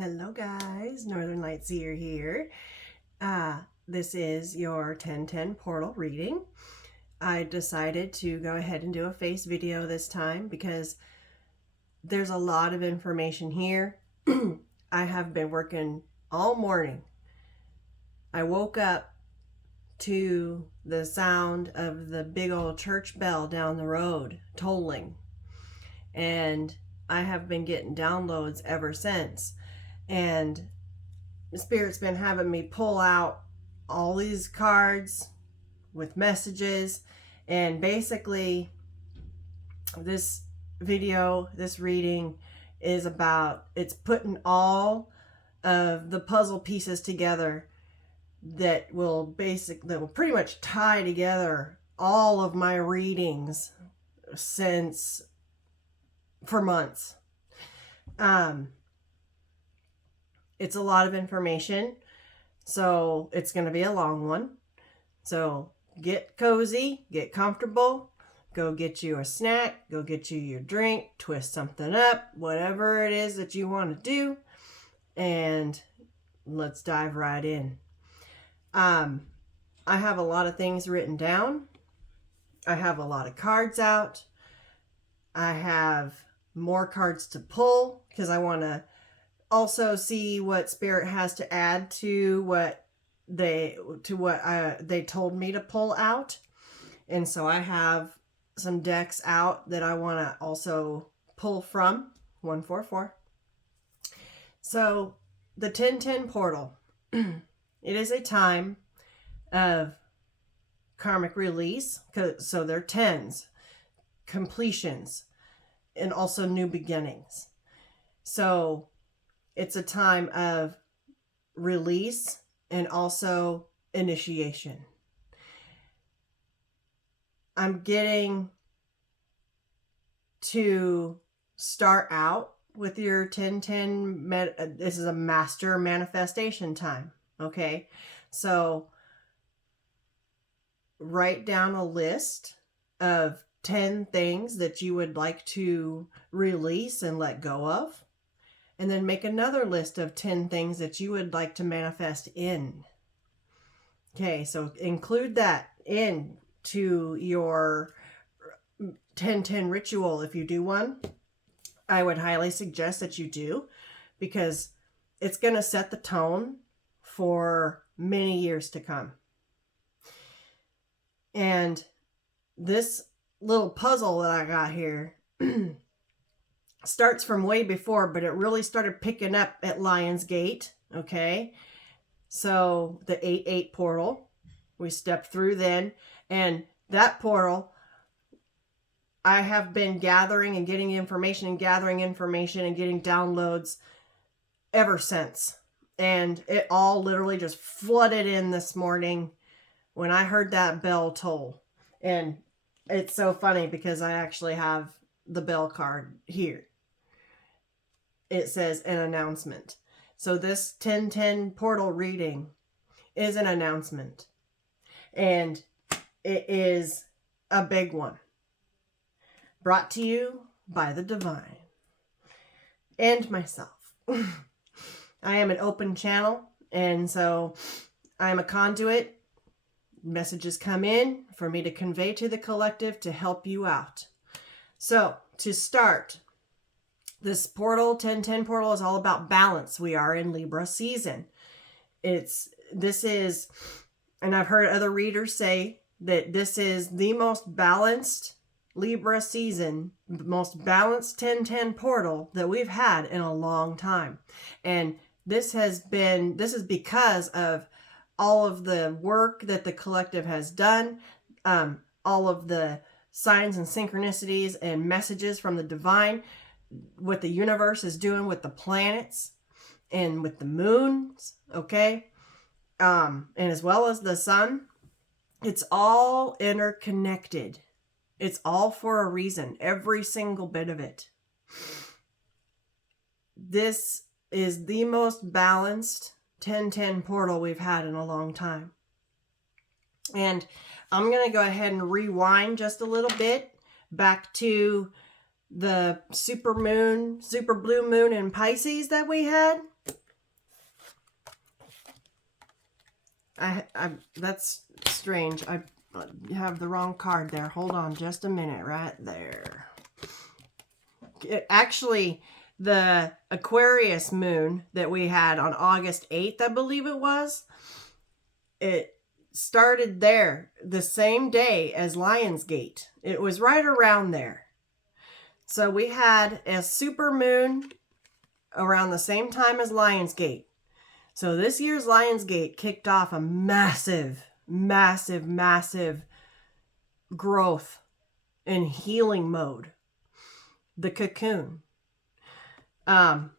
Hello guys, Northern Light Seer here. This is your 1010 portal reading. I decided to go ahead and do a face video this time because there's a lot of information here. I have been working all morning. I woke up to the sound of the big old church bell down the road tolling, and I have been getting downloads ever since. And the Spirit's been having me pull out all these cards with messages, and basically this video, this reading is about, it's putting all of the puzzle pieces together that will pretty much tie together all of my readings for months. It's a lot of information, so it's going to be a long one. So get cozy, get comfortable, go get you a snack, go get you your drink, twist something up, whatever it is that you want to do, and let's dive right in. I have a lot of things written down. I have a lot of cards out. I have more cards to pull because I want to also see what Spirit has to add to what they told me to pull out. And so I have some decks out that I want to also pull from. 144. So the 1010 portal, it is a time of karmic release, so they're tens, completions, and also new beginnings. So it's a time of release and also initiation. I'm getting to start out with your 1010. This is a master manifestation time. Okay. So write down a list of 10 things that you would like to release and let go of. And then make another list of 10 things that you would like to manifest in. Okay, so include that into your 1010 ritual if you do one. I would highly suggest that you do, because it's going to set the tone for many years to come. And this little puzzle that I got here starts from way before, but it really started picking up at Lion's Gate. Okay, so the 8-8 portal, we stepped through then, and that portal, I have been gathering and getting information and gathering information and getting downloads ever since. And it all literally just flooded in this morning when I heard that bell toll. And it's so funny because I actually have the bell card here. It says an announcement. So this 1010 portal reading is an announcement. And it is a big one. Brought to you by the divine and myself. I am an open channel, and so I am a conduit. Messages come in for me to convey to the collective to help you out. So to start, this portal, 1010 portal, is all about balance. We are in Libra season. This is, and I've heard other readers say that this is the most balanced Libra season, most balanced 1010 portal that we've had in a long time. And this is because of all of the work that the collective has done, all of the signs and synchronicities and messages from the divine, what the universe is doing with the planets and with the moons, okay? And as well as the sun. It's all interconnected. It's all for a reason, every single bit of it. This is the most balanced 1010 portal we've had in a long time. And I'm going to go ahead and rewind just a little bit back to the super blue moon in Pisces that we had. That's strange. I have the wrong card there. Hold on just a minute right there. Actually, the Aquarius moon that we had on August 8th, I believe it was, it started there the same day as Lionsgate. It was right around there. So we had a super moon around the same time as Lionsgate. So this year's Lionsgate kicked off a massive, massive, massive growth in healing mode. The cocoon. And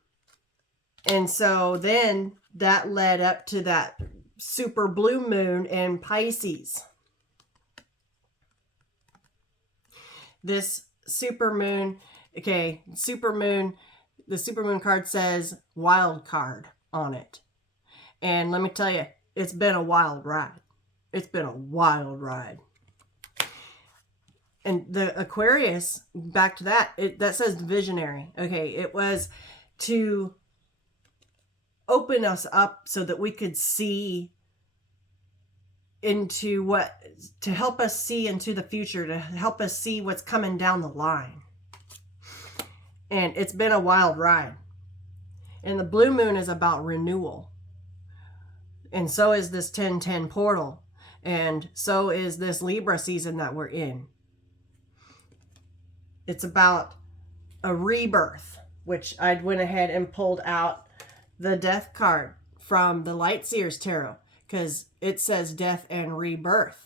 so then that led up to that super blue moon in Pisces. This super moon, okay, super moon, the super moon card says wild card on it. And let me tell you, it's been a wild ride. It's been a wild ride. And the Aquarius, back to that, that says visionary. Okay, it was to open us up so that we could see into what, to help us see into the future, to help us see what's coming down the line. And it's been a wild ride. And the blue moon is about renewal. And so is this 1010 portal. And so is this Libra season that we're in. It's about a rebirth, which I went ahead and pulled out the death card from the Lightseers Tarot because it says death and rebirth.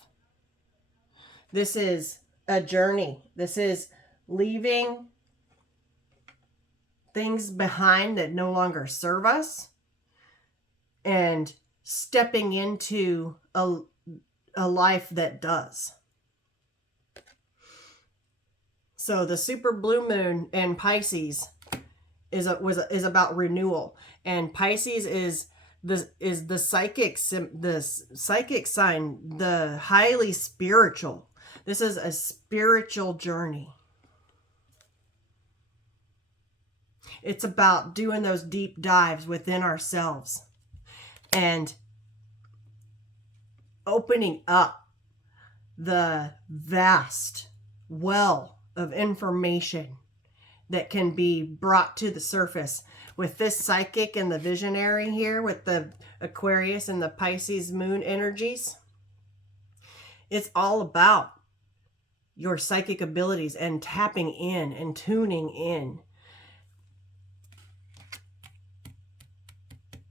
This is a journey. This is leaving things behind that no longer serve us and stepping into a life that does. So the super blue moon in Pisces is about renewal, and Pisces is the psychic sign, the highly spiritual. This is a spiritual journey. It's about doing those deep dives within ourselves and opening up the vast well of information that can be brought to the surface with this psychic and the visionary here with the Aquarius and the Pisces moon energies. It's all about your psychic abilities and tapping in and tuning in.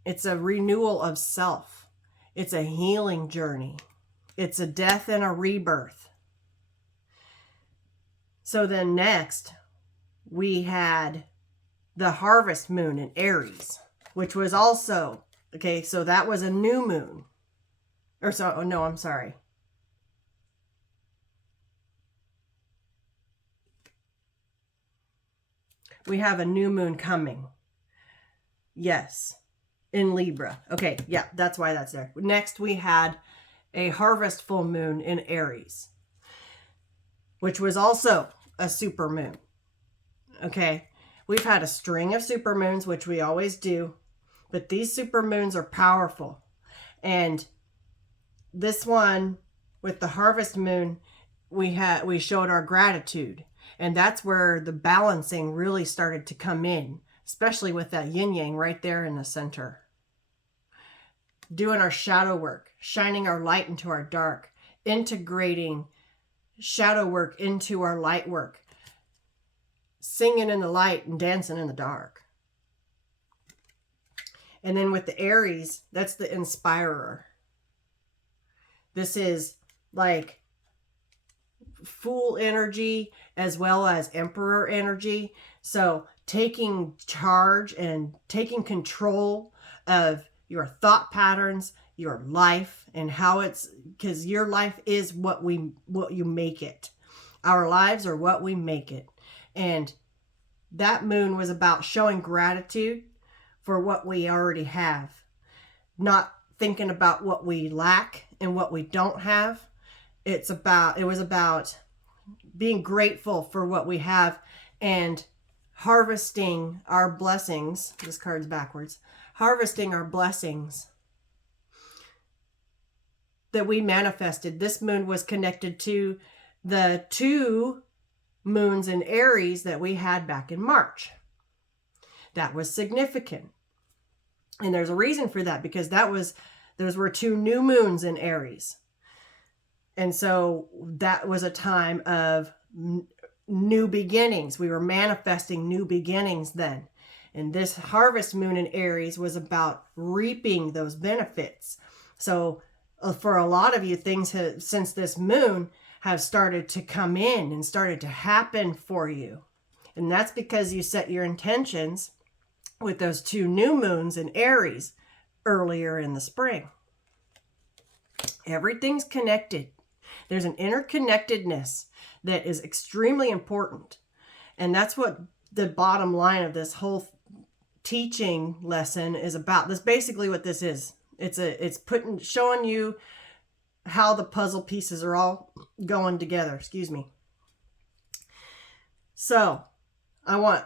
It's a renewal of self. It's a healing journey. It's a death and a rebirth. So then next, we had the harvest moon in Aries, which was also, okay, so that was a new moon. Or so, oh no, I'm sorry. We have a new moon coming. Yes, in Libra. Okay, yeah, that's why that's there. Next, we had a harvest full moon in Aries, which was also a super moon. Okay, we've had a string of super moons, which we always do, but these super moons are powerful. And this one with the harvest moon, we showed our gratitude, and that's where the balancing really started to come in, especially with that yin yang right there in the center. Doing our shadow work, shining our light into our dark, integrating shadow work into our light work, singing in the light and dancing in the dark. And then with the Aries, that's the inspirer. This is like Fool energy as well as Emperor energy. So taking charge and taking control of your thought patterns, your life, and how it's, because your life is what you make it. Our lives are what we make it. And that moon was about showing gratitude for what we already have, not thinking about what we lack and what we don't have. It was about being grateful for what we have and harvesting our blessings. This card's backwards. Harvesting our blessings that we manifested. This moon was connected to the 2 moons in Aries that we had back in March. That was significant. And there's a reason for that, because those were 2 new moons in Aries. And so that was a time of new beginnings. We were manifesting new beginnings then. And this harvest moon in Aries was about reaping those benefits. So for a lot of you, things have, since this moon, have started to come in and started to happen for you. And that's because you set your intentions with those 2 new moons in Aries earlier in the spring. Everything's connected. There's an interconnectedness that is extremely important. And that's what the bottom line of this whole teaching lesson is about. That's basically what this is. It's showing you how the puzzle pieces are all going together. Excuse me. So I want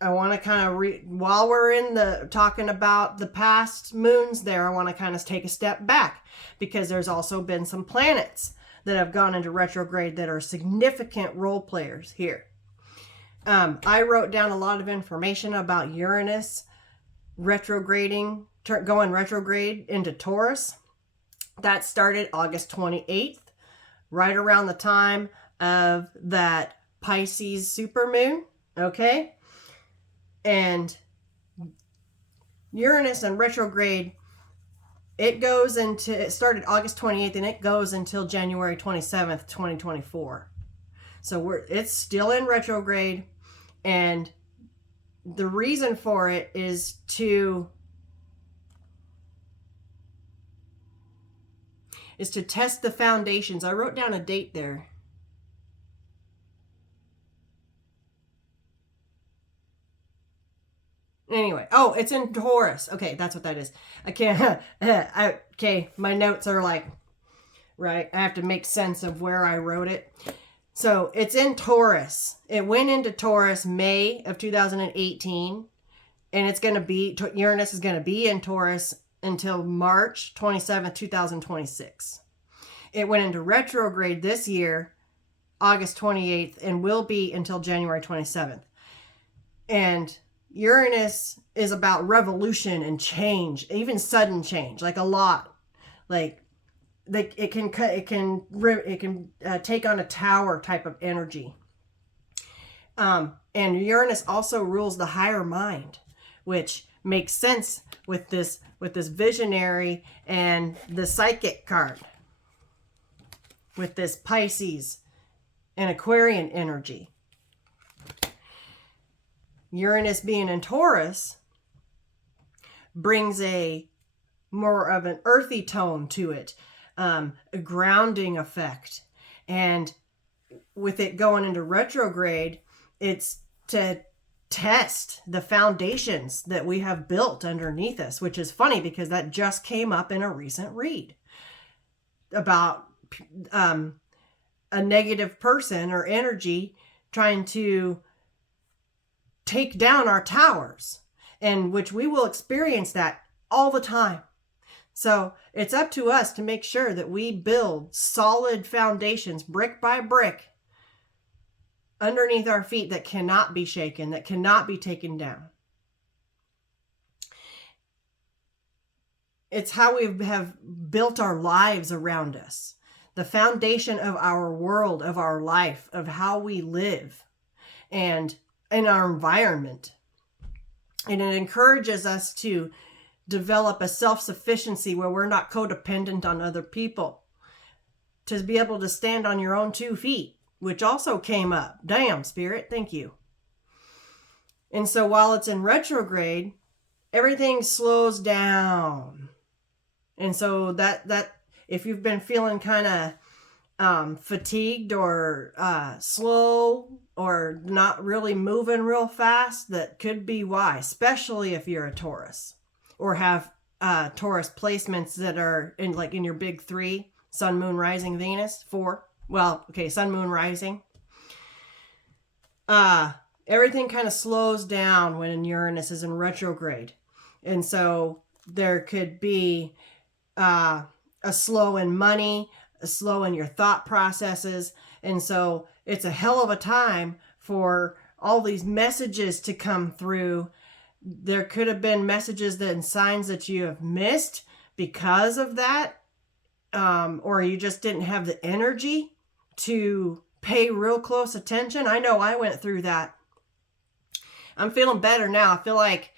to kind of while we're in talking about the past moons there, I want to kind of take a step back, because there's also been some planets that have gone into retrograde that are significant role players here. I wrote down a lot of information about Uranus retrograding, going retrograde into Taurus. That started August 28th, right around the time of that Pisces supermoon, okay? And Uranus and retrograde, it started August 28th and it goes until January 27th, 2024. So it's still in retrograde, and the reason for it is to test the foundations. I wrote down a date there. Anyway, oh, it's in Taurus. Okay, that's what that is. I can't, okay, my notes are like, right, I have to make sense of where I wrote it. So it's in Taurus. It went into Taurus May of 2018, and it's going to be, Uranus is going to be in Taurus until March 27th, 2026. It went into retrograde this year, August 28th, and will be until January 27th. And Uranus is about revolution and change, even sudden change, like a lot. Like it can take on a tower type of energy. And Uranus also rules the higher mind, which makes sense with this visionary and the psychic card, with this Pisces and Aquarian energy. Uranus being in Taurus brings a more of an earthy tone to it, a grounding effect. And with it going into retrograde, it's to test the foundations that we have built underneath us, which is funny because that just came up in a recent read about a negative person or energy trying to take down our towers, and which we will experience that all the time. So it's up to us to make sure that we build solid foundations, brick by brick, underneath our feet, that cannot be shaken, that cannot be taken down. It's how we have built our lives around us, the foundation of our world, of our life, of how we live, and in our environment. And it encourages us to develop a self-sufficiency where we're not codependent on other people, to be able to stand on your own 2 feet, which also came up. Damn, Spirit, thank you. And so while it's in retrograde, everything slows down. And so that if you've been feeling kind of fatigued or slow or not really moving real fast, that could be why, especially if you're a Taurus or have Taurus placements that are in your big 3, Sun, Moon, Rising, Venus, 4. Well, okay, Sun, Moon, Rising. everything kind of slows down when Uranus is in retrograde. And so there could be a slow in money, a slow in your thought processes. And so it's a hell of a time for all these messages to come through. There could have been messages and signs that you have missed because of that, or you just didn't have the energy to pay real close attention. I know I went through that. I'm feeling better now. I feel like,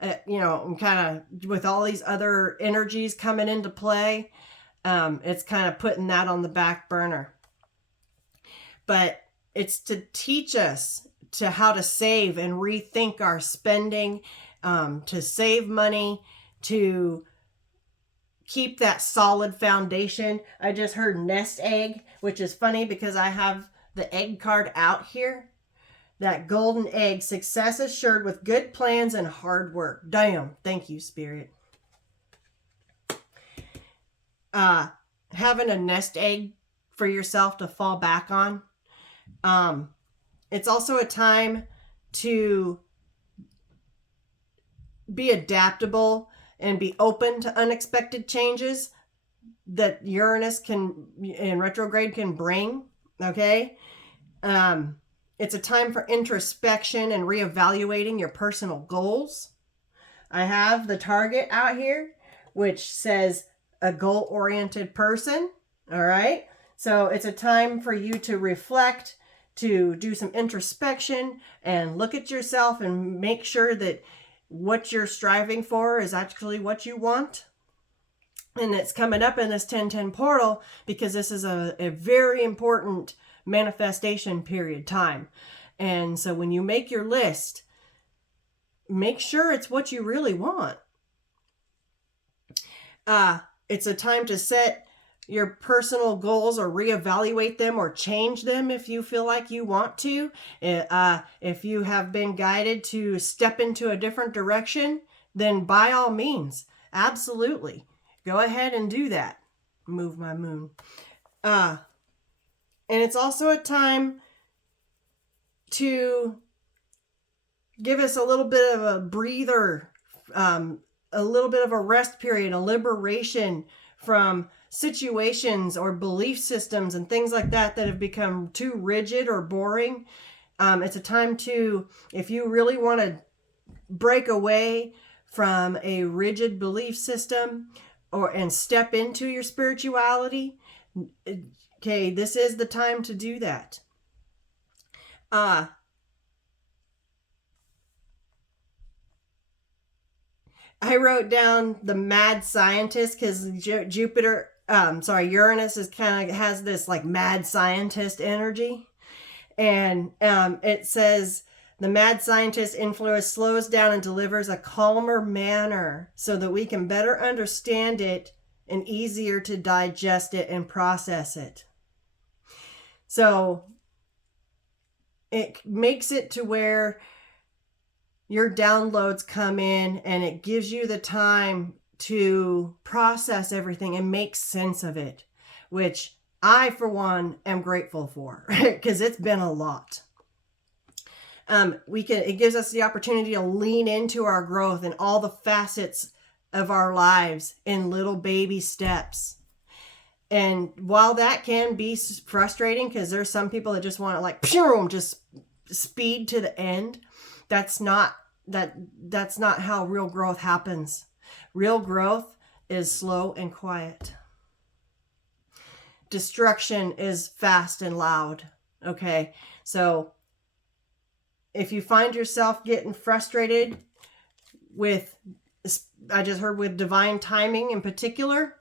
I'm kind of, with all these other energies coming into play, it's kind of putting that on the back burner. But it's to teach us to how to save and rethink our spending, to save money, to keep that solid foundation. I just heard nest egg, which is funny because I have the egg card out here. That golden egg, success assured with good plans and hard work. Damn. Thank you, Spirit. Having a nest egg for yourself to fall back on. It's also a time to be adaptable and be open to unexpected changes that Uranus in retrograde can bring. Okay. It's a time for introspection and reevaluating your personal goals. I have the target out here, which says a goal-oriented person. All right. So it's a time for you to reflect, to do some introspection and look at yourself and make sure that what you're striving for is actually what you want. And it's coming up in this 10-10 portal because this is a very important manifestation period time. And so when you make your list, make sure it's what you really want. It's a time to set your personal goals or reevaluate them or change them if you feel like you want to. If you have been guided to step into a different direction, then by all means, absolutely, go ahead and do that. Move my moon. And it's also a time to give us a little bit of a breather, a little bit of a rest period, a liberation from situations or belief systems and things like that have become too rigid or boring. It's a time to, if you really want to break away from a rigid belief system and step into your spirituality, okay, this is the time to do that. I wrote down the mad scientist because Uranus is kind of has this like mad scientist energy. And it says the mad scientist influence slows down and delivers a calmer manner so that we can better understand it and easier to digest it and process it. So it makes it to where your downloads come in and it gives you the time to process everything and make sense of it, which I, for one, am grateful for because it's been a lot. It gives us the opportunity to lean into our growth and all the facets of our lives in little baby steps. And while that can be frustrating because there's some people that just want to like just speed to the end, that's not how real growth happens. Real growth is slow and quiet. Destruction is fast and loud. Okay, so if you find yourself getting frustrated with, I just heard with divine timing in particular,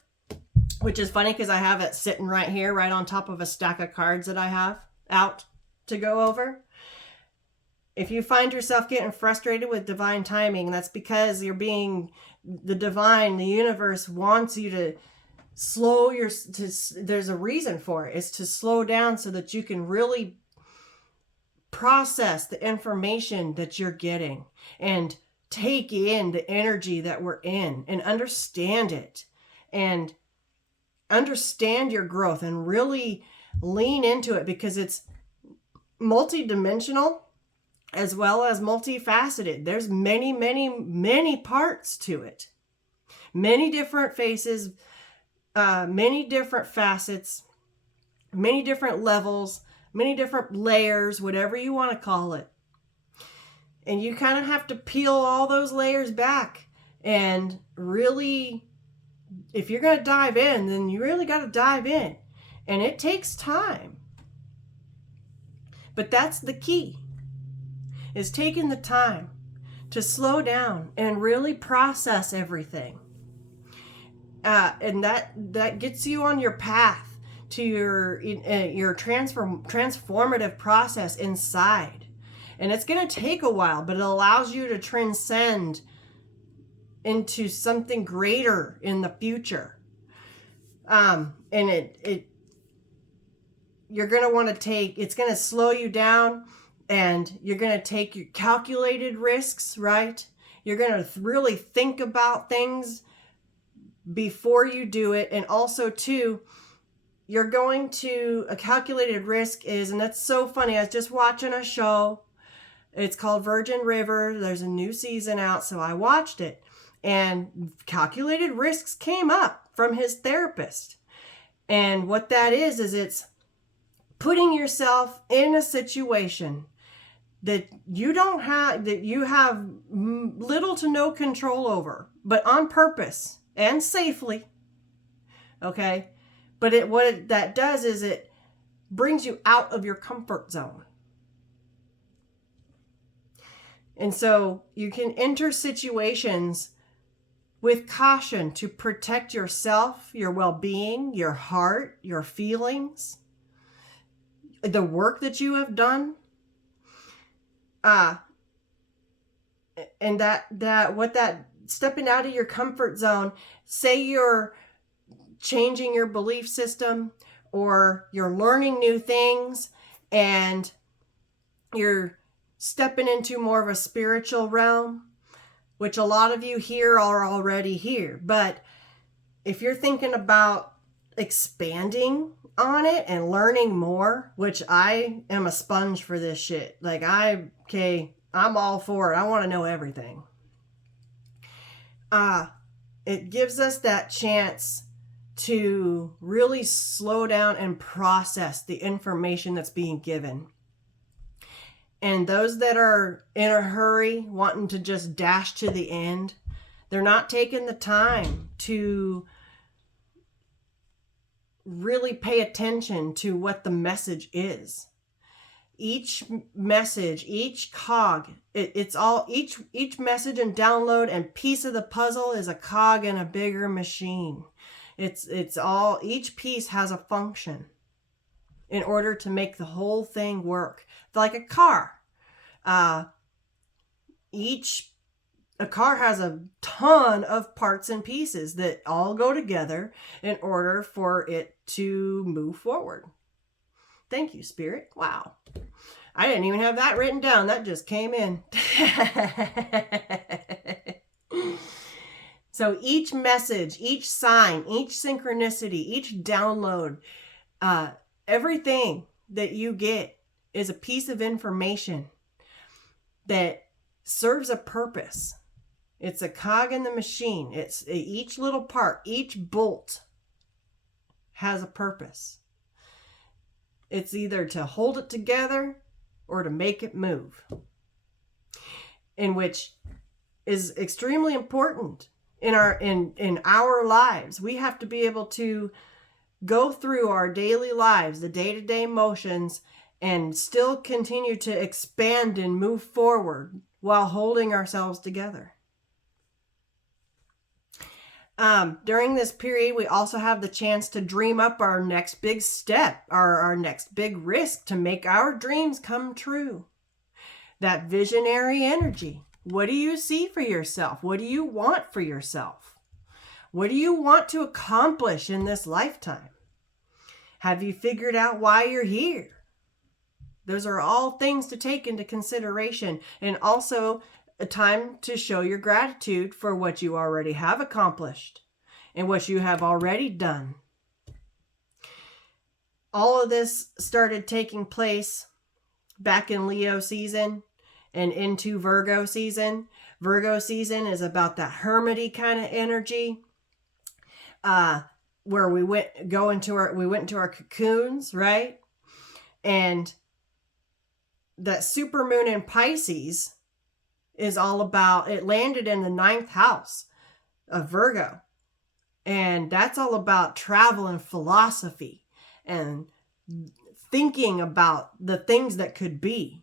which is funny because I have it sitting right here, right on top of a stack of cards that I have out to go over. If you find yourself getting frustrated with divine timing, that's because the divine, the universe wants you to there's a reason for it. It's to slow down so that you can really process the information that you're getting and take in the energy that we're in and understand it and understand your growth and really lean into it because it's multidimensional. as well as multifaceted. There's many, many, many parts to it. Many different faces, many different facets, many different levels, many different layers, whatever you want to call it. And you kind of have to peel all those layers back and really, if you're going to dive in, then you really got to dive in. And it takes time. But that's the key, is taking the time to slow down and really process everything. And that gets you on your path to your transformative process inside. And it's going to take a while, but it allows you to transcend into something greater in the future. And you're going to want to it's going to slow you down, and you're going to take your calculated risks, right? You're going to really think about things before you do it. And also too, you're going to, a calculated risk is, and that's so funny, I was just watching a show. It's called Virgin River. There's a new season out, so I watched it. And calculated risks came up from his therapist. And what that is it's putting yourself in a situation that you have little to no control over, but on purpose and safely. Okay? But what that does is it brings you out of your comfort zone. And so you can enter situations with caution to protect yourself, your well-being, your heart, your feelings, the work that you have done. And that stepping out of your comfort zone, say you're changing your belief system, or you're learning new things, and you're stepping into more of a spiritual realm, which a lot of you here are already here. But if you're thinking about expanding on it and learning more, which I am a sponge for this shit. Like I'm all for it. I want to know everything. It gives us that chance to really slow down and process the information that's being given. And those that are in a hurry, wanting to just dash to the end, they're not taking the time to really pay attention to what the message is. Each message, each cog, it's all, each message and download and piece of the puzzle is a cog in a bigger machine. It's all, each piece has a function in order to make the whole thing work. It's like a car. A car has a ton of parts and pieces that all go together in order for it to move forward. Thank you, Spirit. Wow. I didn't even have that written down. That just came in. So each message, each sign, each synchronicity, each download, everything that you get is a piece of information that serves a purpose. It's a cog in the machine. It's each little part, each bolt has a purpose. It's either to hold it together or to make it move, in which is extremely important in our lives. We have to be able to go through our daily lives, the day-to-day motions, and still continue to expand and move forward while holding ourselves together. During this period, we also have the chance to dream up our next big step, our next big risk to make our dreams come true. That visionary energy. What do you see for yourself? What do you want for yourself? What do you want to accomplish in this lifetime? Have you figured out why you're here? Those are all things to take into consideration, and also a time to show your gratitude for what you already have accomplished and what you have already done. All of this started taking place back in Leo season, and into Virgo season. Virgo season is about that hermity kind of energy, where we went into our cocoons, right? And that super moon in Pisces is all about, it landed in the 9th house of Virgo. And that's all about travel and philosophy and thinking about the things that could be.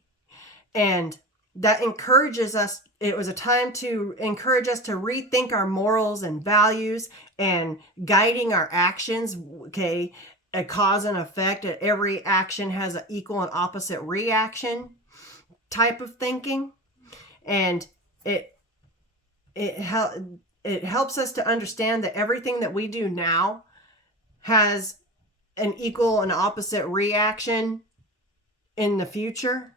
And that encourages us. It was a time to encourage us to rethink our morals and values and guiding our actions. Okay. A cause and effect. Every action has an equal and opposite reaction type of thinking. And it helps us to understand that everything that we do now has an equal and opposite reaction in the future.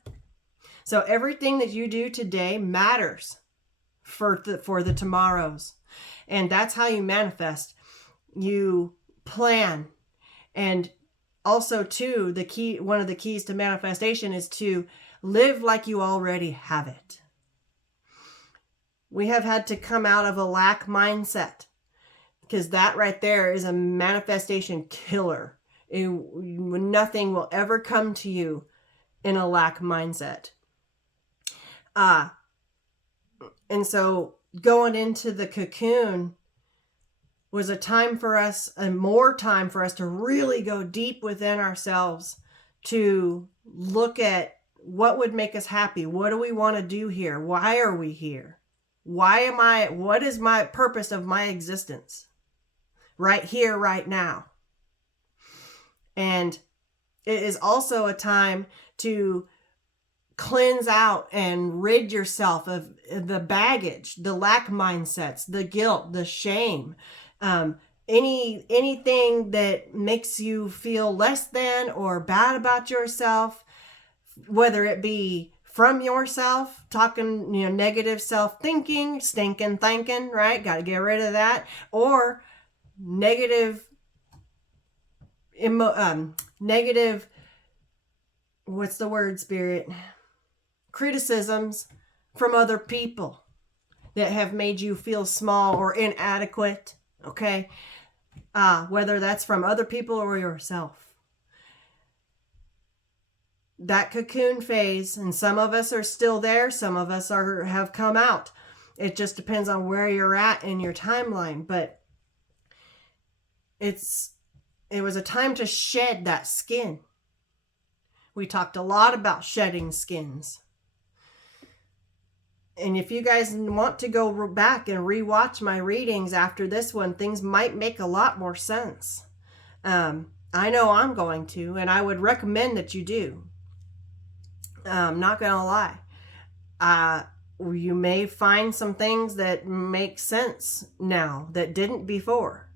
So everything that you do today matters for the tomorrows. And that's how you manifest. You plan. And also too, one of the keys to manifestation is to live like you already have it. We have had to come out of a lack mindset, because that right there is a manifestation killer. Nothing will ever come to you in a lack mindset. And so going into the cocoon was a time for us, and more time for us to really go deep within ourselves, to look at what would make us happy. What do we want to do here? Why are we here? What is my purpose of my existence right here, right now? And it is also a time to cleanse out and rid yourself of the baggage, the lack mindsets, the guilt, the shame, anything that makes you feel less than or bad about yourself, whether it be from yourself, talking, negative self-thinking, stinking thinking, right? Got to get rid of that. Or negative, what's the word, Spirit? Criticisms from other people that have made you feel small or inadequate, okay? Whether that's from other people or yourself. That cocoon phase, and some of us are still there, some of us have come out. It just depends on where you're at in your timeline, but it was a time to shed that skin. We talked a lot about shedding skins. And if you guys want to go back and rewatch my readings after this one, things might make a lot more sense. I know I'm going to, and I would recommend that you do. I'm not going to lie. You may find some things that make sense now that didn't before.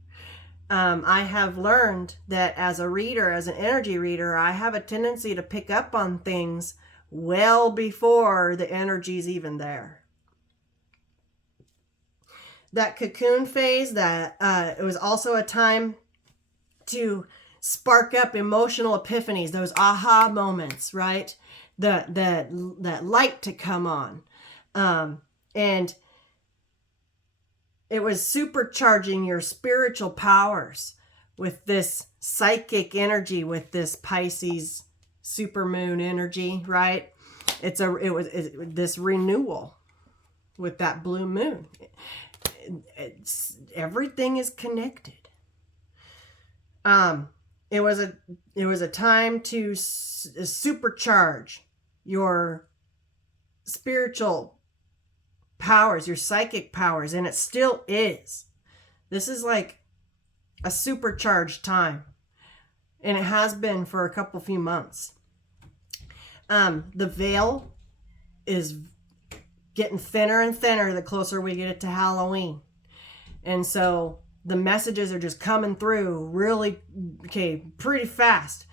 I have learned that as a reader, as an energy reader, I have a tendency to pick up on things well before the energy's even there. That cocoon phase, it was also a time to spark up emotional epiphanies, those aha moments, right? That light to come on. And it was supercharging your spiritual powers with this psychic energy, with this Pisces supermoon energy, right? It was this renewal with that blue moon. Everything is connected. It was a time to supercharge your spiritual powers, your psychic powers, and it still is. This is like a supercharged time, and it has been for a few months. The veil is getting thinner and thinner the closer we get it to Halloween, and so the messages are just coming through pretty fast.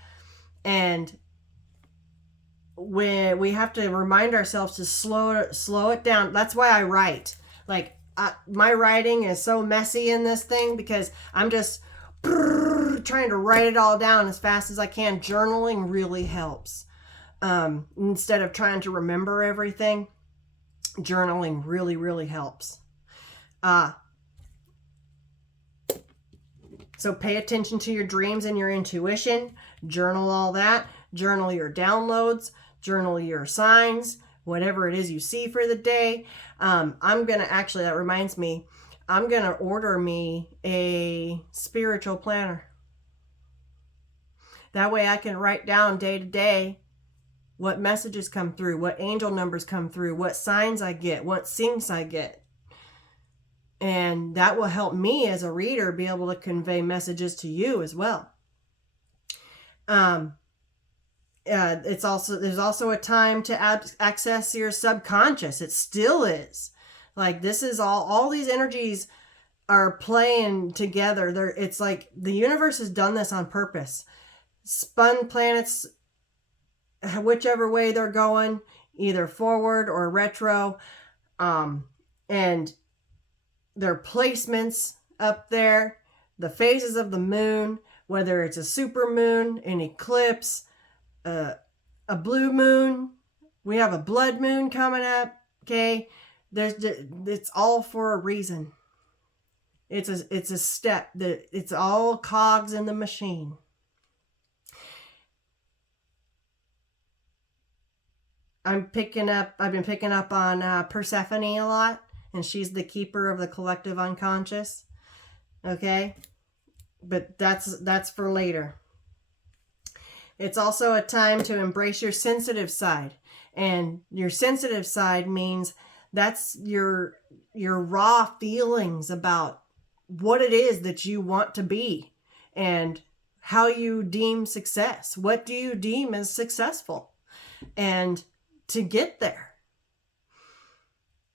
And when we have to remind ourselves to slow it down. That's why I write. My writing is so messy in this thing, because I'm just trying to write it all down as fast as I can. Journaling really helps. Instead of trying to remember everything. journaling really, really helps. So pay attention to your dreams and your intuition. Journal all that. Journal your downloads. Journal your signs. Whatever it is you see for the day. I'm going to actually, that reminds me, I'm going to order me a spiritual planner. That way I can write down day to day what messages come through, what angel numbers come through, what signs I get, what syncs I get. And that will help me as a reader be able to convey messages to you as well. There's also a time to access your subconscious. It still is. Like, this is all these energies are playing together. It's like the universe has done this on purpose. Spun planets, whichever way they're going, either forward or retro, and their placements up there, the phases of the moon, whether it's a super moon, an eclipse, a blue moon, we have a blood moon coming up. Okay, it's all for a reason. It's a step that it's all cogs in the machine. I've been picking up on Persephone a lot, and she's the keeper of the collective unconscious. Okay, but that's for later. It's also a time to embrace your sensitive side, and your sensitive side means that's your raw feelings about what it is that you want to be and how you deem success. What do you deem as successful? And to get there.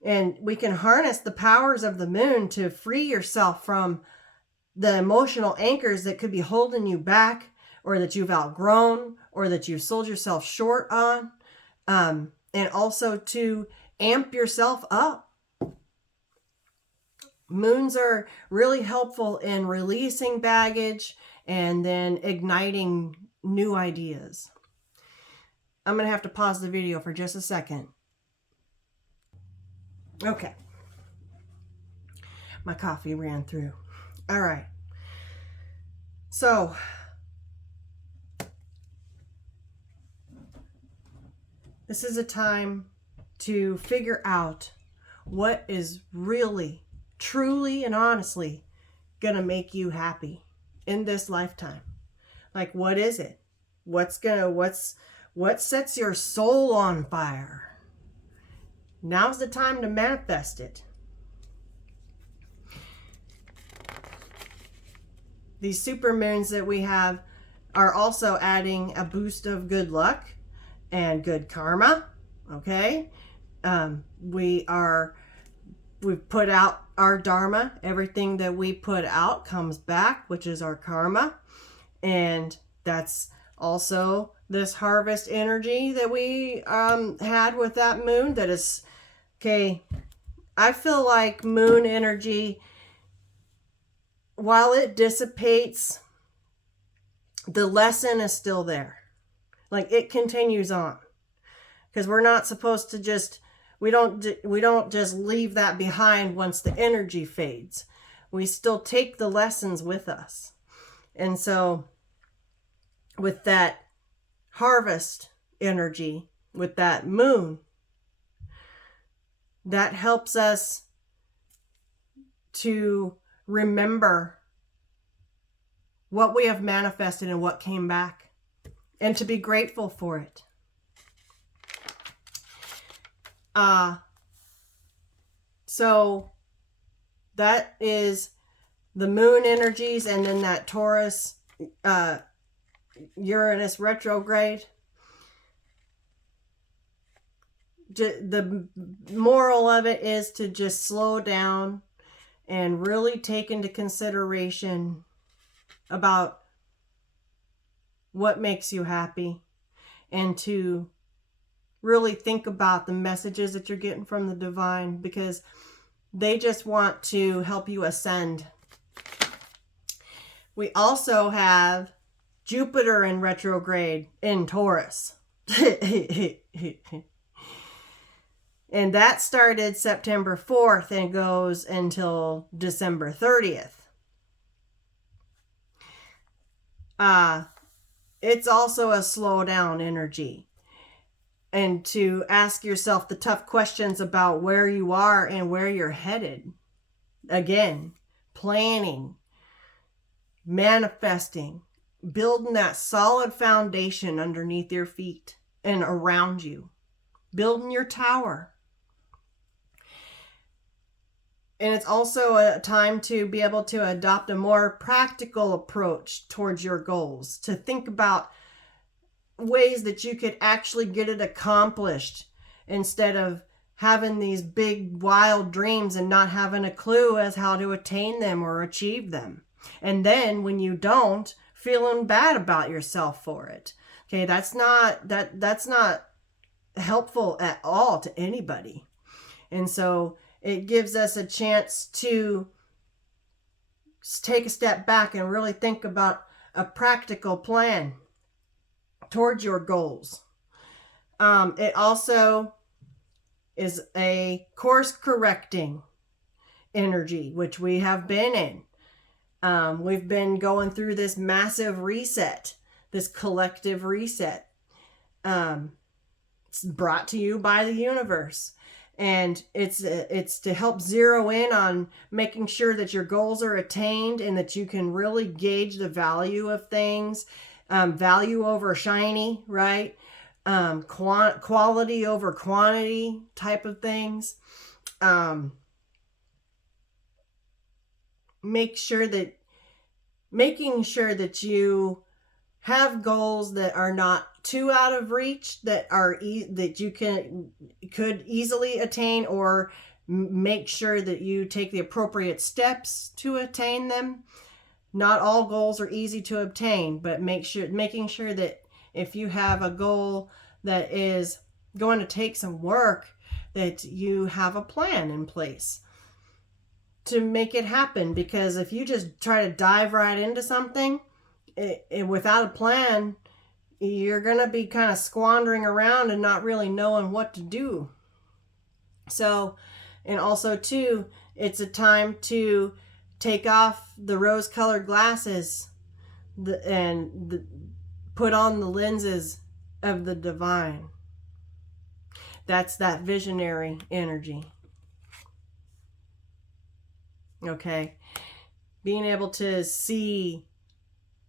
And we can harness the powers of the moon to free yourself from the emotional anchors that could be holding you back, or that you've outgrown, or that you've sold yourself short on, and also to amp yourself up. Moons are really helpful in releasing baggage and then igniting new ideas. I'm going to have to pause the video for just a second. Okay. My coffee ran through. All right. So, this is a time to figure out what is really, truly, and honestly going to make you happy in this lifetime. Like, what is it? What sets your soul on fire? Now's the time to manifest it. These supermoons that we have are also adding a boost of good luck and good karma. Okay, we've put out our dharma. Everything that we put out comes back, which is our karma, and that's also this harvest energy that we had with that moon. That is okay. I feel like moon energy, while it dissipates, the lesson is still there. Like, it continues on, because we're not supposed to just, we don't just leave that behind once the energy fades. We still take the lessons with us. And so with that harvest energy, with that moon, that helps us to remember what we have manifested and what came back, and to be grateful for it. So that is the moon energies, and then that Taurus, Uranus retrograde. The moral of it is to just slow down and really take into consideration about what makes you happy, and to really think about the messages that you're getting from the divine, because they just want to help you ascend. We also have Jupiter in retrograde in Taurus. And that started September 4th and goes until December 30th. It's also a slow down energy. And to ask yourself the tough questions about where you are and where you're headed. Again, planning, manifesting, building that solid foundation underneath your feet and around you. Building your tower. And it's also a time to be able to adopt a more practical approach towards your goals. To think about ways that you could actually get it accomplished instead of having these big wild dreams and not having a clue as how to attain them or achieve them. And then when you don't, feeling bad about yourself for it. Okay, that's not helpful at all to anybody. And so it gives us a chance to take a step back and really think about a practical plan towards your goals. It also is a course correcting energy, which we have been in. We've been going through this massive reset, this collective reset. It's brought to you by the universe. And it's to help zero in on making sure that your goals are attained and that you can really gauge the value of things. Value over shiny, right? Quality over quantity type of things. Making sure that you have goals that are not too out of reach, that are that you could easily attain, or make sure that you take the appropriate steps to attain them. Not all goals are easy to obtain, but making sure that if you have a goal that is going to take some work, that you have a plan in place to make it happen. Because if you just try to dive right into something without a plan, you're going to be kind of squandering around and not really knowing what to do. So, and also too, it's a time to take off the rose-colored glasses and put on the lenses of the divine. That's that visionary energy. Okay. Being able to see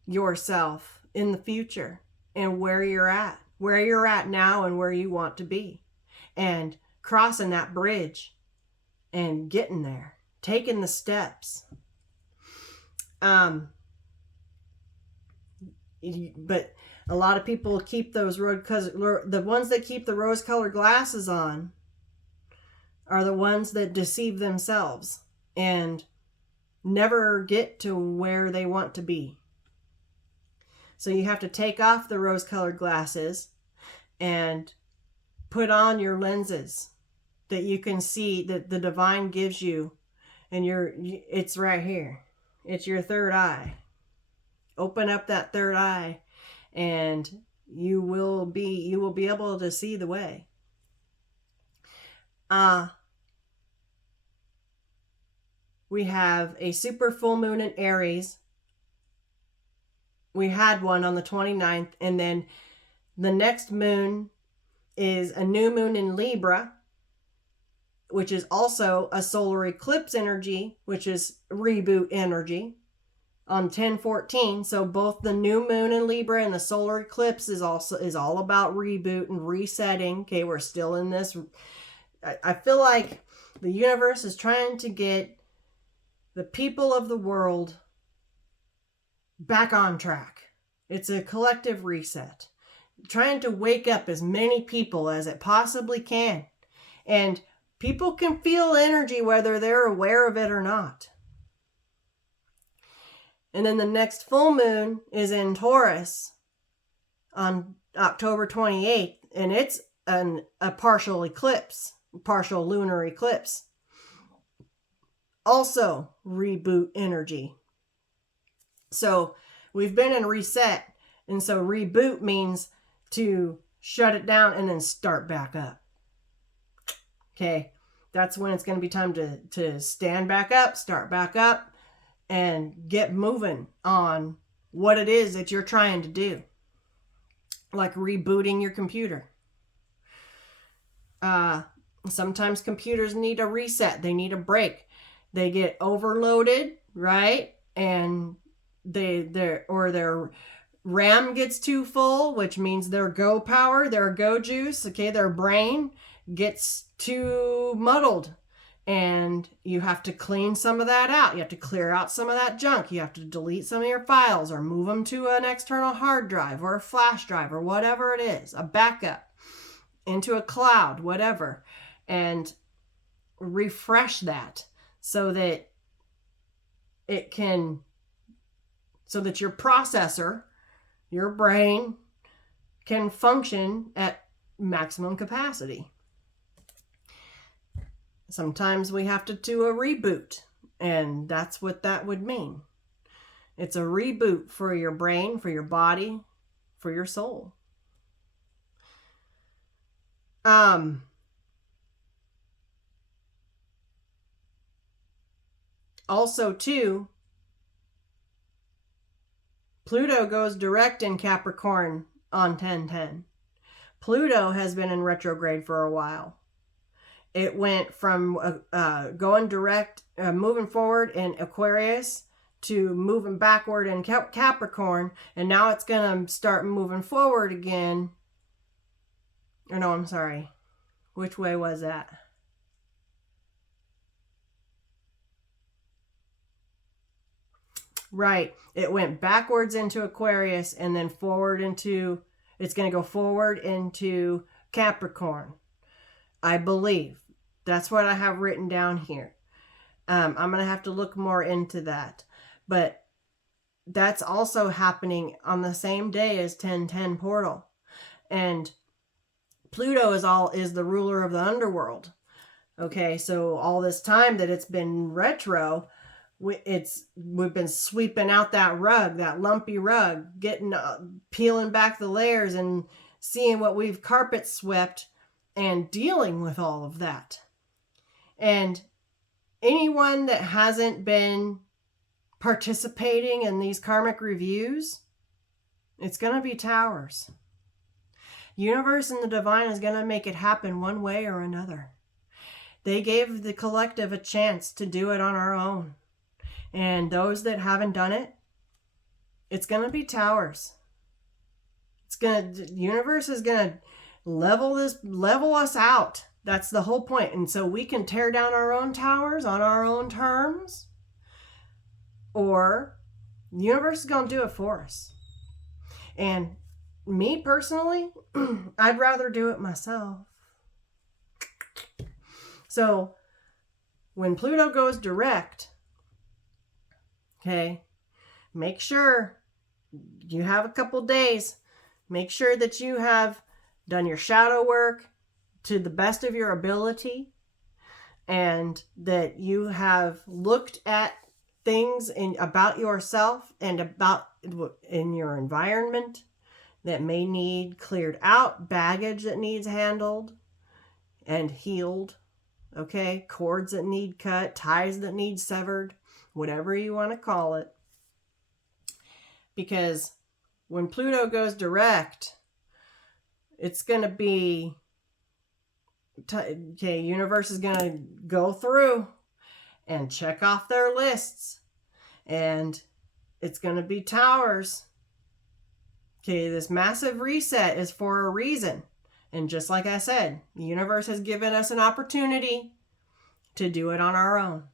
yourself in the future and where you're at now and where you want to be, and crossing that bridge and getting there, taking the steps. But a lot of people keep those the ones that keep the rose-colored glasses on are the ones that deceive themselves and never get to where they want to be. So you have to take off the rose-colored glasses and put on your lenses that you can see, that the divine gives you, and it's right here. It's your third eye. Open up that third eye and you will be able to see the way. We have a super full moon in Aries. We had one on the 29th, and then the next moon is a new moon in Libra, which is also a solar eclipse energy, which is reboot energy, on 10/14. So both the new moon in Libra and the solar eclipse is all about reboot and resetting. Okay, we're still in this. I feel like the universe is trying to get the people of the world back on track. It's a collective reset, trying to wake up as many people as it possibly can. And people can feel energy whether they're aware of it or not. And then the next full moon is in Taurus on October 28th, and it's a partial eclipse, partial lunar eclipse. Also reboot energy. So we've been in reset, and so reboot means to shut it down and then start back up. Okay, that's when it's going to be time to stand back up, start back up, and get moving on what it is that you're trying to do. Like rebooting your computer. Sometimes computers need a reset. They need a break. They get overloaded, right? And their RAM gets too full, which means their go power, their go juice, okay, their brain gets too muddled. And you have to clean some of that out. You have to clear out some of that junk. You have to delete some of your files or move them to an external hard drive or a flash drive or whatever it is, a backup into a cloud, whatever, and refresh that so that your processor, your brain, can function at maximum capacity. Sometimes we have to do a reboot, and that's what that would mean. It's a reboot for your brain, for your body, for your soul. Also, too, Pluto goes direct in Capricorn on 10/10. Pluto has been in retrograde for a while. It went from going direct, moving forward in Aquarius to moving backward in Capricorn, and now it's going to start moving forward again. Or no, I'm sorry. Which way was that? Right. It went backwards into Aquarius and then forward into, it's going to go forward into Capricorn, I believe. That's what I have written down here. I'm going to have to look more into that. But that's also happening on the same day as 10/10 portal. And Pluto is the ruler of the underworld. Okay, so all this time that it's been retro, we've been sweeping out that rug, that lumpy rug, peeling back the layers and seeing what we've carpet swept and dealing with all of that. And anyone that hasn't been participating in these karmic reviews, it's going to be towers. Universe and the divine is going to make it happen one way or another. They gave the collective a chance to do it on our own. And those that haven't done it, it's going to be towers. The universe is going to level us out. That's the whole point. And so we can tear down our own towers on our own terms, or the universe is going to do it for us. And me personally, I'd rather do it myself. So when Pluto goes direct, okay, make sure you have a couple days. Make sure that you have done your shadow work to the best of your ability, and that you have looked at things about yourself and about in your environment that may need cleared out, baggage that needs handled and healed, okay, cords that need cut, ties that need severed, whatever you want to call it. Because when Pluto goes direct, it's going to be, okay, universe is going to go through and check off their lists. And it's going to be towers. Okay, this massive reset is for a reason. And just like I said, the universe has given us an opportunity to do it on our own.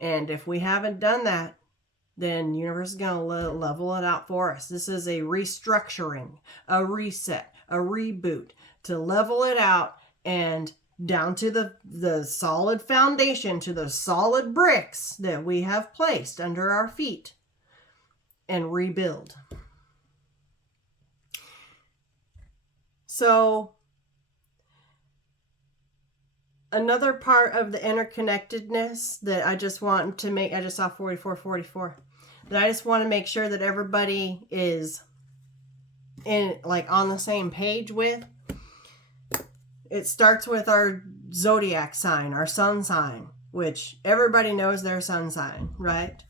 And if we haven't done that, then the universe is going to level it out for us. This is a restructuring, a reset, a reboot to level it out and down to the solid foundation, to the solid bricks that we have placed under our feet, and rebuild. So another part of the interconnectedness that I just want to make, I just saw 4444, that I just want to make sure that everybody is on the same page with. It starts with our zodiac sign, our sun sign, which everybody knows their sun sign, right?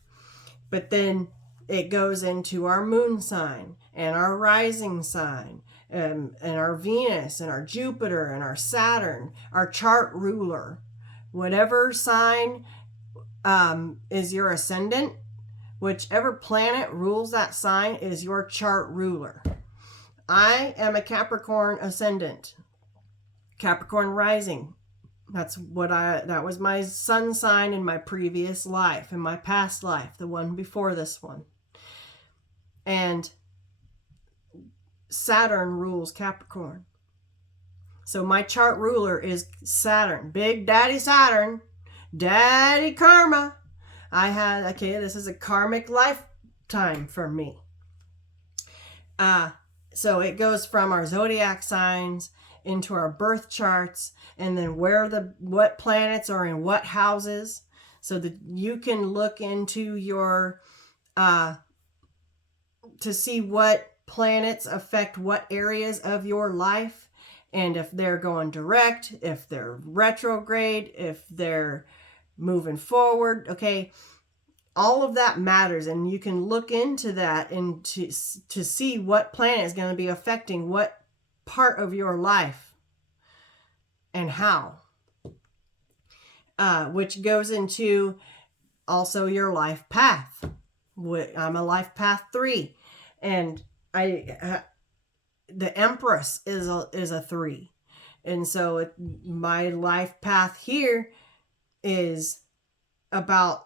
But then it goes into our moon sign and our rising sign and our Venus and our Jupiter and our Saturn, our chart ruler. Whatever sign is your ascendant, whichever planet rules that sign is your chart ruler. I am a Capricorn ascendant, Capricorn rising. That was my sun sign in my previous life, in my past life, the one before this one. And Saturn rules Capricorn. So my chart ruler is Saturn, Big Daddy Saturn, Daddy Karma. This is a karmic lifetime for me. So it goes from our zodiac signs into our birth charts, and then what planets are in what houses, so that you can look into your to see what planets affect what areas of your life, and if they're going direct, if they're retrograde, if they're moving forward. Okay, all of that matters, and you can look into that and to see what planet is going to be affecting what part of your life and how, which goes into also your life path. I'm a life path 3, and the Empress is a 3, and so my life path here is about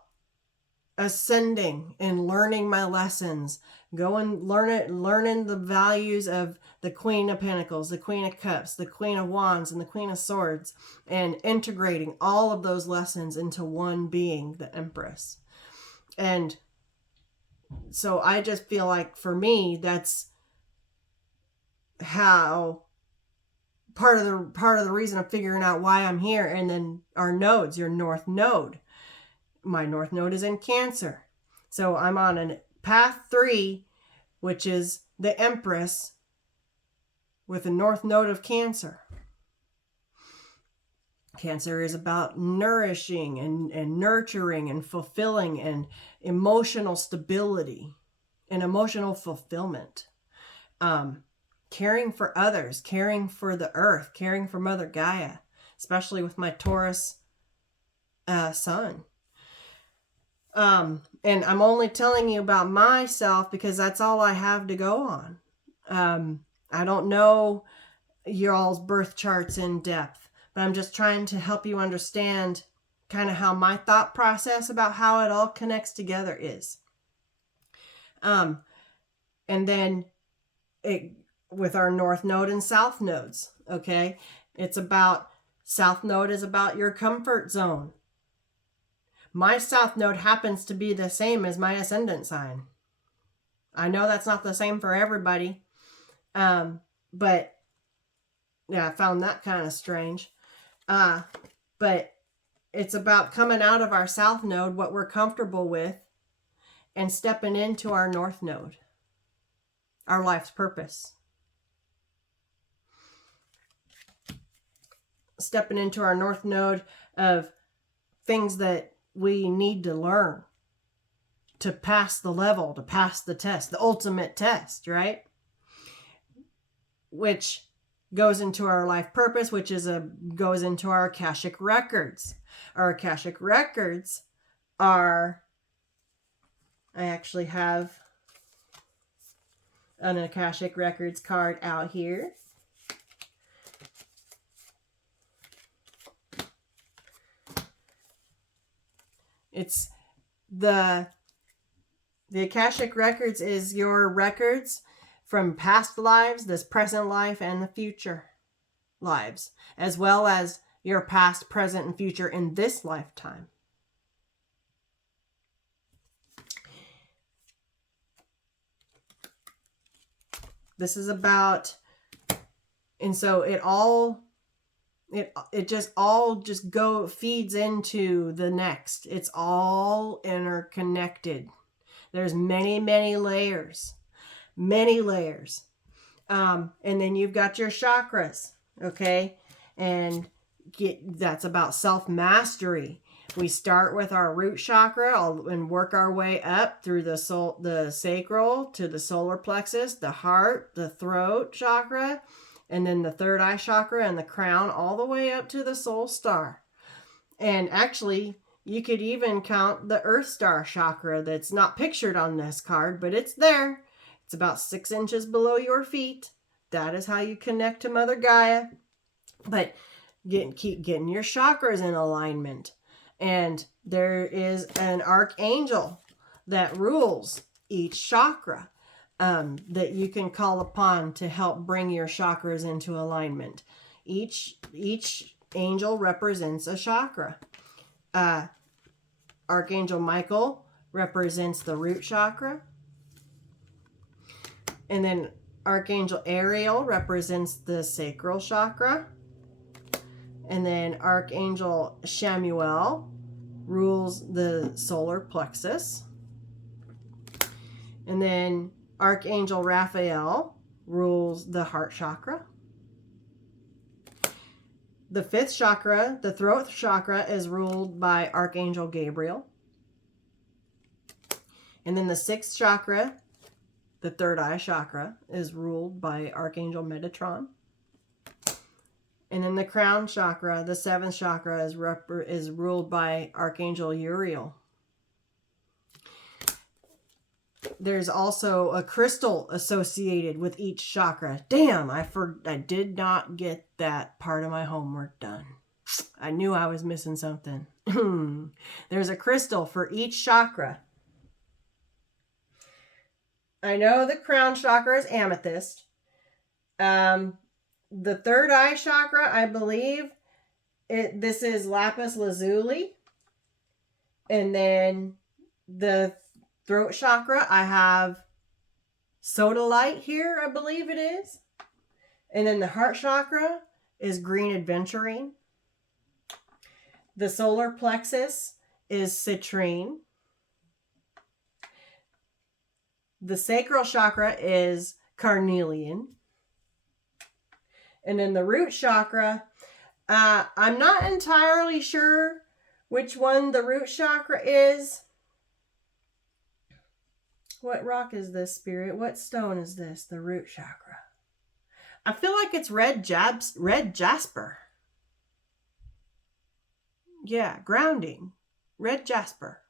ascending and learning my lessons, learning the values of the Queen of Pentacles, the Queen of Cups, the Queen of Wands, and the Queen of Swords, and integrating all of those lessons into one being, the Empress. And so I just feel like, for me, that's how part of the reason of figuring out why I'm here. And then our nodes, your North Node. My North Node is in Cancer. So I'm on a path 3, which is the Empress, with a North Node of Cancer. Cancer is about nourishing and nurturing and fulfilling and emotional stability and emotional fulfillment. Caring for others, caring for the earth, caring for Mother Gaia, especially with my Taurus sun. And I'm only telling you about myself because that's all I have to go on. I don't know y'all's birth charts in depth, but I'm just trying to help you understand kind of how my thought process about how it all connects together is. And then with our North Node and South Nodes, okay? South Node is about your comfort zone. My South Node happens to be the same as my ascendant sign. I know that's not the same for everybody. But yeah, I found that kind of strange. But it's about coming out of our South Node, what we're comfortable with, and stepping into our North Node, our life's purpose. Stepping into our North Node of things that we need to learn to pass the level, to pass the test, the ultimate test, right? Which goes into our life purpose, which goes into our Akashic records. Our Akashic records are, I actually have an Akashic records card out here. It's the Akashic records is your records from past lives, this present life, and the future lives, as well as your past, present, and future in this lifetime. This is about, and so it just feeds into the next. It's all interconnected. There's many, many layers. And then you've got your chakras, okay? And that's about self-mastery. We start with our root chakra and work our way up through the sacral to the solar plexus, the heart, the throat chakra, and then the third eye chakra and the crown, all the way up to the soul star. And actually, you could even count the earth star chakra that's not pictured on this card, but it's there. It's about 6 inches below your feet. That is how you connect to Mother Gaia. But keep getting your chakras in alignment. And there is an archangel that rules each chakra that you can call upon to help bring your chakras into alignment. Each angel represents a chakra. Archangel Michael represents the root chakra. And then Archangel Ariel represents the sacral chakra. And then Archangel Shamuel rules the solar plexus. And then Archangel Raphael rules the heart chakra. The 5th chakra, the throat chakra, is ruled by Archangel Gabriel. And then the 6th chakra, the third eye chakra, is ruled by Archangel Metatron. And then the crown chakra, the 7th chakra, is ruled by Archangel Uriel. There's also a crystal associated with each chakra. Damn, I did not get that part of my homework done. I knew I was missing something. There's a crystal for each chakra. I know the crown chakra is amethyst. The third eye chakra, I believe, this is lapis lazuli. And then the throat chakra, I have sodalite here, I believe it is. And then the heart chakra is green aventurine. The solar plexus is citrine. The sacral chakra is carnelian. And then the root chakra, I'm not entirely sure which one the root chakra is. What rock is this, Spirit? What stone is this? The root chakra. I feel like it's red jasper. Yeah, grounding. Red jasper.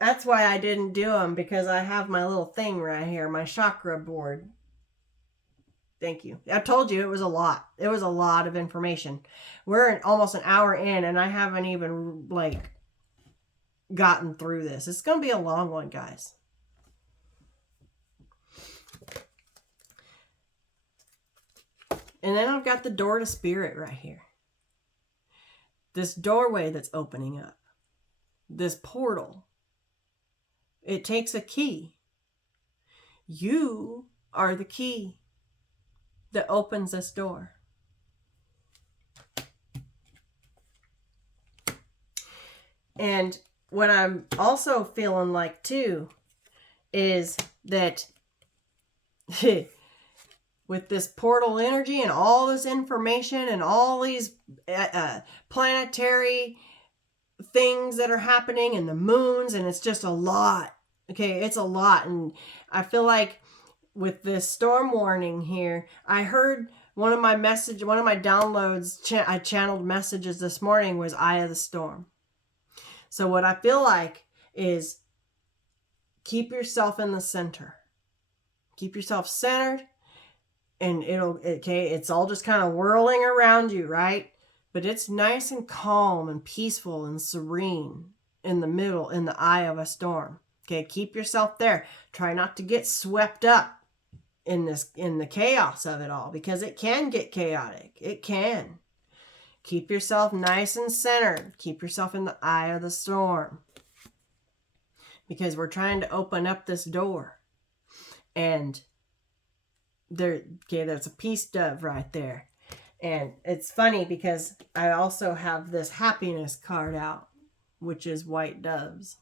That's why I didn't do them, because I have my little thing right here, my chakra board. Thank you. I told you it was a lot. It was a lot of information. We're almost an hour in and I haven't even gotten through this. It's going to be a long one, guys. And then I've got the door to spirit right here. This doorway that's opening up. This portal. It takes a key. You are the key that opens this door. And what I'm also feeling like too is that with this portal energy and all this information and all these planetary things that are happening and the moons, and it's just a lot. Okay, it's a lot. And I feel like with this storm warning here, I heard one of my downloads, I channeled messages this morning was Eye of the Storm. So what I feel like is keep yourself in the center. Keep yourself centered, and it's all just kind of whirling around you, right? But it's nice and calm and peaceful and serene in the middle, in the eye of a storm. Okay, keep yourself there. Try not to get swept up in the chaos of it all, because it can get chaotic. It can. Keep yourself nice and centered. Keep yourself in the eye of the storm, because we're trying to open up this door. And there's a peace dove right there. And it's funny because I also have this happiness card out, which is white doves.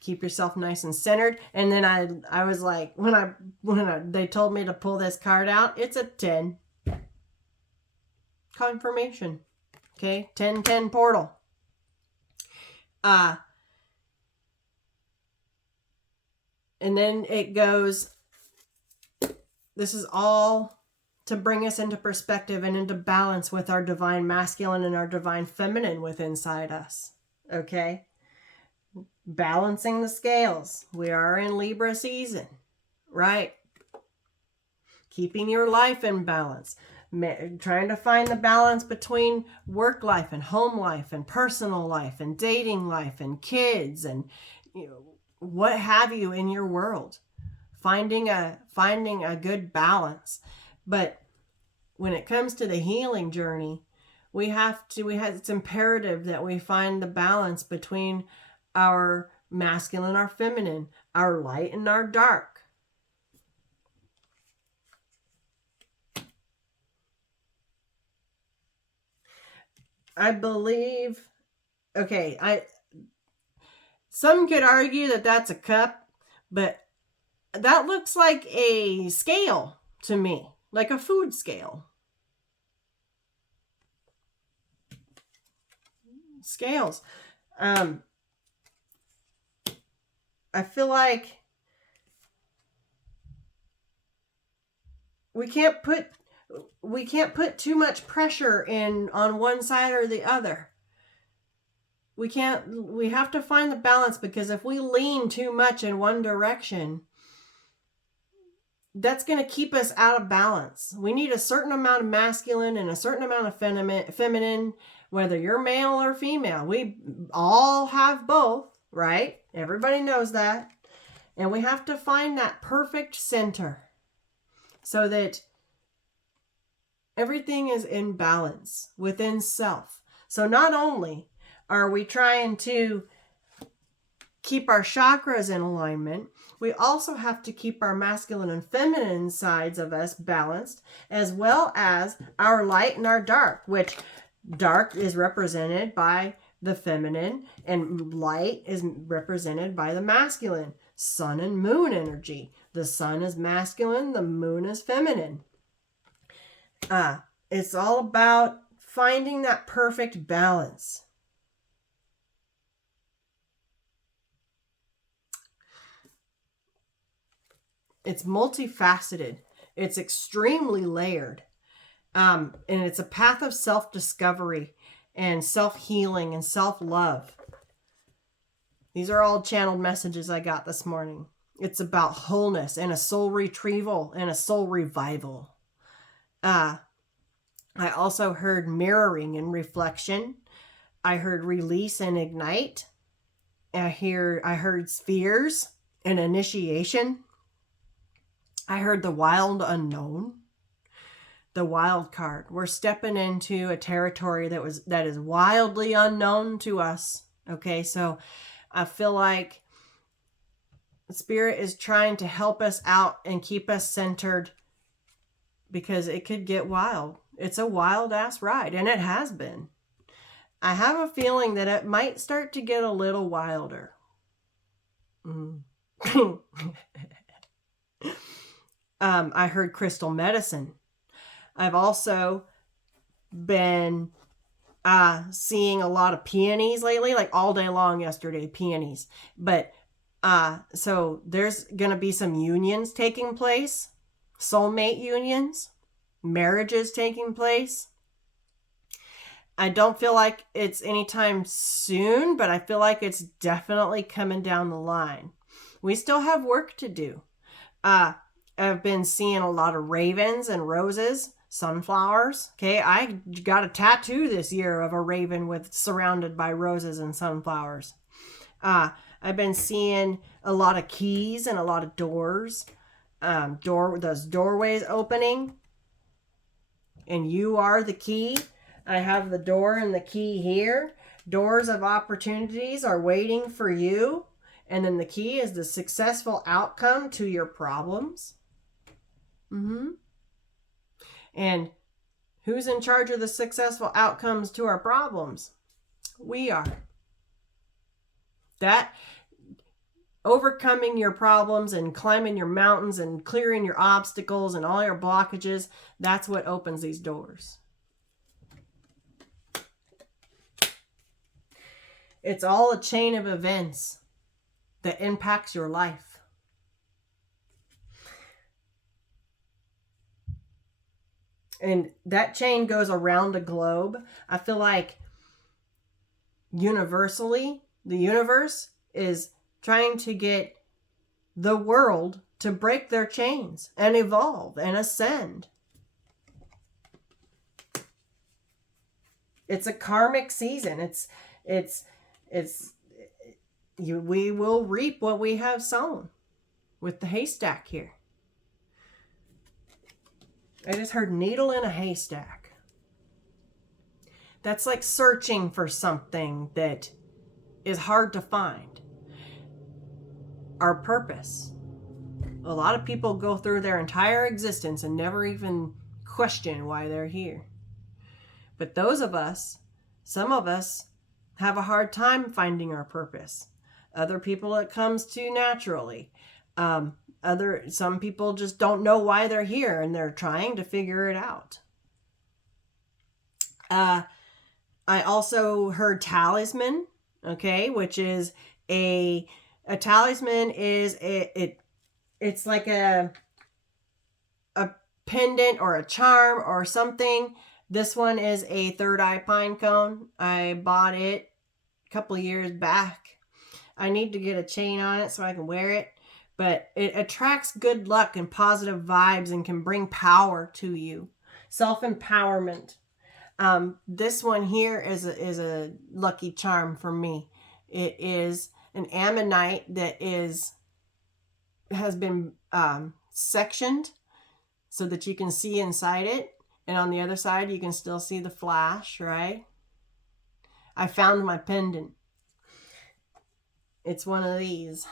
Keep yourself nice and centered. And then I was like, they told me to pull this card out, it's a 10. Confirmation. Okay, 10-10 portal. And then it goes, this is all to bring us into perspective and into balance with our divine masculine and our divine feminine within inside us. Okay? Balancing the scales. We are in Libra season, right? Keeping your life in balance. Trying to find the balance between work life and home life and personal life and dating life and kids and what have you in your world. Finding a good balance. But when it comes to the healing journey, it's imperative that we find the balance between our masculine, our feminine, our light and our dark. I believe, some could argue that that's a cup, but that looks like a scale to me, like a food scale. Scales. I feel like we can't put too much pressure in on one side or the other. We have to find the balance, because if we lean too much in one direction, that's going to keep us out of balance. We need a certain amount of masculine and a certain amount of feminine, whether you're male or female. We all have both, right? Everybody knows that. And we have to find that perfect center so that everything is in balance within self. So not only are we trying to keep our chakras in alignment, we also have to keep our masculine and feminine sides of us balanced, as well as our light and our dark, which dark is represented by the feminine and light is represented by the masculine. Sun and moon energy. The sun is masculine, the moon is feminine. It's all about finding that perfect balance. It's multifaceted. It's extremely layered. And it's a path of self-discovery and self-healing and self-love. These are all channeled messages I got this morning. It's about wholeness and a soul retrieval and a soul revival. I also heard mirroring and reflection. I heard release and ignite. I heard spheres and initiation. I heard the wild unknown, the wild card. We're stepping into a territory that is wildly unknown to us. Okay, so I feel like Spirit is trying to help us out and keep us centered, because it could get wild. It's a wild ass ride, and it has been. I have a feeling that it might start to get a little wilder. I heard crystal medicine. I've also been seeing a lot of peonies lately, like all day long yesterday, peonies. But so there's going to be some unions taking place, soulmate unions, marriages taking place. I don't feel like it's anytime soon, but I feel like it's definitely coming down the line. We still have work to do. I've been seeing a lot of ravens and roses, sunflowers. Okay, I got a tattoo this year of a raven surrounded by roses and sunflowers. I've been seeing a lot of keys and a lot of doors. Those doorways opening. And you are the key. I have the door and the key here. Doors of opportunities are waiting for you. And then the key is the successful outcome to your problems. And who's in charge of the successful outcomes to our problems? We are. That overcoming your problems and climbing your mountains and clearing your obstacles and all your blockages, that's what opens these doors. It's all a chain of events that impacts your life. And that chain goes around the globe. I feel like universally, the universe is trying to get the world to break their chains and evolve and ascend. It's a karmic season. We will reap what we have sown with the haystack here. I just heard needle in a haystack. That's like searching for something that is hard to find. Our purpose. A lot of people go through their entire existence and never even question why they're here. But those of us, some of us, have a hard time finding our purpose. Other people it comes to naturally. Some people just don't know why they're here and they're trying to figure it out. I also heard talisman, okay, which is a talisman is it's like a pendant or a charm or something. This one is a third eye pine cone. I bought it a couple of years back. I need to get a chain on it so I can wear it. But it attracts good luck and positive vibes and can bring power to you. Self-empowerment. This one here is a lucky charm for me. It is an ammonite that has been sectioned so that you can see inside it. And on the other side, you can still see the flash, right? I found my pendant. It's one of these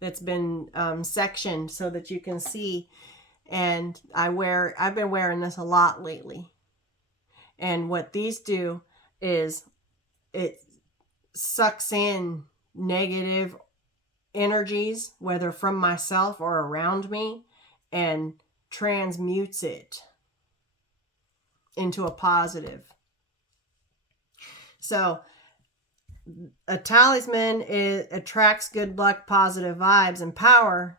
that's been sectioned so that you can see. And I've been wearing this a lot lately. And what these do is it sucks in negative energies, whether from myself or around me, and transmutes it into a positive. So a talisman attracts good luck, positive vibes, and power.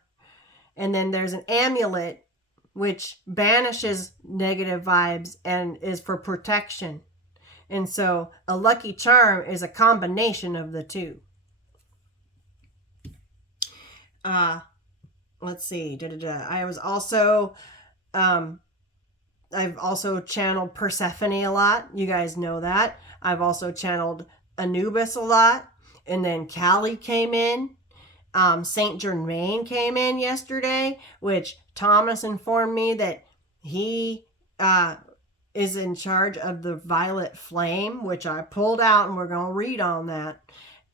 And then there's an amulet which banishes negative vibes and is for protection. And so a lucky charm is a combination of the two. Let's see. I was also, I've also channeled Persephone a lot. You guys know that. I've also channeled Anubis a lot. And then Kali came in. Saint Germain came in yesterday, which Thomas informed me that he is in charge of the violet flame, which I pulled out, and we're going to read on that.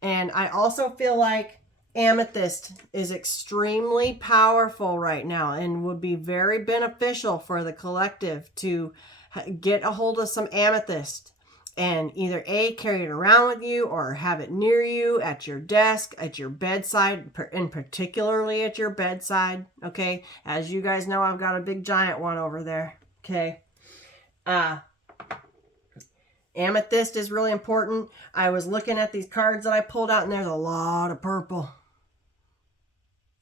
And I also feel like amethyst is extremely powerful right now and would be very beneficial for the collective to get a hold of some amethyst and either carry it around with you or have it near you at your desk, at your bedside, and particularly at your bedside. Okay, as you guys know, I've got a big giant one over there. Okay. Amethyst is really important. I was looking at these cards that I pulled out, and there's a lot of purple.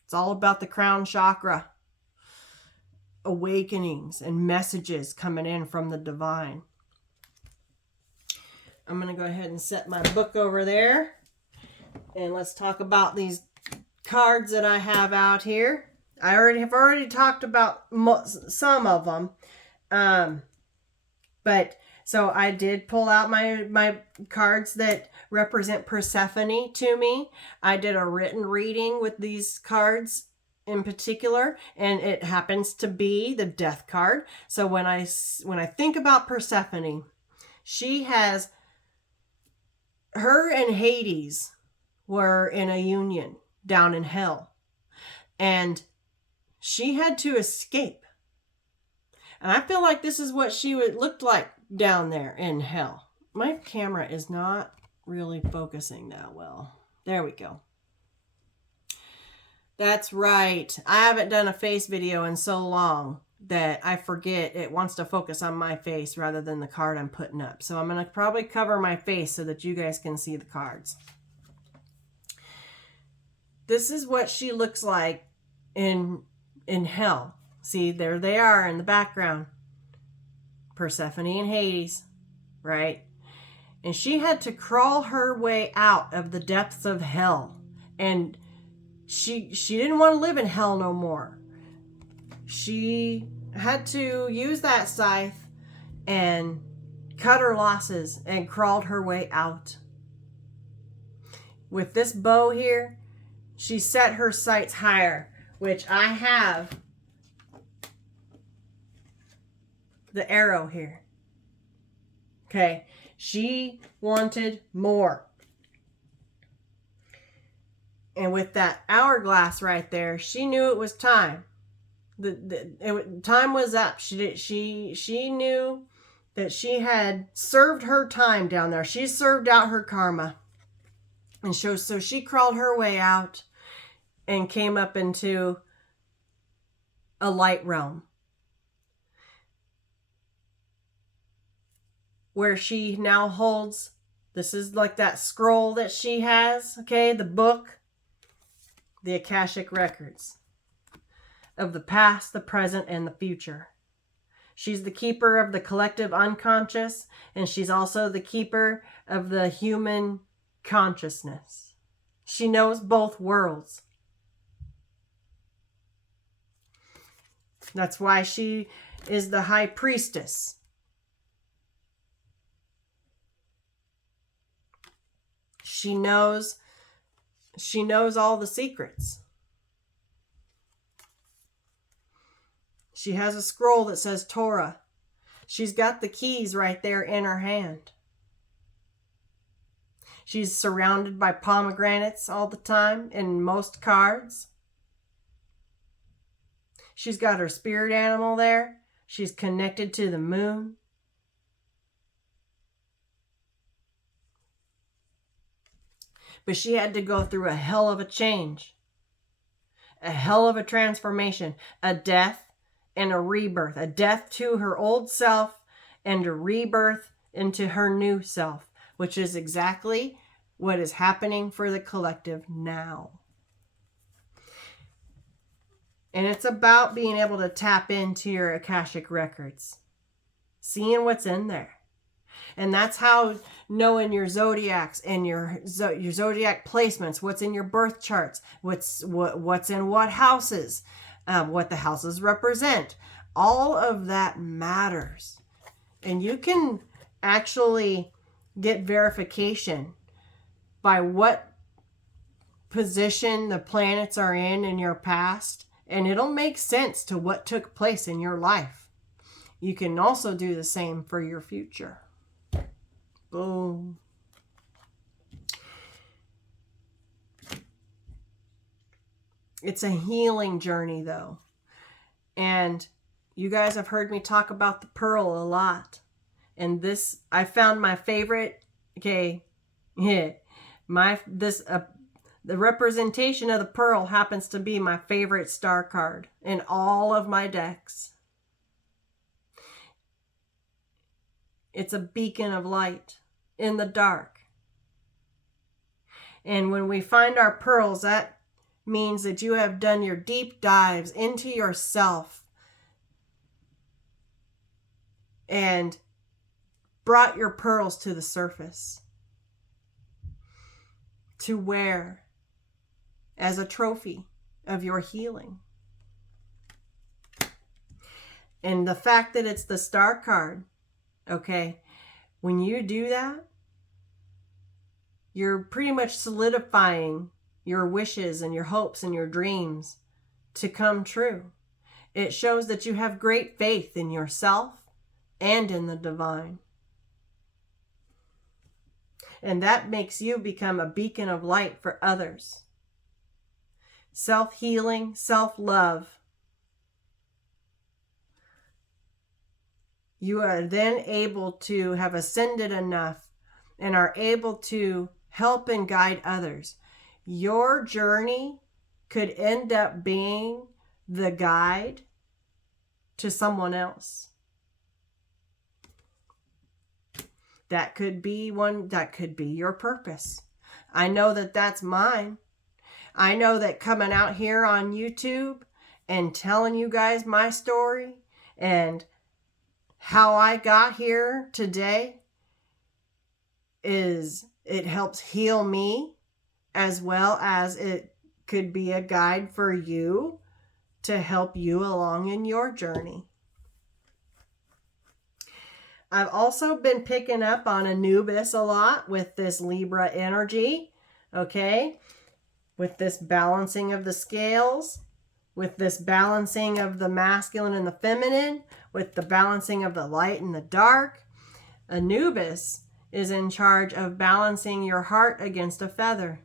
It's all about the crown chakra. Awakenings and messages coming in from the divine. I'm going to go ahead and set my book over there. And let's talk about these cards that I have out here. I have already talked about some of them. But so I did pull out my cards that represent Persephone to me. I did a written reading with these cards in particular, and it happens to be the Death card. So when I think about Persephone, her and Hades were in a union down in hell, and she had to escape. And I feel like this is what she looked like down there in hell. My camera is not really focusing that well. There we go. That's right. I haven't done a face video in so long that I forget it wants to focus on my face rather than the card I'm putting up. So I'm going to probably cover my face so that you guys can see the cards. This is what she looks like in hell. See, there they are in the background. Persephone and Hades, right? And she had to crawl her way out of the depths of hell. And she didn't want to live in hell no more. She had to use that scythe and cut her losses and crawled her way out. With this bow here, she set her sights higher, which I have the arrow here. Okay, she wanted more. And with that hourglass right there, she knew it was time. Time was up. She knew that she had served her time down there. She served out her karma. And so she crawled her way out and came up into a light realm, where she now holds, this is like that scroll that she has, okay, the book, the Akashic records of the past, the present, and the future. She's the keeper of the collective unconscious, and she's also the keeper of the human consciousness. She knows both worlds. That's why she is the high priestess. She knows all the secrets. She has a scroll that says Torah. She's got the keys right there in her hand. She's surrounded by pomegranates all the time in most cards. She's got her spirit animal there. She's connected to the moon. But she had to go through a hell of a change, a hell of a transformation, a death and a rebirth, a death to her old self and a rebirth into her new self, which is exactly what is happening for the collective now. And it's about being able to tap into your Akashic records, seeing what's in there. And that's how knowing your zodiacs and your zodiac placements, what's in your birth charts, what's in what houses, what the houses represent. All of that matters. And you can actually get verification by what position the planets are in your past, and it'll make sense to what took place in your life. You can also do the same for your future. Boom. It's a healing journey, though. And you guys have heard me talk about the pearl a lot. And this, I found my favorite, okay, the representation of the pearl happens to be my favorite star card in all of my decks. It's a beacon of light in the dark. And when we find our pearls, that means that you have done your deep dives into yourself and brought your pearls to the surface to wear as a trophy of your healing. And the fact that it's the star card, okay, when you do that, you're pretty much solidifying your wishes and your hopes and your dreams to come true. It shows that you have great faith in yourself and in the divine. And that makes you become a beacon of light for others. Self-healing, self-love. You are then able to have ascended enough and are able to help and guide others. Your journey could end up being the guide to someone else. That could be your purpose. I know that that's mine. I know that coming out here on YouTube and telling you guys my story and how I got here today it helps heal me, as well as it could be a guide for you to help you along in your journey. I've also been picking up on Anubis a lot with this Libra energy, okay? With this balancing of the scales, with this balancing of the masculine and the feminine, with the balancing of the light and the dark. Anubis is in charge of balancing your heart against a feather.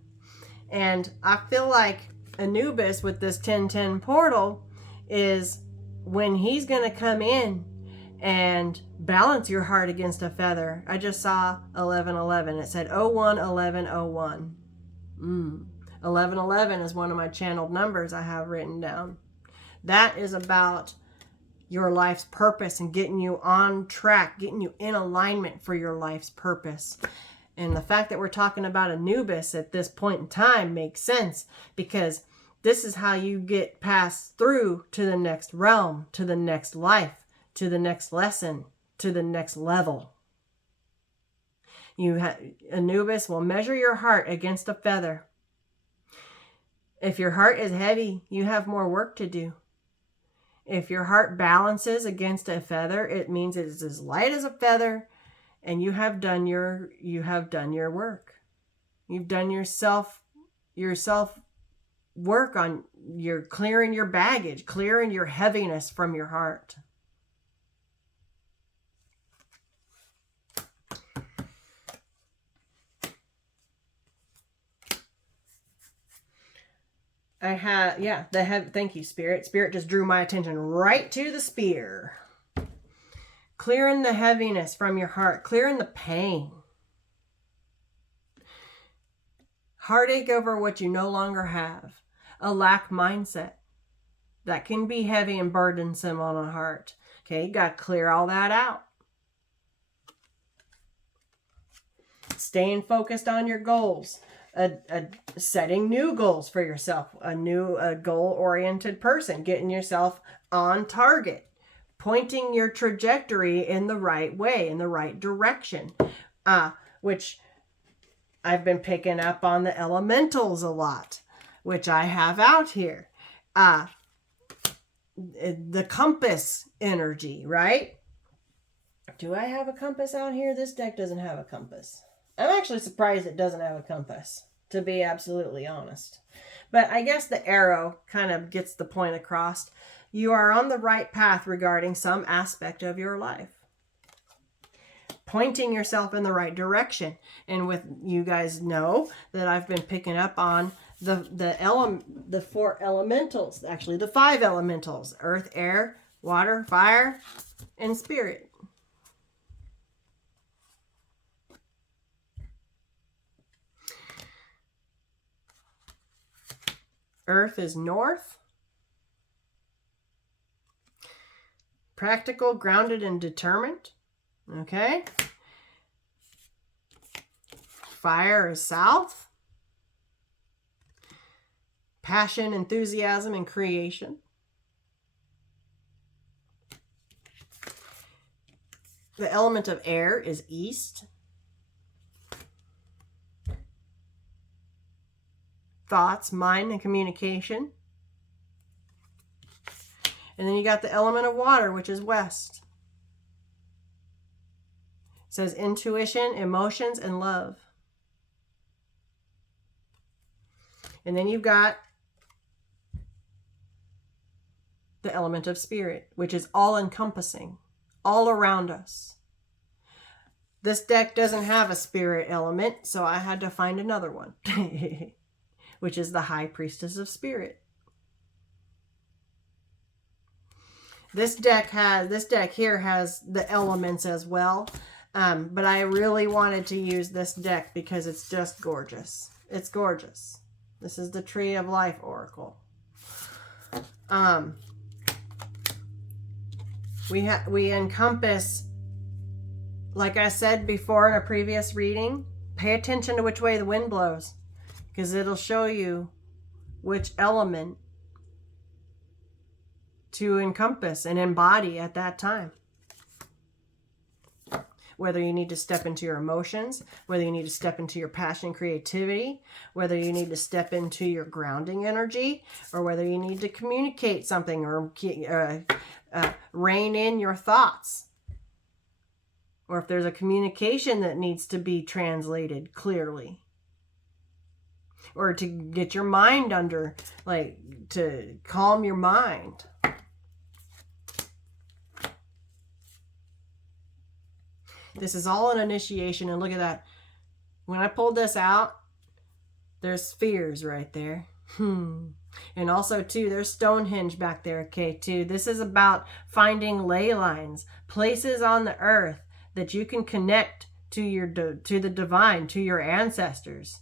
And I feel like Anubis with this 1010 portal is when he's going to come in and balance your heart against a feather. I just saw 1111. It said 011101. 1111 is one of my channeled numbers I have written down. That is about your life's purpose and getting you on track, getting you in alignment for your life's purpose. And the fact that we're talking about Anubis at this point in time makes sense, because this is how you get passed through to the next realm, to the next life, to the next lesson, to the next level. Anubis will measure your heart against a feather. If your heart is heavy, you have more work to do. If your heart balances against a feather, it means it is as light as a feather, and you have done your work. You've done yourself work on your clearing your baggage, clearing your heaviness from your heart. Thank you, Spirit. Spirit just drew my attention right to the spear. Clearing the heaviness from your heart, clearing the pain. Heartache over what you no longer have. A lack mindset. That can be heavy and burdensome on a heart. Okay, you got to clear all that out. Staying focused on your goals. Setting new goals for yourself, a goal-oriented person, getting yourself on target, pointing your trajectory in the right way, in the right direction, which I've been picking up on the elementals a lot, which I have out here. The compass energy, right? Do I have a compass out here? This deck doesn't have a compass. I'm actually surprised it doesn't have a compass, to be absolutely honest. But I guess the arrow kind of gets the point across. You are on the right path regarding some aspect of your life. Pointing yourself in the right direction. And with you guys know that I've been picking up on the four elementals, actually the 5 elementals: earth, air, water, fire, and spirit. Earth is north. Practical, grounded, and determined. Okay. Fire is south. Passion, enthusiasm, and creation. The element of air is east. Thoughts, mind, and communication. And then you got the element of water, which is west. It says intuition, emotions, and love. And then you've got the element of spirit, which is all-encompassing, all around us. This deck doesn't have a spirit element, so I had to find another one. Which is the High Priestess of Spirit. This deck here has the elements as well, but I really wanted to use this deck because it's just gorgeous. It's gorgeous. This is the Tree of Life Oracle. We encompass, like I said before in a previous reading, pay attention to which way the wind blows, because it'll show you which element to encompass and embody at that time. Whether you need to step into your emotions, whether you need to step into your passion and creativity, whether you need to step into your grounding energy, or whether you need to communicate something or rein in your thoughts. Or if there's a communication that needs to be translated clearly. Or to get your mind under, like, to calm your mind. This is all an initiation, and look at that. When I pulled this out, there's spheres right there. And also, too, there's Stonehenge back there, okay, too. This is about finding ley lines, places on the earth that you can connect to the divine, to your ancestors.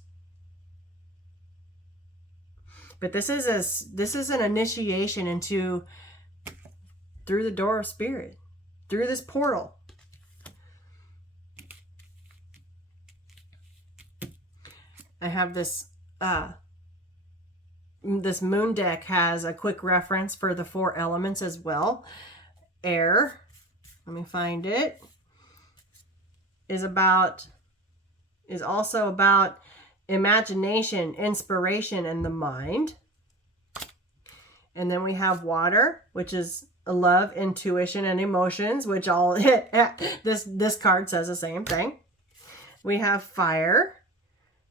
But this is an initiation into through the door of spirit, through this portal. I have this this moon deck has a quick reference for the 4 elements as well. Air, let me find it, is also about imagination, inspiration, and the mind. And then we have water, which is love, intuition, and emotions, which all this card says the same thing. We have fire,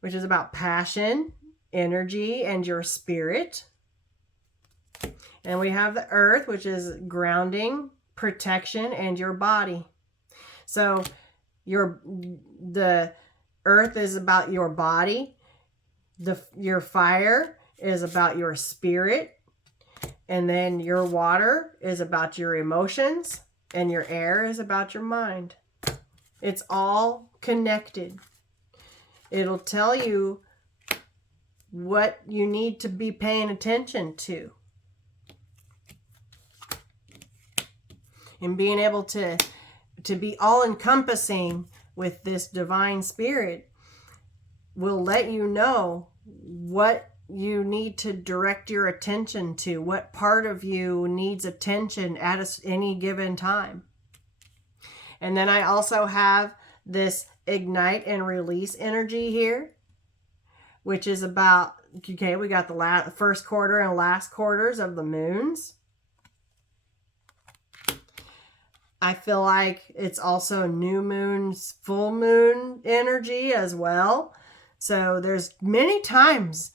which is about passion, energy, and your spirit. And we have the earth, which is grounding, protection, and your body. So the earth is about your body. Your fire is about your spirit. And then your water is about your emotions. And your air is about your mind. It's all connected. It'll tell you what you need to be paying attention to. And being able to be all-encompassing with this divine spirit will let you know what you need to direct your attention to, what part of you needs attention at any given time. And then I also have this ignite and release energy here, which is about, okay, we got the first quarter and last quarters of the moons. I feel like it's also new moon's full moon energy as well. So there's many times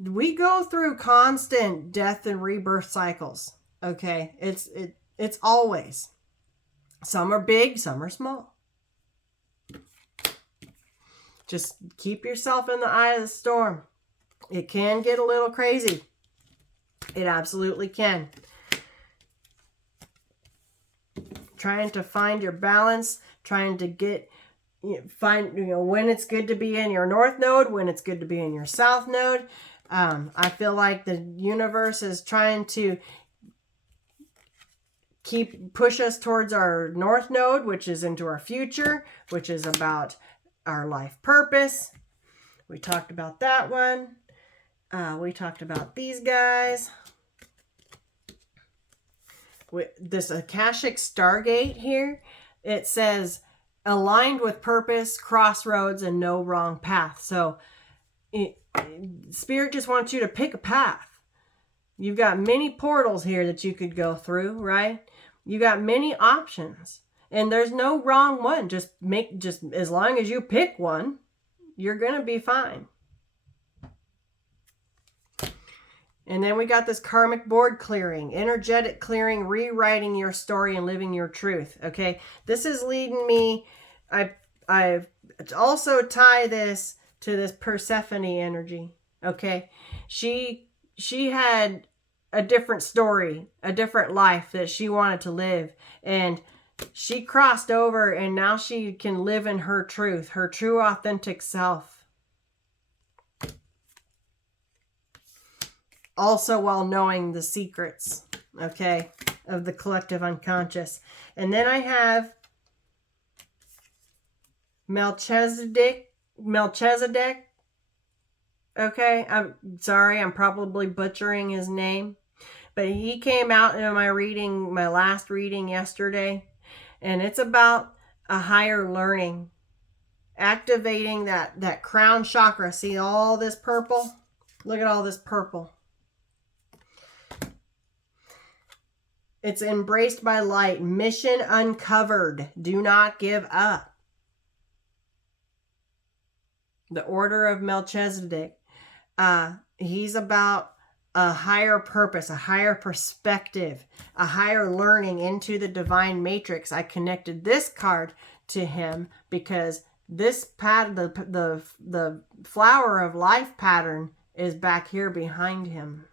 we go through constant death and rebirth cycles. Okay, it's always. Some are big, some are small. Just keep yourself in the eye of the storm. It can get a little crazy. It absolutely can. Trying to find your balance, trying to find when it's good to be in your north node, when it's good to be in your south node. I feel like the universe is trying to push us towards our north node, which is into our future, which is about our life purpose. We talked about that one. We talked about these guys. This Akashic Stargate here, it says aligned with purpose, crossroads, and no wrong path. So Spirit just wants you to pick a path. You've got many portals here that you could go through, right? You got many options. And there's no wrong one. Just as long as you pick one, you're going to be fine. And then we got this karmic board clearing, energetic clearing, rewriting your story and living your truth. Okay, this is leading me. I also tie this to this Persephone energy. Okay, she had a different story, a different life that she wanted to live, and she crossed over, and now she can live in her truth, her true authentic self. Also while knowing the secrets, okay, of the collective unconscious. And then I have Melchizedek. Okay, I'm sorry, I'm probably butchering his name. But he came out in my last reading yesterday. And it's about a higher learning. Activating that crown chakra. See all this purple? Look at all this purple. It's embraced by light. Mission uncovered. Do not give up. The Order of Melchizedek. He's about a higher purpose, a higher perspective, a higher learning into the divine matrix. I connected this card to him because this pattern, the flower of life pattern, is back here behind him.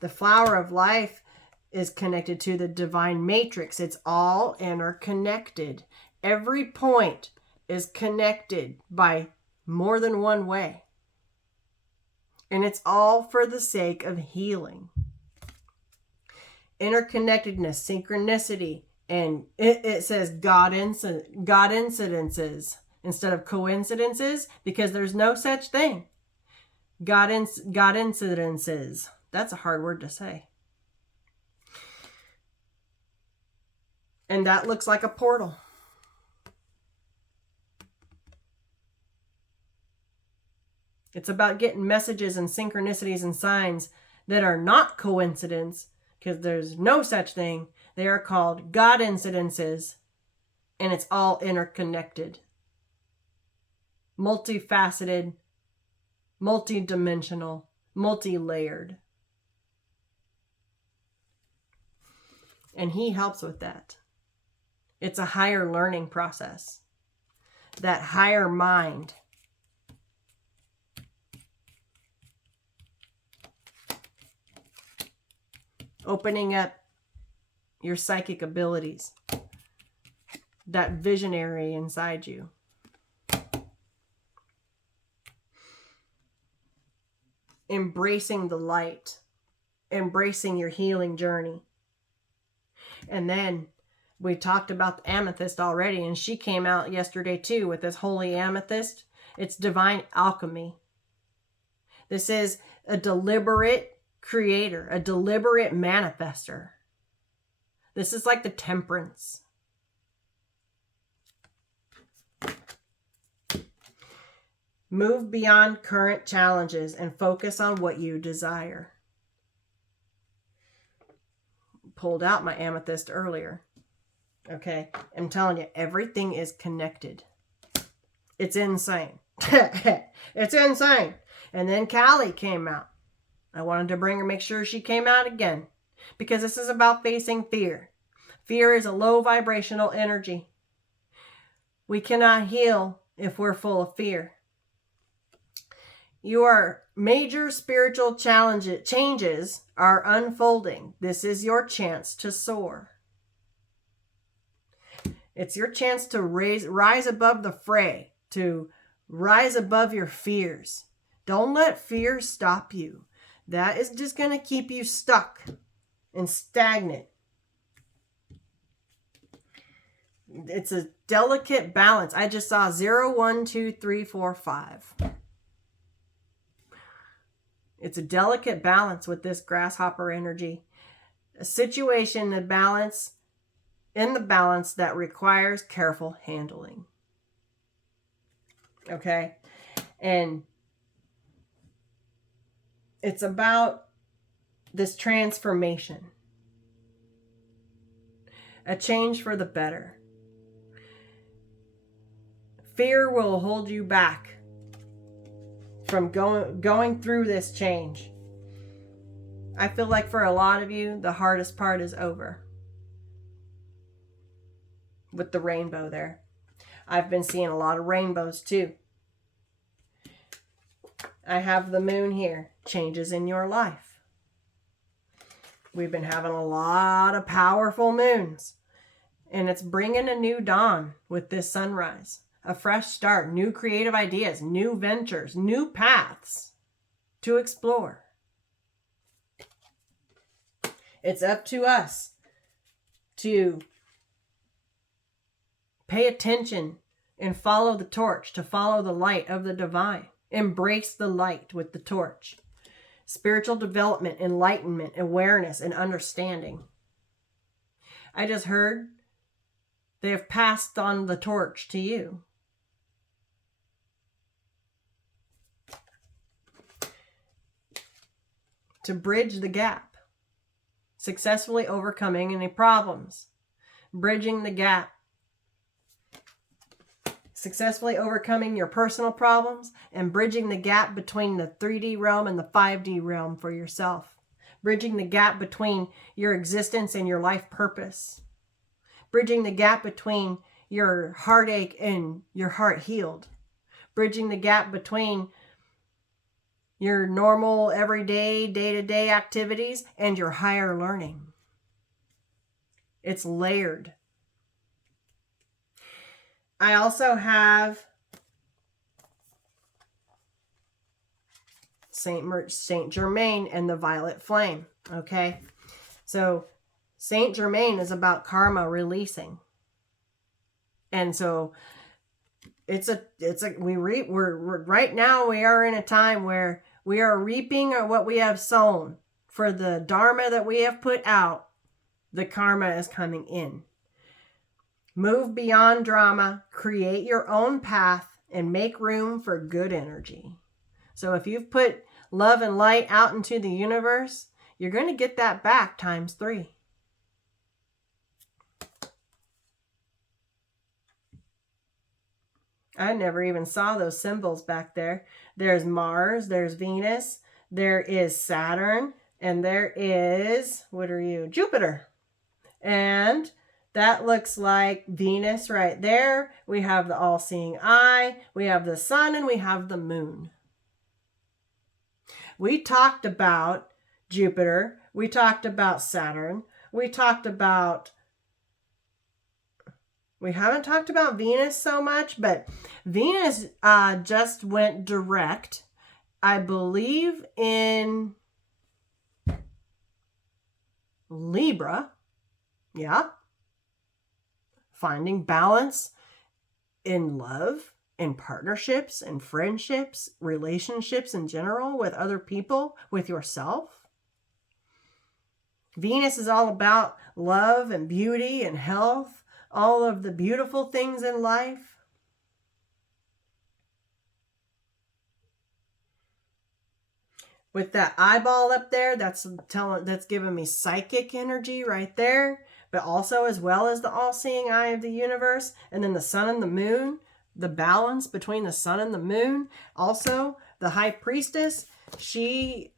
The flower of life is connected to the divine matrix. It's all interconnected. Every point is connected by more than one way. And it's all for the sake of healing. Interconnectedness, synchronicity, and it says God incidences instead of coincidences, because there's no such thing. God incidences. That's a hard word to say. And that looks like a portal. It's about getting messages and synchronicities and signs that are not coincidence, because there's no such thing. They are called God incidences, and it's all interconnected. Multifaceted, multidimensional, multi-layered. And he helps with that. It's a higher learning process. That higher mind. Opening up your psychic abilities. That visionary inside you. Embracing the light. Embracing your healing journey. And then we talked about the amethyst already, and she came out yesterday too with this holy amethyst. It's divine alchemy. This is a deliberate creator, a deliberate manifester. This is like the temperance. Move beyond current challenges and focus on what you desire. Pulled out my amethyst earlier. Okay, I'm telling you, everything is connected. It's insane. It's insane. And then Callie came out. I wanted to bring her, make sure she came out again, because this is about facing fear. Fear is a low vibrational energy. We cannot heal if we're full of fear. Your major spiritual changes are unfolding. This is your chance to soar. It's your chance to rise above the fray, to rise above your fears. Don't let fear stop you. That is just going to keep you stuck and stagnant. It's a delicate balance. I just saw 0, 1, 2, 3, 4, 5. It's a delicate balance with this grasshopper energy. A situation, in the balance that requires careful handling. Okay? And it's about this transformation. A change for the better. Fear will hold you back from going through this change. I feel like for a lot of you, the hardest part is over. With the rainbow there. I've been seeing a lot of rainbows too. I have the moon here. Changes in your life. We've been having a lot of powerful moons. And it's bringing a new dawn with this sunrise. A fresh start, new creative ideas, new ventures, new paths to explore. It's up to us to pay attention and follow the torch, to follow the light of the divine. Embrace the light with the torch. Spiritual development, enlightenment, awareness, and understanding. I just heard they have passed on the torch to you. To bridge the gap. Successfully overcoming any problems. Bridging the gap. Successfully overcoming your personal problems and bridging the gap between the 3D realm and the 5D realm for yourself. Bridging the gap between your existence and your life purpose. Bridging the gap between your heartache and your heart healed. Bridging the gap between your normal, everyday, day-to-day activities and your higher learning. It's layered. I also have Saint Germain and the Violet Flame. Okay, so Saint Germain is about karma releasing, and so we're right now we are in a time where we are reaping what we have sown. For the dharma that we have put out, the karma is coming in. Move beyond drama, create your own path, and make room for good energy. So if you've put love and light out into the universe, you're going to get that back times 3. I never even saw those symbols back there. There's Mars, there's Venus, there is Saturn, and there is, what are you? Jupiter. And that looks like Venus right there. We have the all-seeing eye, we have the sun, and we have the moon. We talked about Jupiter, we talked about Saturn, we haven't talked about Venus so much, but Venus just went direct, I believe, in Libra. Yeah. Finding balance in love, in partnerships, in friendships, relationships in general, with other people, with yourself. Venus is all about love and beauty and health, all of the beautiful things in life. With that eyeball up there, that's giving me psychic energy right there, but also as well as the all-seeing eye of the universe. And then the sun and the moon, the balance between the sun and the moon. Also, the high priestess, she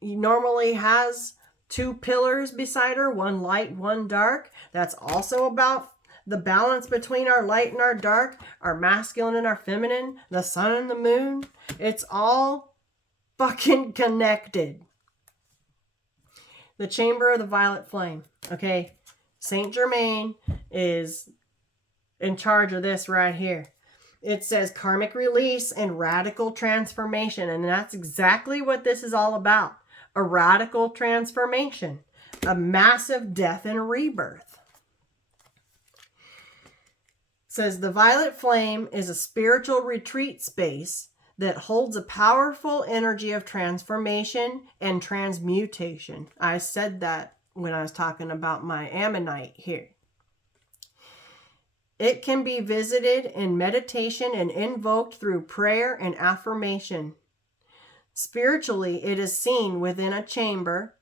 normally has 2 pillars beside her, one light, one dark. That's also about the balance between our light and our dark, our masculine and our feminine, the sun and the moon. It's all fucking connected. The chamber of the violet flame. Okay, Saint Germain is in charge of this right here. It says karmic release and radical transformation, and that's exactly what this is all about. A radical transformation, a massive death and rebirth. It says the violet flame is a spiritual retreat space that holds a powerful energy of transformation and transmutation. I said that when I was talking about my ammonite here. It can be visited in meditation and invoked through prayer and affirmation. Spiritually, it is seen within a chamber,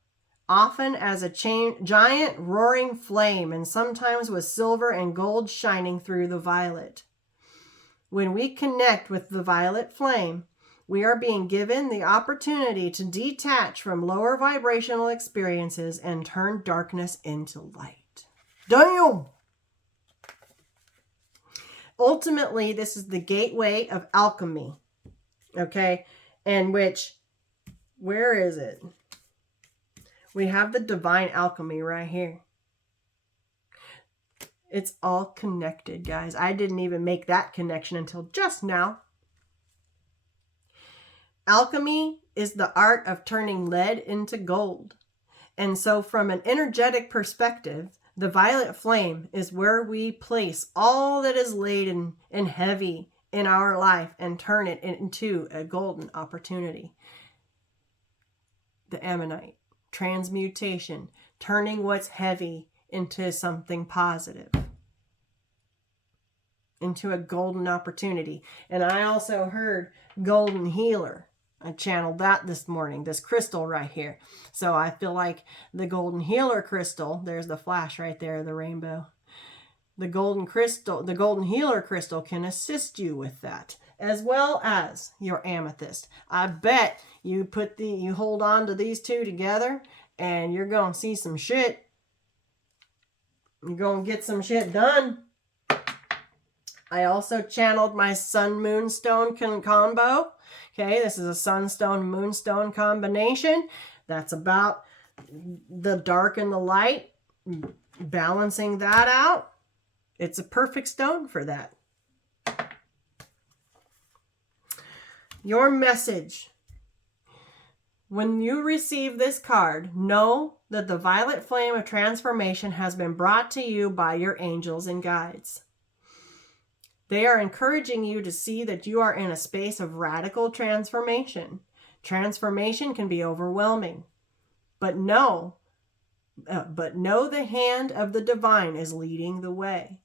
often as a giant roaring flame, and sometimes with silver and gold shining through the violet. When we connect with the violet flame, we are being given the opportunity to detach from lower vibrational experiences and turn darkness into light. Damn! Ultimately, this is the gateway of alchemy. Okay? And which, where is it? We have the divine alchemy right here. It's all connected, guys. I didn't even make that connection until just now. Alchemy is the art of turning lead into gold. And so from an energetic perspective, the violet flame is where we place all that is laden and heavy in our life and turn it into a golden opportunity. The ammonite, transmutation, turning what's heavy into something positive, into a golden opportunity. And I also heard golden healer. I channeled that this morning, this crystal right here. So I feel like the golden healer crystal, there's the flash right there, the rainbow. The golden crystal, the golden healer crystal can assist you with that, as well as your amethyst. I bet you you hold on to these two together and you're going to see some shit. You're going to get some shit done. I also channeled my sun moonstone combo. Okay, this is a sunstone moonstone combination. That's about the dark and the light, balancing that out. It's a perfect stone for that. Your message. When you receive this card, know that the violet flame of transformation has been brought to you by your angels and guides. They are encouraging you to see that you are in a space of radical transformation. Transformation can be overwhelming, but know the hand of the divine is leading the way.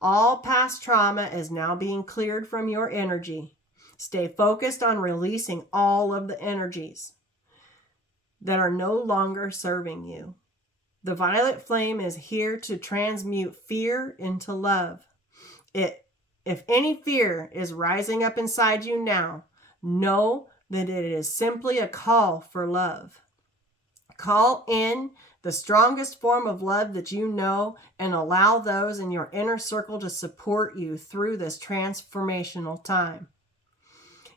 All past trauma is now being cleared from your energy. Stay focused on releasing all of the energies that are no longer serving you. The violet flame is here to transmute fear into love. If any fear is rising up inside you now, know that it is simply a call for love. Call in the strongest form of love that you know and allow those in your inner circle to support you through this transformational time.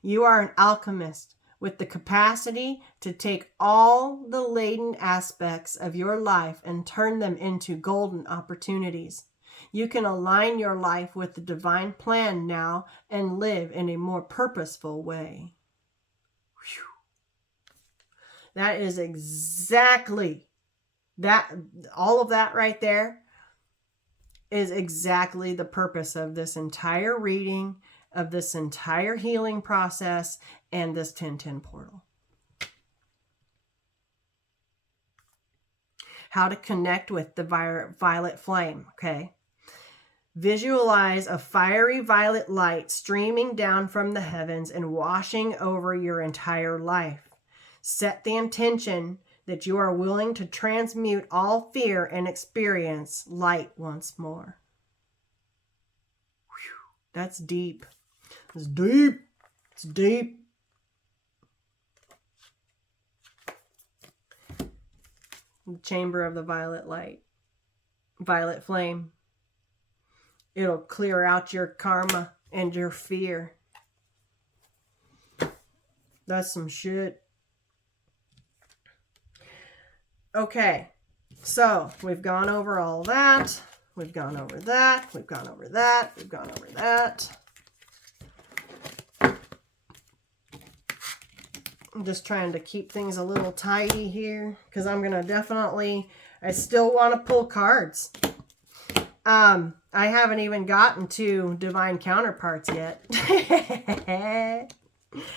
You are an alchemist with the capacity to take all the laden aspects of your life and turn them into golden opportunities. You can align your life with the divine plan now and live in a more purposeful way. Whew. That is exactly that. All of that right there is exactly the purpose of this entire reading, of this entire healing process, and this 1010 portal. How to connect with the violet flame, okay? Visualize a fiery violet light streaming down from the heavens and washing over your entire life. Set the intention that you are willing to transmute all fear and experience light once more. Whew, that's deep. It's deep. It's deep. The chamber of the violet light. Violet flame. It'll clear out your karma and your fear. That's some shit. Okay, so we've gone over all that. We've gone over that. We've gone over that. We've gone over that. I'm just trying to keep things a little tidy here because I'm going to definitely, I still want to pull cards. I haven't even gotten to divine counterparts yet,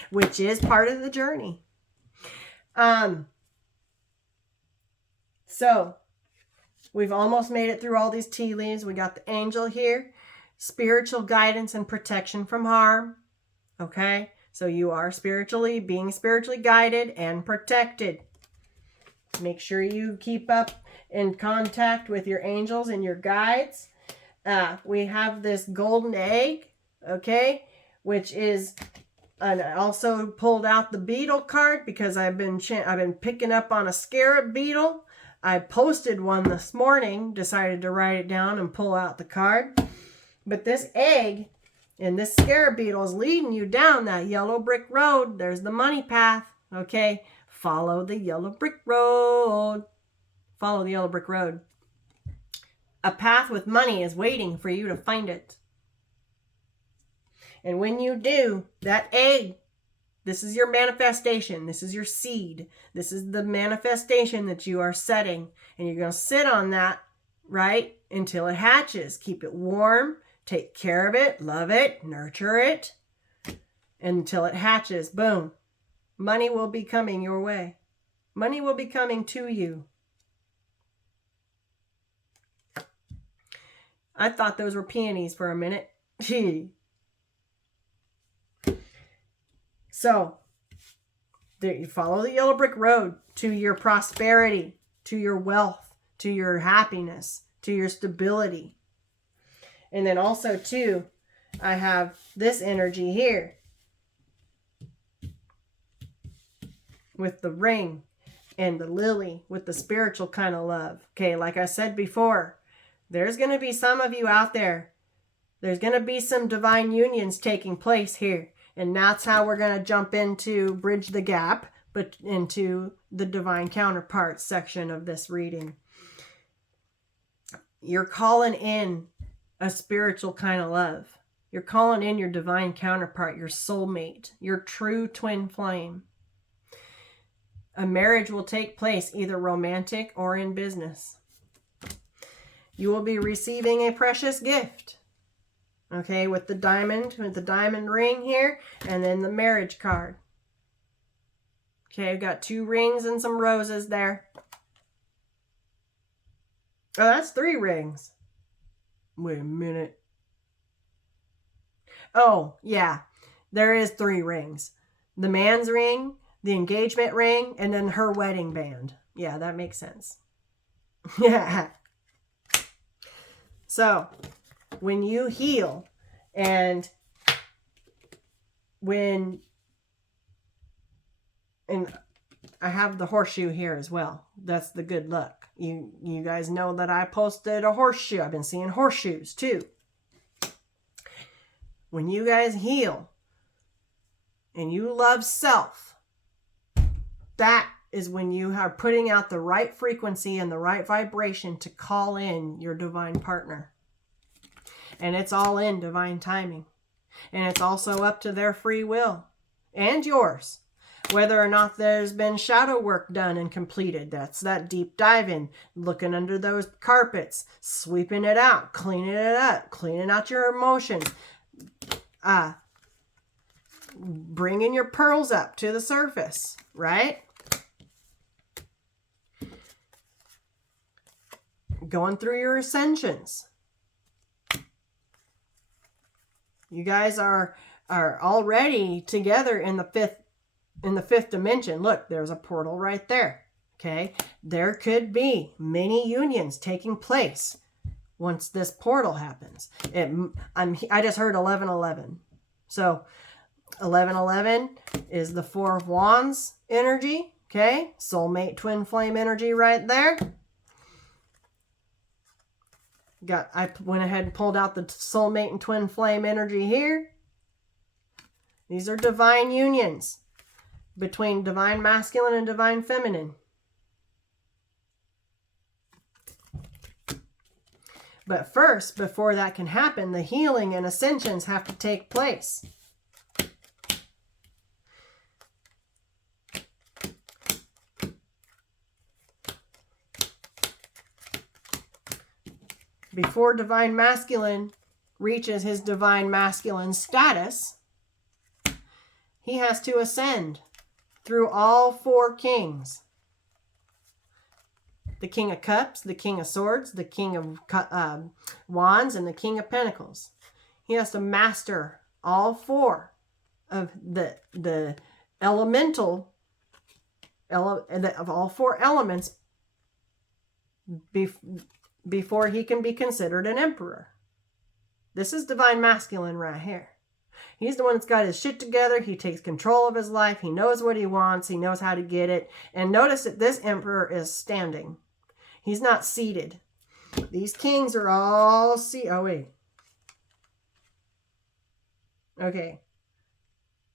which is part of the journey. So we've almost made it through all these tea leaves. We got the angel here, spiritual guidance and protection from harm. Okay. So you are being spiritually guided and protected. Make sure you keep up in contact with your angels and your guides. We have this golden egg, okay, which is, and I also pulled out the beetle card because I've been picking up on a scarab beetle. I posted one this morning, decided to write it down and pull out the card. But this egg and this scarab beetle is leading you down that yellow brick road. There's the money path, okay? Follow the yellow brick road. Follow the yellow brick road. A path with money is waiting for you to find it. And when you do, that egg This is your manifestation. This is your seed. This is the manifestation that you are setting. And you're going to sit on that, right, until it hatches. Keep it warm. Take care of it. Love it. Nurture it. Until it hatches. Boom. Money will be coming your way. Money will be coming to you. I thought those were peonies for a minute. Gee. So, there you follow the yellow brick road to your prosperity, to your wealth, to your happiness, to your stability. And then also, too, I have this energy here with the ring and the lily with the spiritual kind of love. Okay, like I said before, there's going to be some of you out there. There's going to be some divine unions taking place here. And that's how we're going to jump into Bridge the Gap, but into the Divine Counterparts section of this reading. You're calling in a spiritual kind of love. You're calling in your divine counterpart, your soulmate, your true twin flame. A marriage will take place, either romantic or in business. You will be receiving a precious gift. Okay, with the diamond ring here, and then the marriage card. Okay, I've got 2 rings and some roses there. Oh, that's 3 rings. Wait a minute. Oh, yeah, there is 3 rings. The man's ring, the engagement ring, and then her wedding band. Yeah, that makes sense. Yeah. So, when you heal, and I have the horseshoe here as well. That's the good luck. You guys know that I posted a horseshoe. I've been seeing horseshoes too. When you guys heal and you love self, that is when you are putting out the right frequency and the right vibration to call in your divine partner. And it's all in divine timing. And it's also up to their free will and yours. Whether or not there's been shadow work done and completed. That's that deep diving. Looking under those carpets. Sweeping it out. Cleaning it up. Cleaning out your emotions. Bringing your pearls up to the surface. Right? Going through your ascensions. You guys are already together in the fifth dimension. Look, there's a portal right there. Okay, there could be many unions taking place once this portal happens. I just heard 1111. So 1111 is the 4 of Wands energy. Okay, soulmate twin flame energy right there. I went ahead and pulled out the soulmate and twin flame energy here. These are divine unions between divine masculine and divine feminine. But first, before that can happen, the healing and ascensions have to take place. Before divine masculine reaches his divine masculine status, he has to ascend through all 4 kings. The King of Cups, the King of Swords, the King of Wands, and the King of Pentacles. He has to master all 4 of the elemental, of all 4 elements before he can be considered an emperor. This is divine masculine right here. He's the one that's got his shit together. He takes control of his life. He knows what he wants. He knows how to get it. And notice that this emperor is standing. He's not seated. These kings are all seated. Oh, wait. Okay.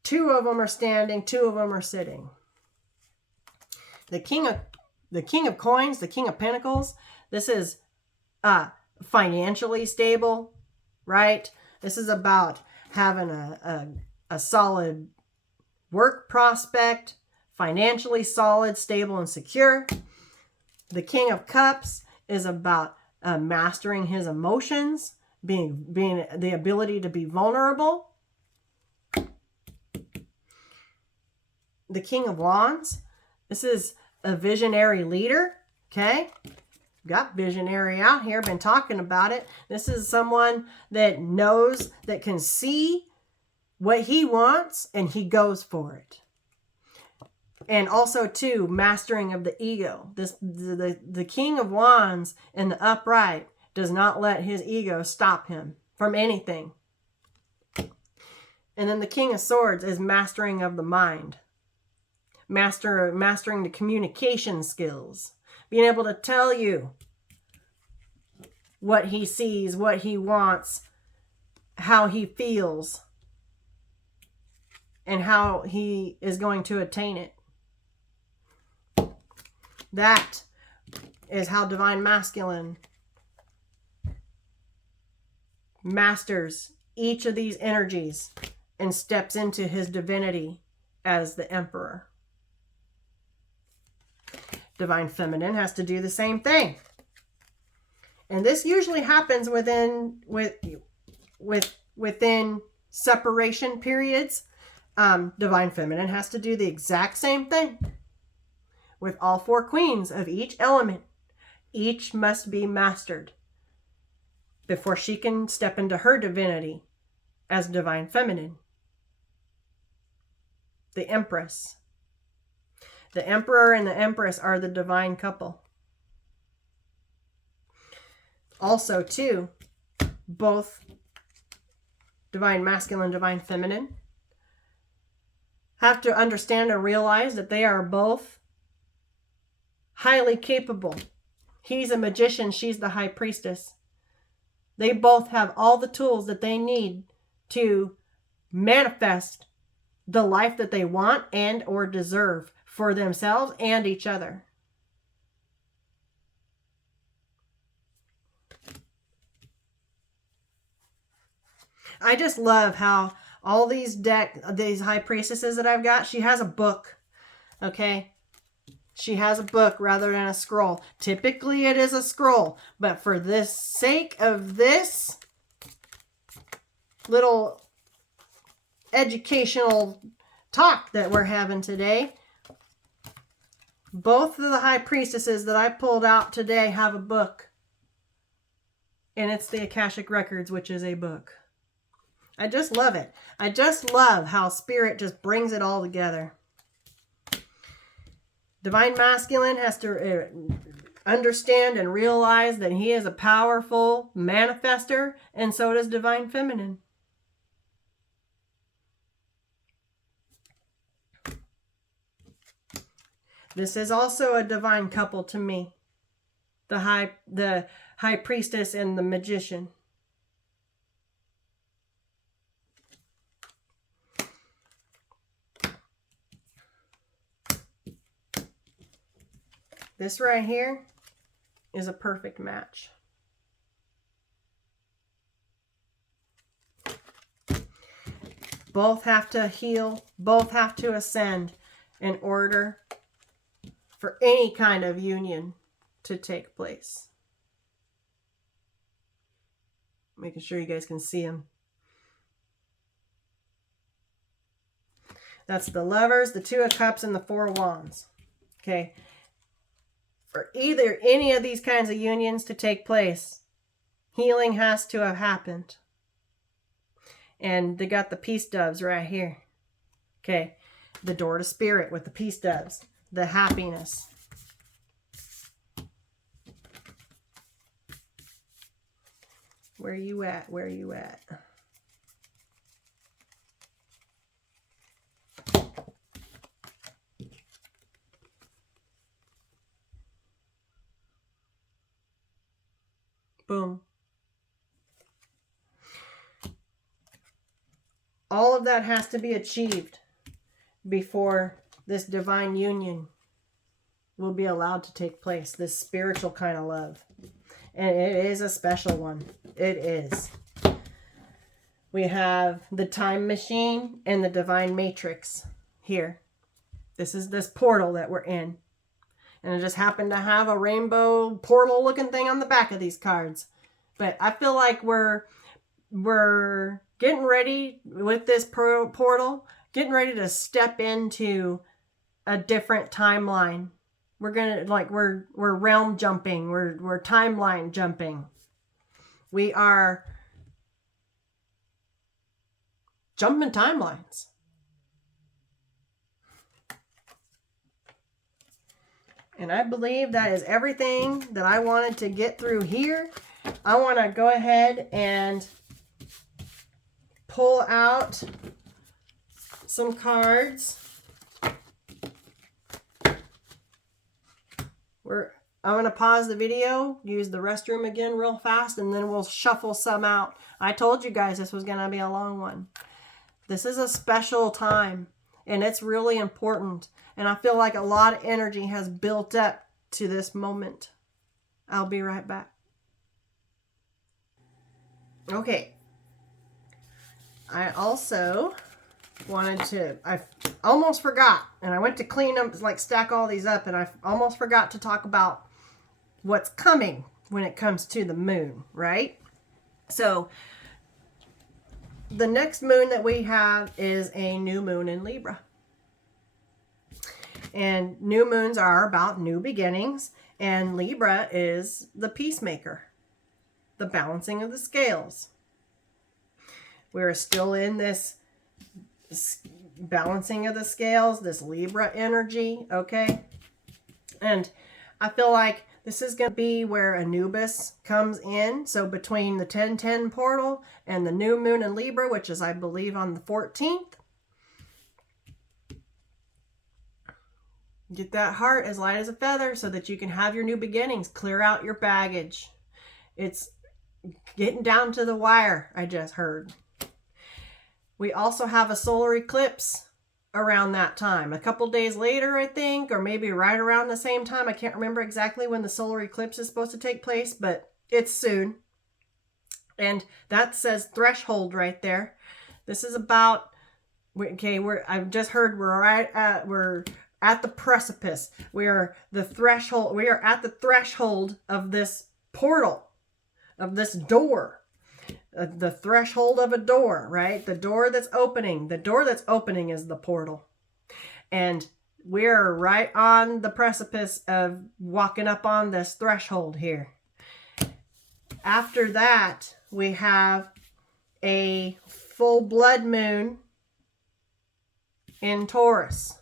2 of them are standing. 2 of them are sitting. The king of coins, the King of Pentacles, this is financially stable, right? This is about having a solid work prospect, financially solid, stable, and secure. The King of Cups is about mastering his emotions, being the ability to be vulnerable. The King of Wands, this is a visionary leader, okay? Got visionary out here, been talking about it. This is someone that knows, that can see what he wants, and he goes for it. And also, too, mastering of the ego. The King of Wands in the upright does not let his ego stop him from anything. And then the King of Swords is mastering of the mind. Mastering the communication skills. Being able to tell you what he sees, what he wants, how he feels, and how he is going to attain it. That is how Divine Masculine masters each of these energies and steps into his divinity as the Emperor. Divine Feminine has to do the same thing. And this usually happens within separation periods. Divine Feminine has to do the exact same thing with all 4 queens of each element. Each must be mastered before she can step into her divinity as Divine Feminine. The Empress. The Emperor and the Empress are the divine couple. Also, too, both Divine Masculine, Divine Feminine have to understand and realize that they are both highly capable. He's a magician, she's the High Priestess. They both have all the tools that they need to manifest the life that they want and or deserve for themselves and each other. I just love how all these High Priestesses that I've got, she has a book, okay? She has a book rather than a scroll. Typically it is a scroll, but for the sake of this little educational talk that we're having today, both of the High Priestesses that I pulled out today have a book. And it's the Akashic Records, which is a book. I just love it. I just love how Spirit just brings it all together. Divine Masculine has to understand and realize that he is a powerful manifester, and so does Divine Feminine. This is also a divine couple to me. The High Priestess and the Magician. This right here is a perfect match. Both have to heal, both have to ascend in order for any kind of union to take place. Making sure you guys can see them. That's the Lovers, the Two of Cups, and the Four of Wands. Okay. For either any of these kinds of unions to take place, healing has to have happened. And they got the peace doves right here. Okay. The door to Spirit with the peace doves. The happiness. Where you at? Where you at? Boom. All of that has to be achieved before this divine union will be allowed to take place. This spiritual kind of love. And it is a special one. It is. We have the Time Machine and the Divine Matrix. here. This is this portal that we're in. And it just happened to have a rainbow portal looking thing on the back of these cards. But I feel like we're getting ready with this portal, getting ready to step into a different timeline. We're gonna, like, we're realm jumping, we're timeline jumping. We are jumping timelines. And I believe that is everything that I wanted to get through here. I want to go ahead and pull out some cards. I'm going to pause the video, use the restroom again real fast, and then we'll shuffle some out. I told you guys this was going to be a long one. This is a special time, and it's really important. And I feel like a lot of energy has built up to this moment. I'll be right back. Okay. I also I almost forgot, and I went to clean them, like stack all these up, and I almost forgot to talk about what's coming when it comes to the moon, right? So the next moon that we have is a new moon in Libra. And new moons are about new beginnings, and Libra is the peacemaker, the balancing of the scales. We're still in this balancing of the scales, this Libra energy, okay? And I feel like this is going to be where Anubis comes in. So between the 1010 portal and the new moon in Libra, which is, I believe, on the 14th, get that heart as light as a feather so that you can have your new beginnings. Clear out your baggage. It's getting down to the wire, I just heard. We also have a solar eclipse around that time. A couple days later, I think, or maybe right around the same time. I can't remember exactly when the solar eclipse is supposed to take place, but it's soon. And that says threshold right there. This is about, okay, I've just heard we're at the precipice. We are at the threshold of this portal, of this door. The threshold of a door, right? The door that's opening. The door that's opening is the portal. And we're right on the precipice of walking up on this threshold here. After that, we have a full blood moon in Taurus.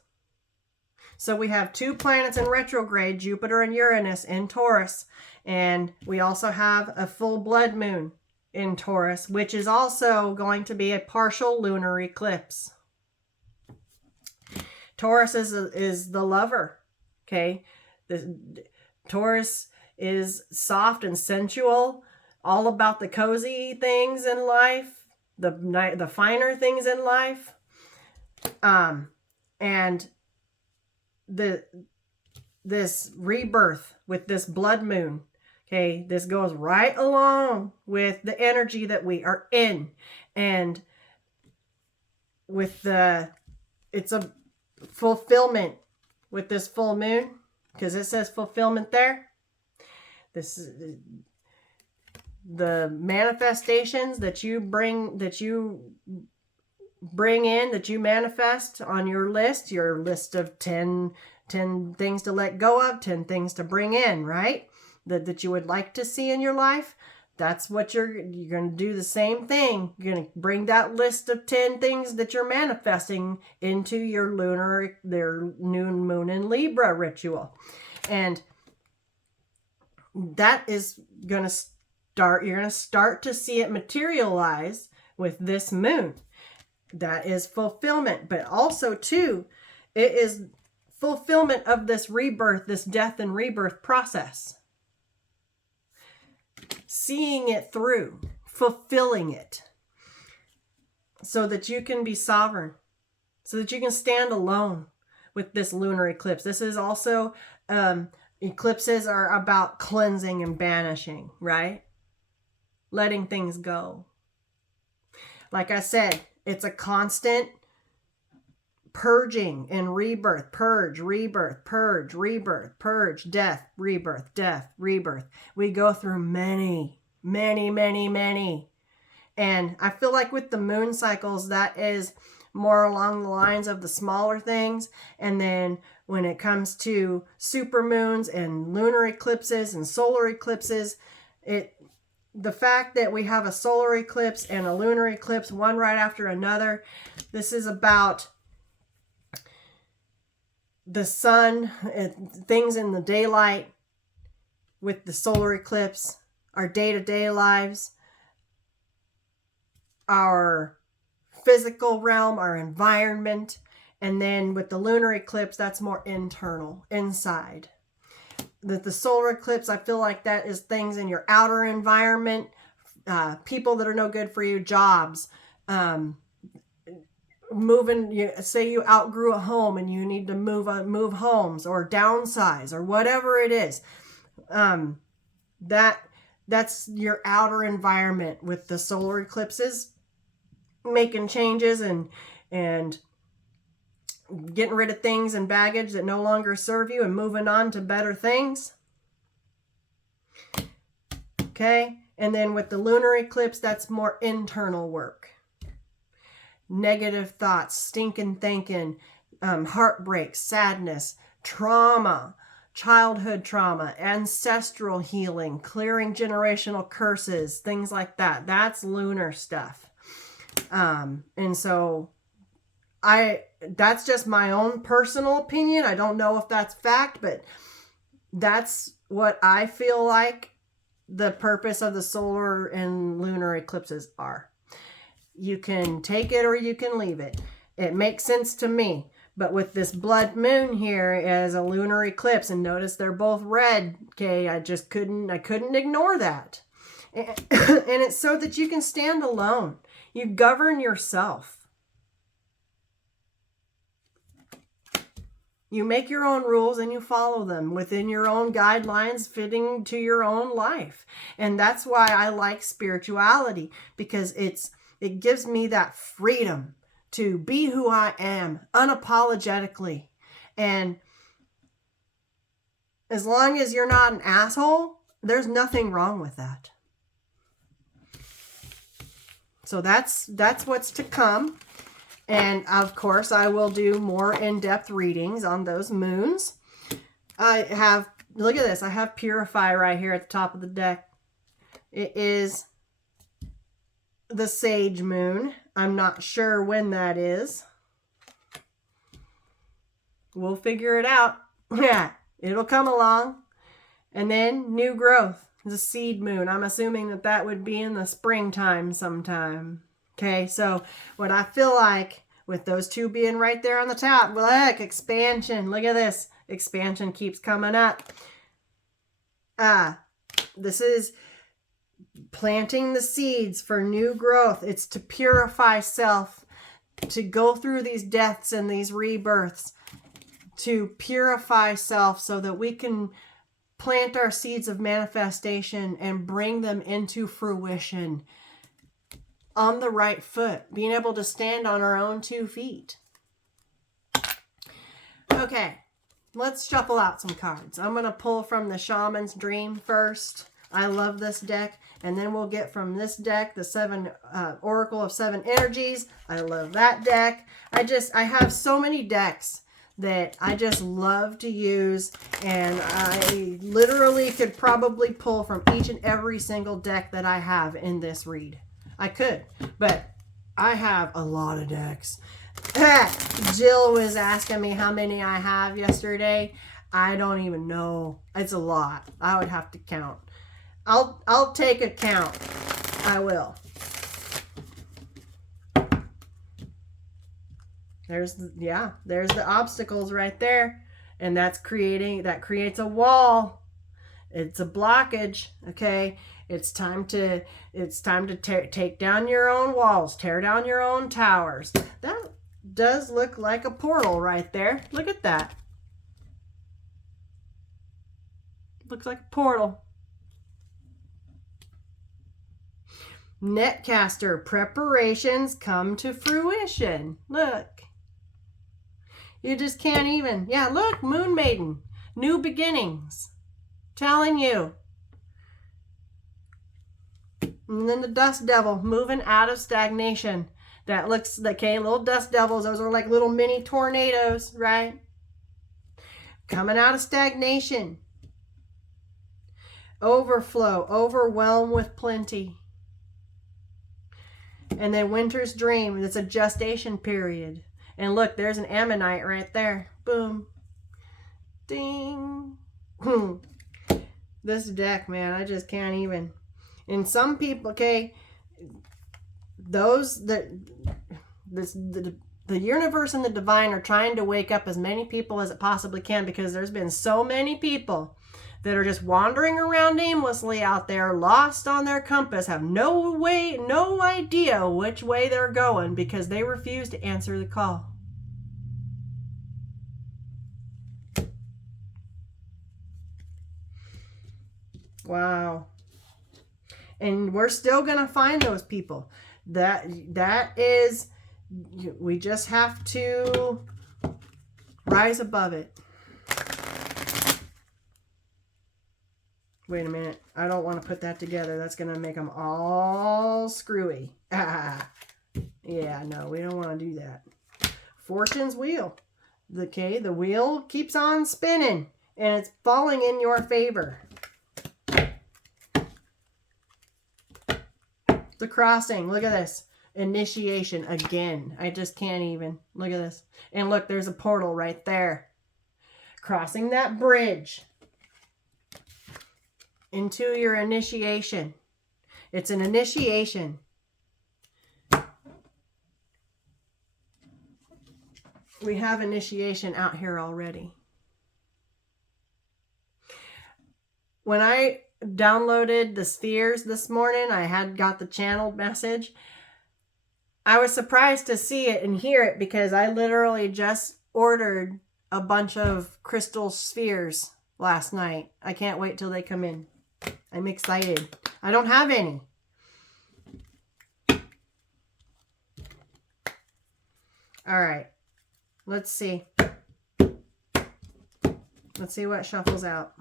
So we have two planets in retrograde, Jupiter and Uranus in Taurus. And we also have a full blood moon in Taurus, which is also going to be a partial lunar eclipse. Taurus is the lover, okay? Taurus is soft and sensual, all about the cozy things in life, the finer things in life, and this rebirth with this blood moon. Okay, this goes right along with the energy that we are in. And with it's a fulfillment with this full moon, because it says fulfillment there. This is the manifestations that you bring in, that you manifest on your list of 10 things to let go of, 10 things to bring in, right? That you would like to see in your life. That's what you're going to do, the same thing. You're going to bring that list of 10 things that you're manifesting into your new moon in Libra ritual. And that is going to you're going to start to see it materialize with this moon. That is fulfillment, but also too, it is fulfillment of this rebirth, this death and rebirth process. Seeing it through, fulfilling it, so that you can be sovereign, so that you can stand alone with this lunar eclipse. This is also, eclipses are about cleansing and banishing, right? Letting things go. Like I said, it's a constant purging and rebirth, purge, rebirth, purge, rebirth, purge, death, rebirth. We go through many. And I feel like with the moon cycles, that is more along the lines of the smaller things. And then when it comes to super moons and lunar eclipses and solar eclipses, the fact that we have a solar eclipse and a lunar eclipse, one right after another, this is about the sun, things in the daylight with the solar eclipse, our day-to-day lives, our physical realm, our environment. And then with the lunar eclipse, that's more internal, inside. The solar eclipse, I feel like that is things in your outer environment, people that are no good for you, jobs, moving. Say you outgrew a home and you need to move homes or downsize or whatever it is. That's your outer environment with the solar eclipses, making changes and getting rid of things and baggage that no longer serve you and moving on to better things. Okay. And then with the lunar eclipse, that's more internal work. Negative thoughts, stinking thinking, heartbreak, sadness, trauma, childhood trauma, ancestral healing, clearing generational curses, things like that. That's lunar stuff. And so that's just my own personal opinion. I don't know if that's fact, but that's what I feel like the purpose of the solar and lunar eclipses are. You can take it or you can leave it. It makes sense to me. But with this blood moon here as a lunar eclipse, and notice they're both red, okay, I couldn't ignore that. And it's so that you can stand alone. You govern yourself. You make your own rules and you follow them within your own guidelines fitting to your own life. And that's why I like spirituality, because it gives me that freedom to be who I am unapologetically. And as long as you're not an asshole, there's nothing wrong with that. So that's what's to come. And of course, I will do more in-depth readings on those moons. Look at this. I have Purify right here at the top of the deck. It is the Sage Moon. I'm not sure when that is. We'll figure it out. Yeah, it'll come along. And then New Growth, the Seed Moon. I'm assuming that would be in the springtime sometime. Okay, so what I feel like with those two being right there on the top, look, expansion. Look at this. Expansion keeps coming up. This is planting the seeds for new growth. It's to purify self, to go through these deaths and these rebirths, to purify self so that we can plant our seeds of manifestation and bring them into fruition on the right foot, being able to stand on our own 2 feet. Okay, let's shuffle out some cards. I'm going to pull from the Shaman's Dream first. I love this deck. And then we'll get from this deck the Oracle of 7 Energies. I love that deck. I have so many decks that I just love to use, and I literally could probably pull from each and every single deck that I have in this read. I could, but I have a lot of decks. Jill was asking me how many I have yesterday. I don't even know. It's a lot. I would have to count. I'll take a count. I will. There's the obstacles right there. And that creates a wall. It's a blockage. Okay. It's time to take down your own walls, tear down your own towers. That does look like a portal right there. Look at that. Looks like a portal. Netcaster, preparations come to fruition. Look. You just can't even. Yeah, look, Moon Maiden. New beginnings. Telling you. And then the Dust Devil moving out of stagnation. That looks, okay, little dust devils. Those are like little mini tornadoes, right? Coming out of stagnation. Overflow, overwhelm with plenty. And then Winter's Dream. It's a gestation period. And look, there's an ammonite right there. Boom. Ding. This deck, man, I just can't even. And some people, okay, those that the universe and the divine are trying to wake up as many people as it possibly can, because there's been so many people that are just wandering around aimlessly out there, lost on their compass, have no idea which way they're going because they refuse to answer the call. Wow. And we're still going to find those people. That is, we just have to rise above it. Wait a minute. I don't want to put that together. That's going to make them all screwy. Yeah, no, we don't want to do that. Fortune's wheel. Okay, the wheel keeps on spinning and it's falling in your favor. The crossing, look at this. Initiation again. I just can't even. Look at this. And look, there's a portal right there. Crossing that bridge into your initiation. It's an initiation. We have initiation out here already. When I downloaded the spheres this morning, I got the channeled message. I was surprised to see it and hear it because I literally just ordered a bunch of crystal spheres last night. I can't wait till they come in. I'm excited. I don't have any. All right. Let's see. Let's see what shuffles out.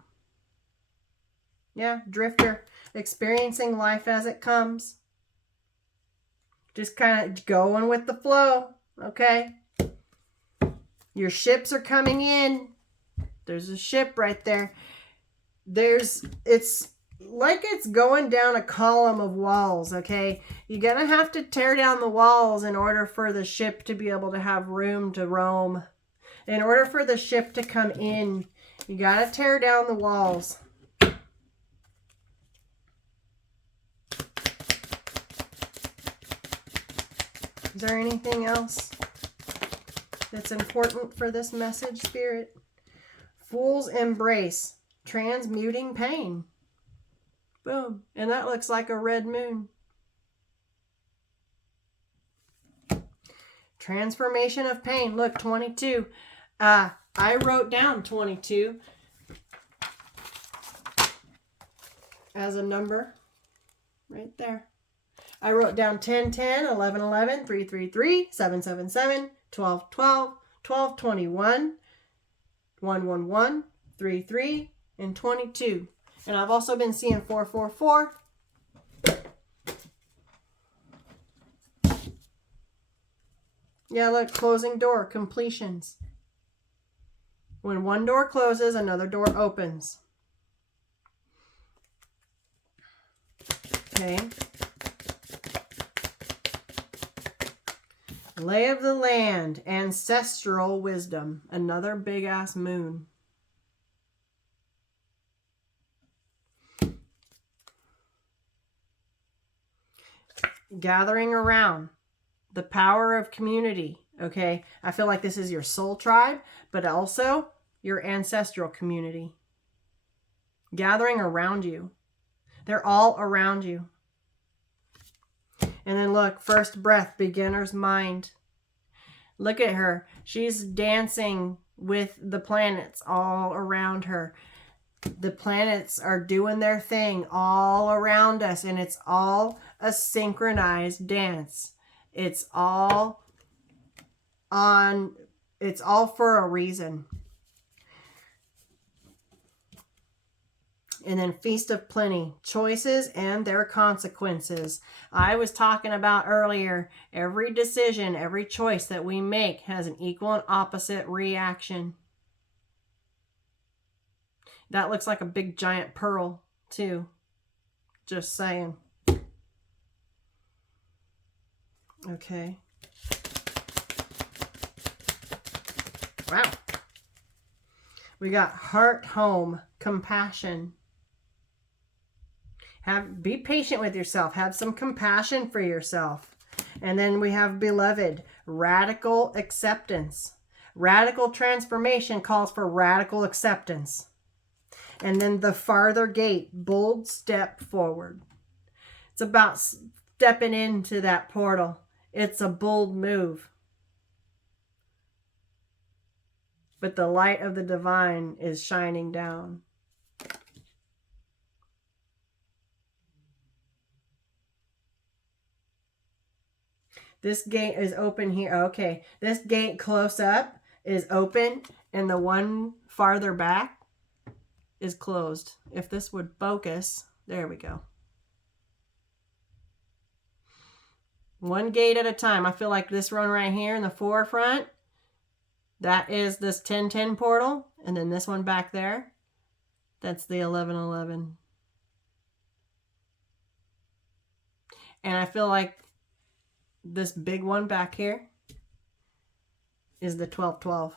Yeah, drifter, experiencing life as it comes. Just kind of going with the flow, okay? Your ships are coming in. There's a ship right there. It's like it's going down a column of walls, okay? You're going to have to tear down the walls in order for the ship to be able to have room to roam. In order for the ship to come in, you got to tear down the walls. Is there anything else that's important for this message, Spirit? Fool's Embrace. Transmuting pain. Boom. And that looks like a red moon. Transformation of pain. Look, 22. I wrote down 22 as a number right there. I wrote down 10, 10, 11, 11, 3, 3, 3, 7, 7, 7, 12, 12, 12, 21, 1, 1, 1, 3, 3, and 22. And I've also been seeing 4, 4, 4. Yeah, look, closing door, completions. When one door closes, another door opens. Okay. Lay of the land, ancestral wisdom, another big ass moon. Gathering around, the power of community, okay? I feel like this is your soul tribe, but also your ancestral community. Gathering around you. They're all around you. And then look, first breath, beginner's mind. Look at her. She's dancing with the planets all around her. The planets are doing their thing all around us, and it's all a synchronized dance. It's all on It's all for a reason. And then Feast of Plenty, choices and their consequences. I was talking about earlier, every decision, every choice that we make has an equal and opposite reaction. That looks like a big giant pearl too. Just saying. Okay. Wow. We got heart, home, compassion. Be patient with yourself. Have some compassion for yourself. And then we have beloved, radical acceptance. Radical transformation calls for radical acceptance. And then the farther gate, bold step forward. It's about stepping into that portal. It's a bold move. But the light of the divine is shining down. This gate is open here. Okay, this gate close up is open, and the one farther back is closed. If this would focus, there we go. One gate at a time. I feel like this one right here in the forefront, that is this 1010 portal, and then this one back there, that's the 1111. And I feel like this big one back here is the 1212.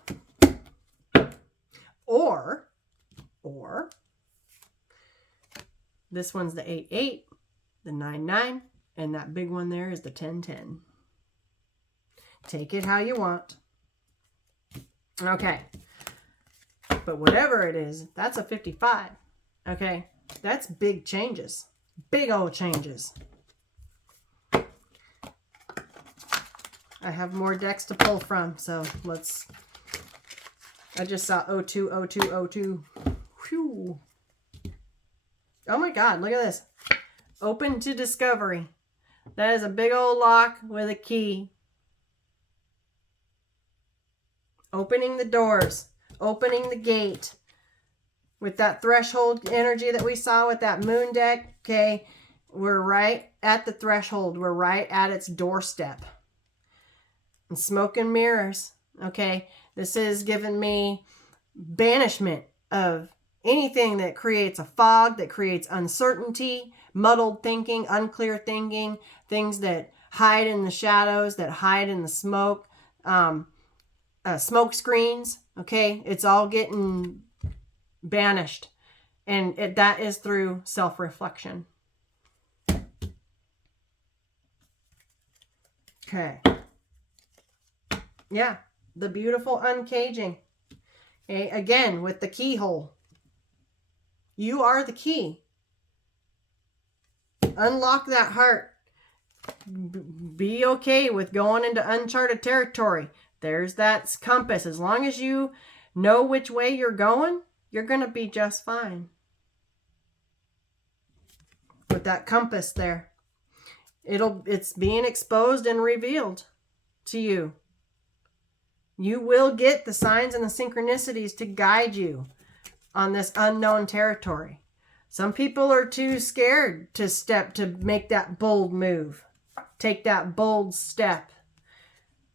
Or this one's the 88, the 99, and that big one there is the 1010. Take it how you want. Okay. But whatever it is, that's a 55. Okay. That's big changes. Big old changes. I have more decks to pull from, so let's... I just saw 02, 02, 02. Whew. Oh my God, look at this. Open to discovery. That is a big old lock with a key. Opening the doors. Opening the gate. With that threshold energy that we saw with that moon deck, okay, we're right at the threshold. We're right at its doorstep. And smoke and mirrors, okay? This is giving me banishment of anything that creates a fog, that creates uncertainty, muddled thinking, unclear thinking, things that hide in the shadows, that hide in the smoke, smoke screens, okay? It's all getting banished. And that is through self-reflection. Okay. Yeah, the beautiful uncaging. Okay, again, with the keyhole. You are the key. Unlock that heart. Be okay with going into uncharted territory. There's that compass. As long as you know which way you're going to be just fine. With that compass there. It's being exposed and revealed to you. You will get the signs and the synchronicities to guide you on this unknown territory. Some people are too scared to make that bold move. Take that bold step.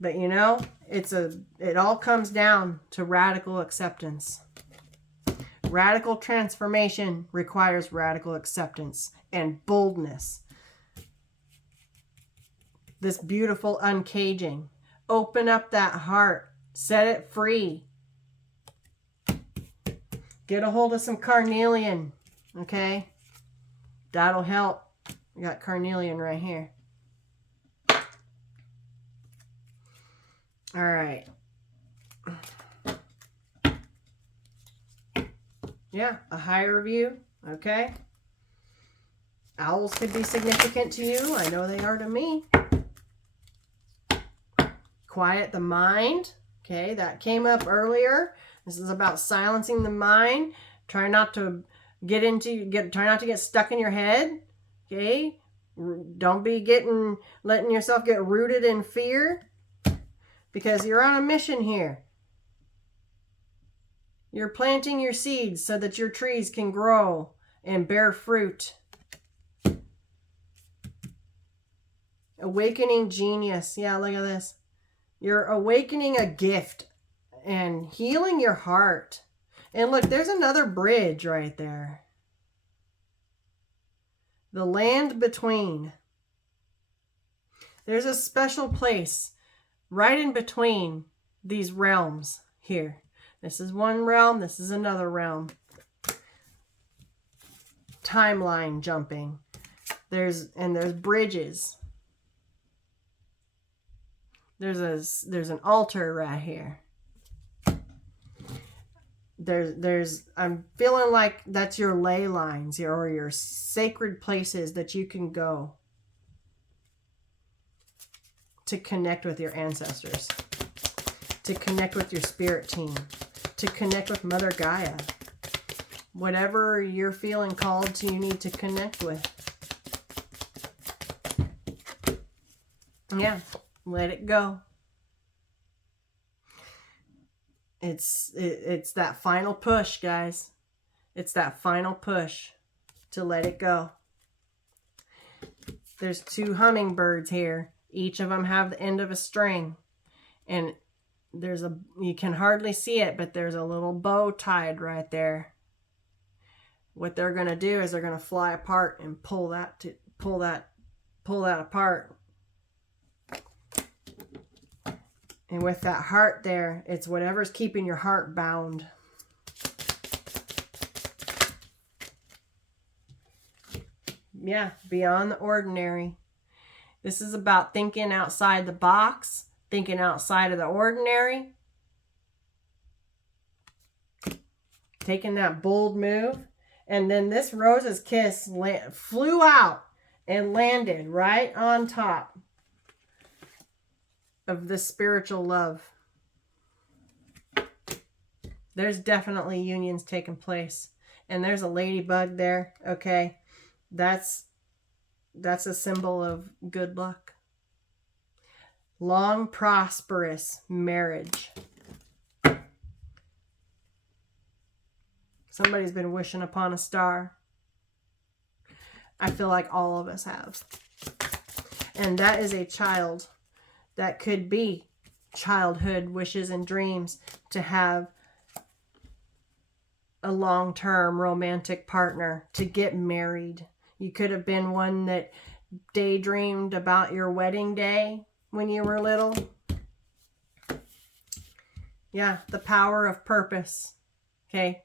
But you know, it all comes down to radical acceptance. Radical transformation requires radical acceptance and boldness. This beautiful uncaging. Open up that heart. Set it free. Get a hold of some carnelian. Okay? That'll help. We got carnelian right here. All right. Yeah, a higher view. Okay? Owls could be significant to you. I know they are to me. Quiet the mind. Okay, that came up earlier. This is about silencing the mind. Try not to try not to get stuck in your head. Okay? Don't be letting yourself get rooted in fear, because you're on a mission here. You're planting your seeds so that your trees can grow and bear fruit. Awakening genius. Yeah, look at this. You're awakening a gift and healing your heart. And look, there's another bridge right there. The land between. There's a special place right in between these realms here. This is one realm. This is another realm. Timeline jumping. There's bridges. There's an altar right here. I'm feeling like that's your ley lines or your sacred places that you can go to connect with your ancestors, to connect with your spirit team, to connect with Mother Gaia. Whatever you're feeling called to, you need to connect with. Yeah, let it go. It's that final push, guys. It's that final push to let it go. There's 2 hummingbirds here. Each of them have the end of a string. And you can hardly see it, but there's a little bow tied right there. What they're going to do is they're going to fly apart and pull that apart. And with that heart there, it's whatever's keeping your heart bound. Yeah, beyond the ordinary. This is about thinking outside the box, thinking outside of the ordinary. Taking that bold move. And then this rose's kiss flew out and landed right on top of this spiritual love. There's definitely unions taking place. And there's a ladybug there. Okay. That's a symbol of good luck. Long, prosperous marriage. Somebody's been wishing upon a star. I feel like all of us have. And that is a child. That could be childhood wishes and dreams to have a long-term romantic partner, to get married. You could have been one that daydreamed about your wedding day when you were little. Yeah, the power of purpose. Okay.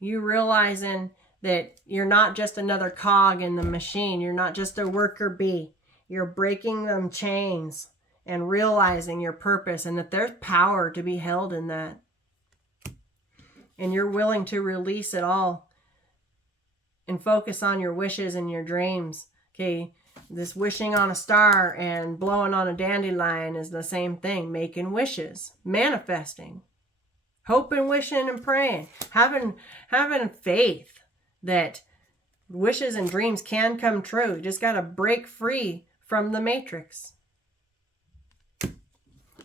You realizing that you're not just another cog in the machine. You're not just a worker bee. You're breaking them chains and realizing your purpose, and that there's power to be held in that. And you're willing to release it all and focus on your wishes and your dreams. Okay, this wishing on a star and blowing on a dandelion is the same thing. Making wishes, manifesting, hoping, wishing, and praying. Having faith that wishes and dreams can come true. You just got to break free from the matrix.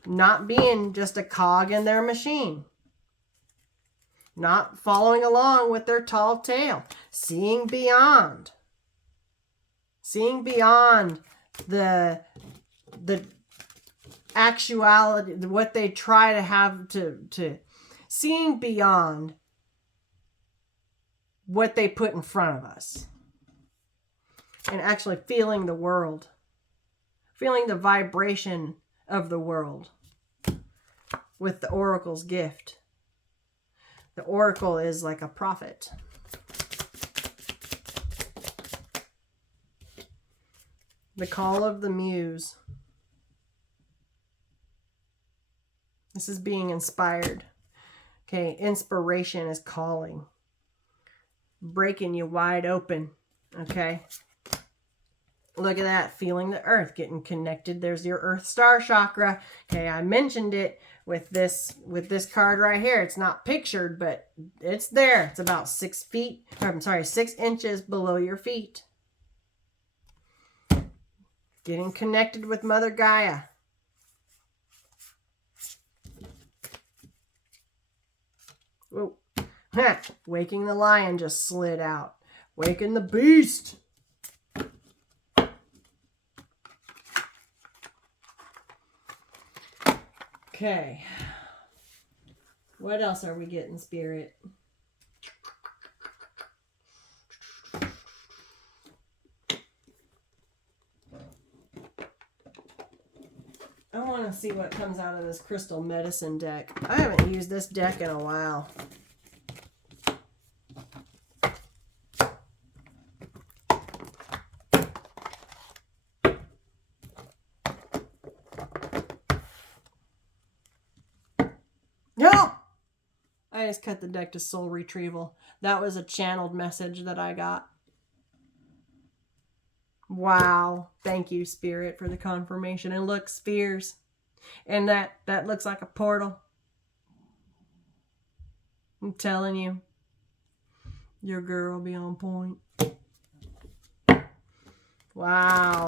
Not being just a cog in their machine. Not following along with their tall tale. Seeing beyond. Seeing beyond the actuality, what they try to have to seeing beyond what they put in front of us. And actually feeling the world. Feeling the vibration of the world with the oracle's gift. The oracle is like a prophet. The call of the muse. This is being inspired. Okay, inspiration is calling. Breaking you wide open. Okay. Look at that, feeling the earth, getting connected. There's your earth star chakra. Okay, I mentioned it with this card right here. It's not pictured, but it's there. It's about 6 inches below your feet. Getting connected with Mother Gaia. Whoa. Waking the lion just slid out. Waking the beast. Okay. What else are we getting, Spirit? I want to see what comes out of this crystal medicine deck. I haven't used this deck in a while. No! I just cut the deck to Soul Retrieval. That was a channeled message that I got. Wow. Thank you, Spirit, for the confirmation. And look, spheres. And that looks like a portal. I'm telling you. Your girl will be on point. Wow.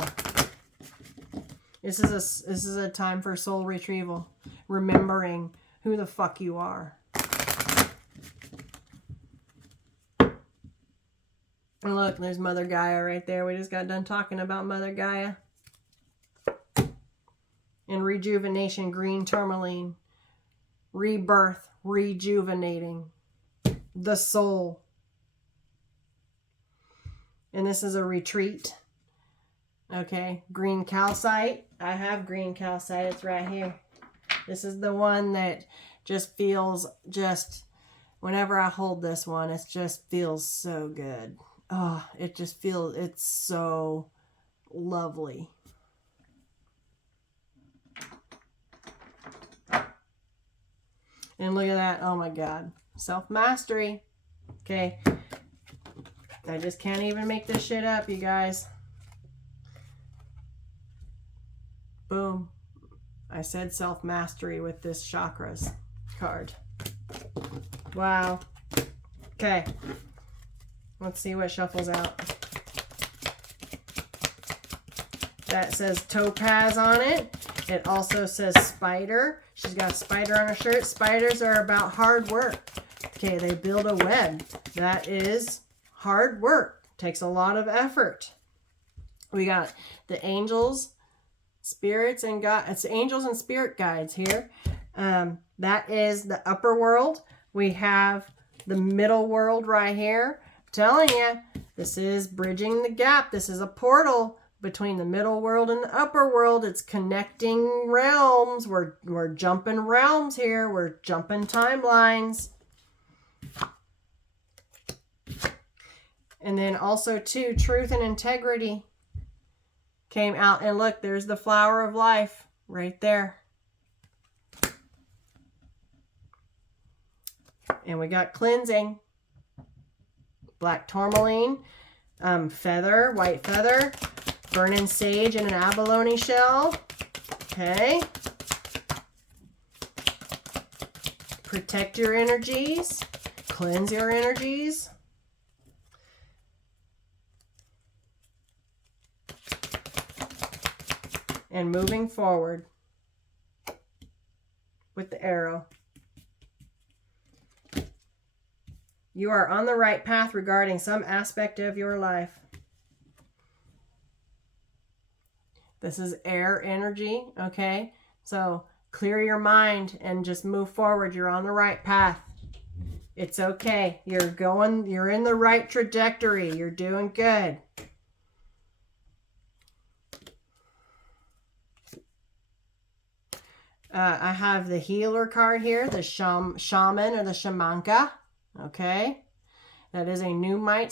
This is a time for soul retrieval. Remembering who the fuck you are. And look, there's Mother Gaia right there. We just got done talking about Mother Gaia. And rejuvenation, green tourmaline. Rebirth, rejuvenating. The soul. And this is a retreat. Okay, green calcite. I have green calcite. It's right here. This is the one that just feels whenever I hold this one, it just feels so good. Oh, it's so lovely. And look at that. Oh my God. Self-mastery. Okay. I just can't even make this shit up, you guys. Boom. I said self-mastery with this chakras card. Wow. Okay. Let's see what shuffles out. That says topaz on it. It also says spider. She's got a spider on her shirt. Spiders are about hard work. Okay, they build a web. That is hard work. Takes a lot of effort. We got the angels, spirits, and God. It's angels and spirit guides here. That is the upper world. We have the middle world right here. I'm telling you, this is bridging the gap. This is a portal between the middle world and the upper world. It's connecting realms. We're jumping realms here. We're jumping timelines. And then also too, truth and integrity came out. And look, there's the flower of life right there. And we got cleansing. Black tourmaline, feather, white feather, burning sage in an abalone shell. Okay. Protect your energies. Cleanse your energies. And moving forward with the arrow. You are on the right path regarding some aspect of your life. This is air energy, okay? So clear your mind and just move forward. You're on the right path. It's okay. You're in the right trajectory. You're doing good. I have the healer card here, the shaman or the shamanka. Okay. That is a Numite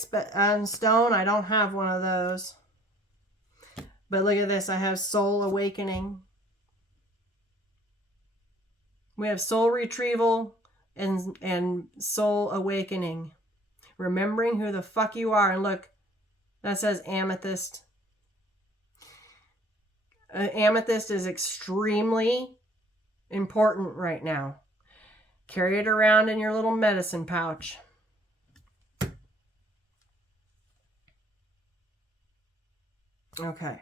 stone. I don't have one of those. But look at this. I have soul awakening. We have soul retrieval and soul awakening. Remembering who the fuck you are. And look, that says amethyst. Amethyst is extremely important right now. Carry it around in your little medicine pouch. Okay.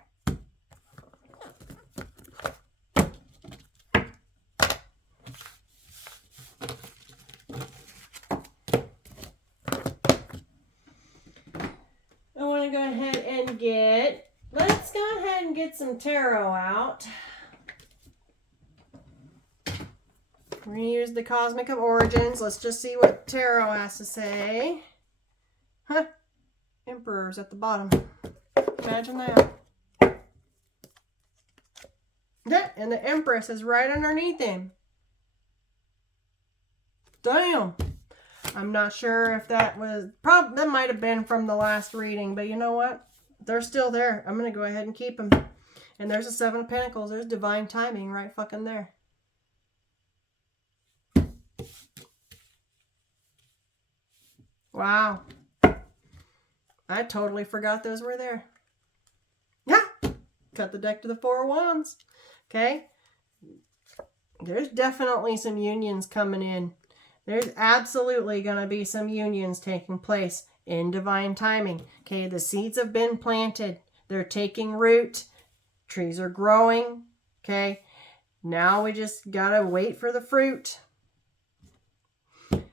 let's go ahead and get some tarot out. We're going to use the Cosmic of Origins. Let's just see what tarot has to say. Huh. Emperor's at the bottom. Imagine that. Yeah, and the Empress is right underneath him. Damn. I'm not sure if that was... that might have been from the last reading, but you know what? They're still there. I'm going to go ahead and keep them. And there's a Seven of Pentacles. There's divine timing right fucking there. Wow. I totally forgot those were there. Yeah. Cut the deck to the Four of Wands. Okay. There's definitely some unions coming in. There's absolutely going to be some unions taking place in divine timing. Okay. The seeds have been planted. They're taking root. Trees are growing. Okay. Now we just got to wait for the fruit.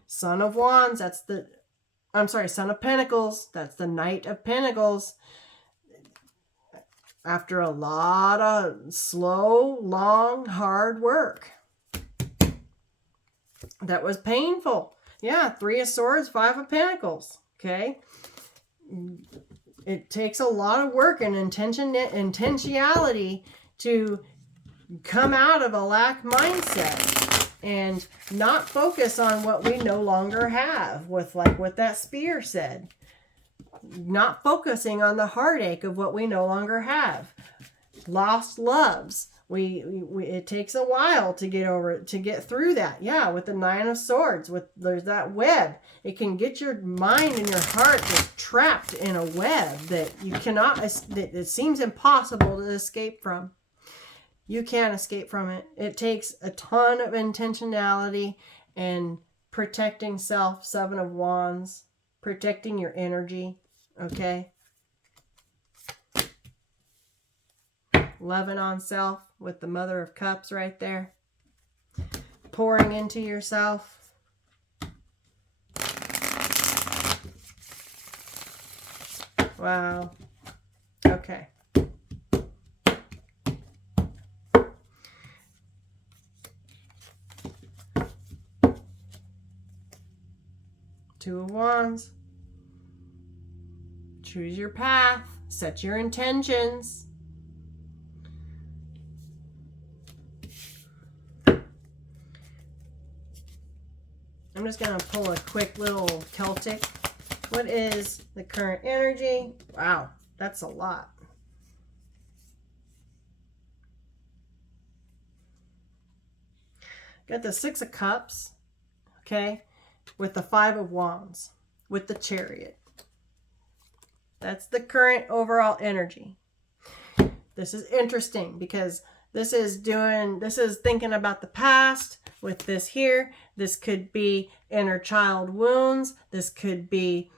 Son of Wands. Son of Pentacles. That's the Knight of Pentacles. After a lot of slow, long, hard work. That was painful. Yeah, Three of Swords, Five of Pentacles. Okay. It takes a lot of work and intentionality to come out of a lack mindset and not focus on what we no longer have, with like what that spear said. Not focusing on the heartache of what we no longer have. Lost loves. It takes a while to get over it, to get through that. Yeah, with the Nine of Swords, there's that web. It can get your mind and your heart just trapped in a web that you cannot, that it seems impossible to escape from. You can't escape from it. It takes a ton of intentionality and protecting self. Seven of Wands. Protecting your energy. Okay. Loving on self with the Mother of Cups right there. Pouring into yourself. Wow. Okay. Two of Wands. Choose your path. Set your intentions. I'm just going to pull a quick little Celtic. What is the current energy? Wow, that's a lot. Got the Six of Cups, okay, with the Five of Wands, with the Chariot. That's the current overall energy. This is interesting because this is thinking about the past with this here. This could be inner child wounds. This could be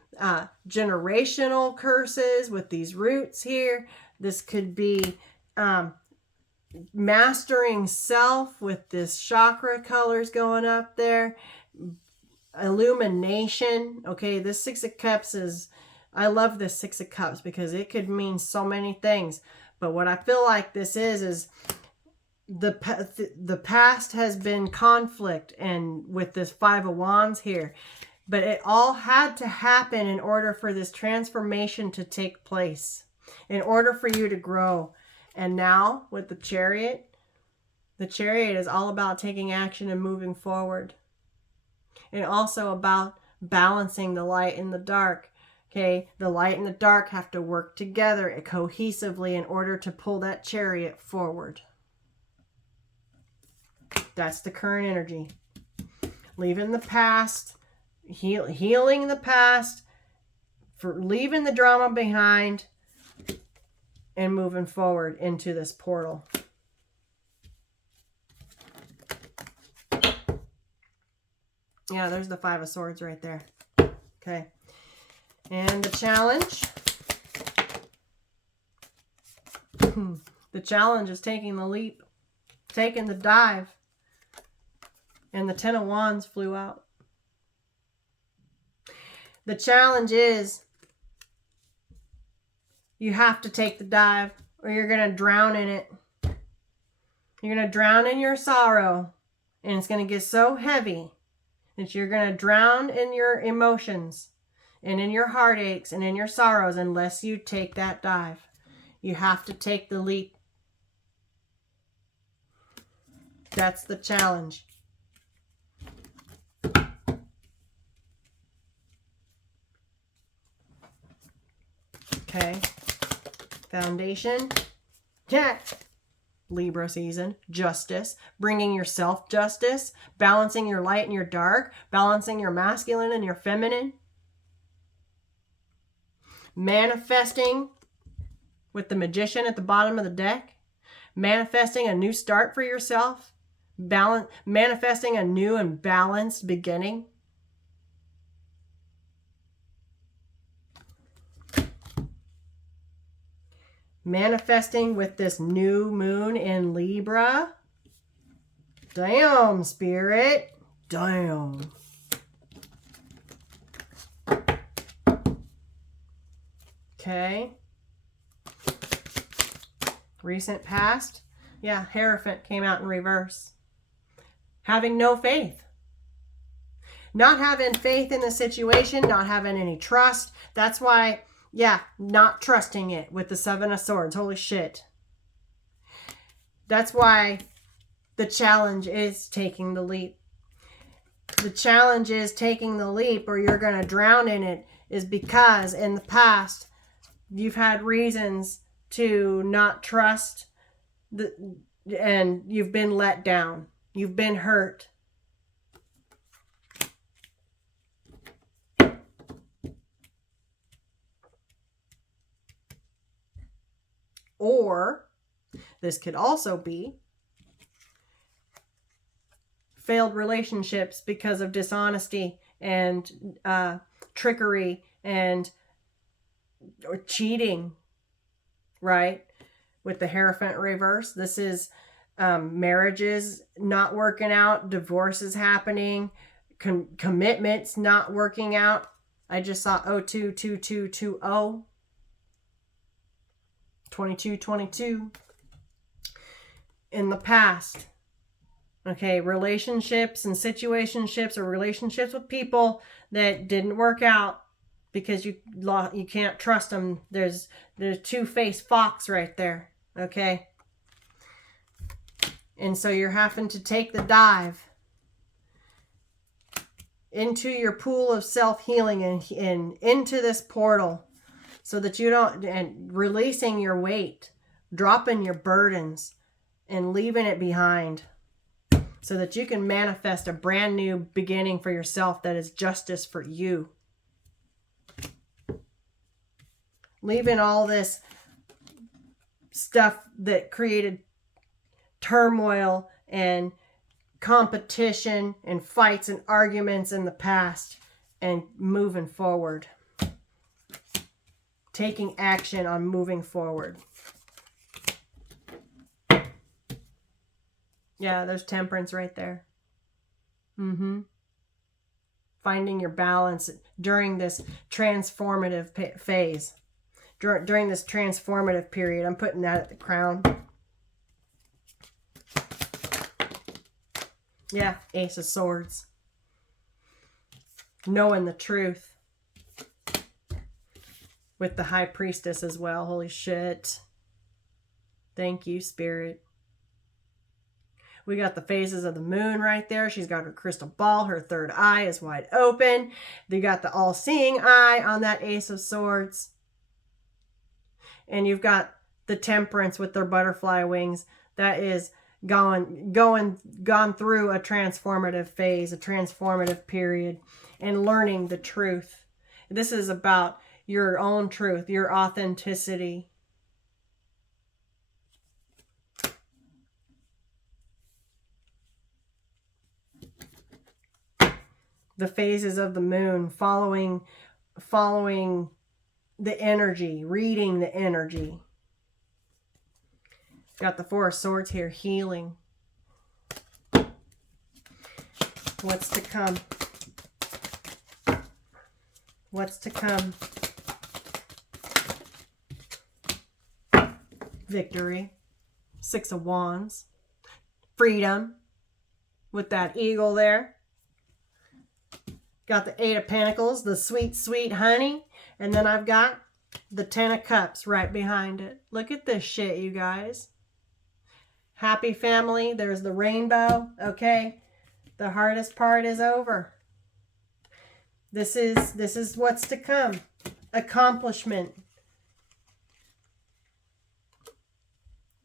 generational curses with these roots here. This could be mastering self with this chakra colors going up there. Illumination. Okay, this Six of Cups is... I love this Six of Cups because it could mean so many things. But what I feel like this is the past has been conflict, and with this Five of Wands here. But it all had to happen in order for this transformation to take place. In order for you to grow. And now with the Chariot is all about taking action and moving forward. And also about balancing the light and the dark. Okay, the light and the dark have to work together cohesively in order to pull that Chariot forward. That's the current energy. Leaving the past, healing the past, for leaving the drama behind, and moving forward into this portal. Yeah, there's the Five of Swords right there. Okay. And the challenge. The challenge is taking the leap, taking the dive. And the Ten of Wands flew out. The challenge is You have to take the dive or you're going to drown in it. You're going to drown in your sorrow, and it's going to get so heavy that you're going to drown in your emotions and in your heartaches and in your sorrows unless you take that dive. You have to take the leap. That's the challenge. Okay. Foundation. Yeah. Libra season. Justice. Bringing yourself justice. Balancing your light and your dark. Balancing your masculine and your feminine. Manifesting with the Magician at the bottom of the deck. Manifesting a new start for yourself. Manifesting a new and balanced beginning. Manifesting with this new moon in Libra. Damn, Spirit. Damn. Okay. Recent past. Yeah, Hierophant came out in reverse. Having no faith. Not having faith in the situation, not having any trust. That's why, yeah, not trusting it with the Seven of Swords. Holy shit. That's why the challenge is taking the leap. The challenge is taking the leap or you're going to drown in it is because in the past you've had reasons to not trust and you've been let down. You've been hurt. Or this could also be failed relationships because of dishonesty and trickery and or cheating, right? With the Hierophant reverse, this is marriages not working out, divorces happening, commitments not working out. I just saw 022220, 2222 in the past. Okay, relationships and situationships or relationships with people that didn't work out because you can't trust them. There's two-faced fox right there. Okay. And so you're having to take the dive into your pool of self-healing and into this portal so that you don't, and releasing your weight, dropping your burdens and leaving it behind so that you can manifest a brand new beginning for yourself that is justice for you. Leaving all this stuff that created turmoil and competition and fights and arguments in the past and moving forward. Taking action on moving forward. Yeah, there's Temperance right there. Finding your balance during this transformative phase. During this transformative period. I'm putting that at the crown. Yeah, Ace of Swords. Knowing the truth. With the High Priestess as well. Holy shit. Thank you, Spirit. We got the phases of the moon right there. She's got her crystal ball. Her third eye is wide open. You got the all-seeing eye on that Ace of Swords. And you've got the Temperance with their butterfly wings. That is gone through a transformative phase, a transformative period, and learning the truth. This is about your own truth, your authenticity. The phases of the moon, following the energy, reading the energy. Got the Four of Swords here, healing. What's to come? What's to come? victory. 6 of Wands. Freedom with that eagle there. Got the 8 of Pentacles, the sweet, sweet honey. And then I've got the 10 of Cups right behind it. Look at this shit, you guys. Happy family. There's the rainbow. Okay. The hardest part is over. This is what's to come. Accomplishment.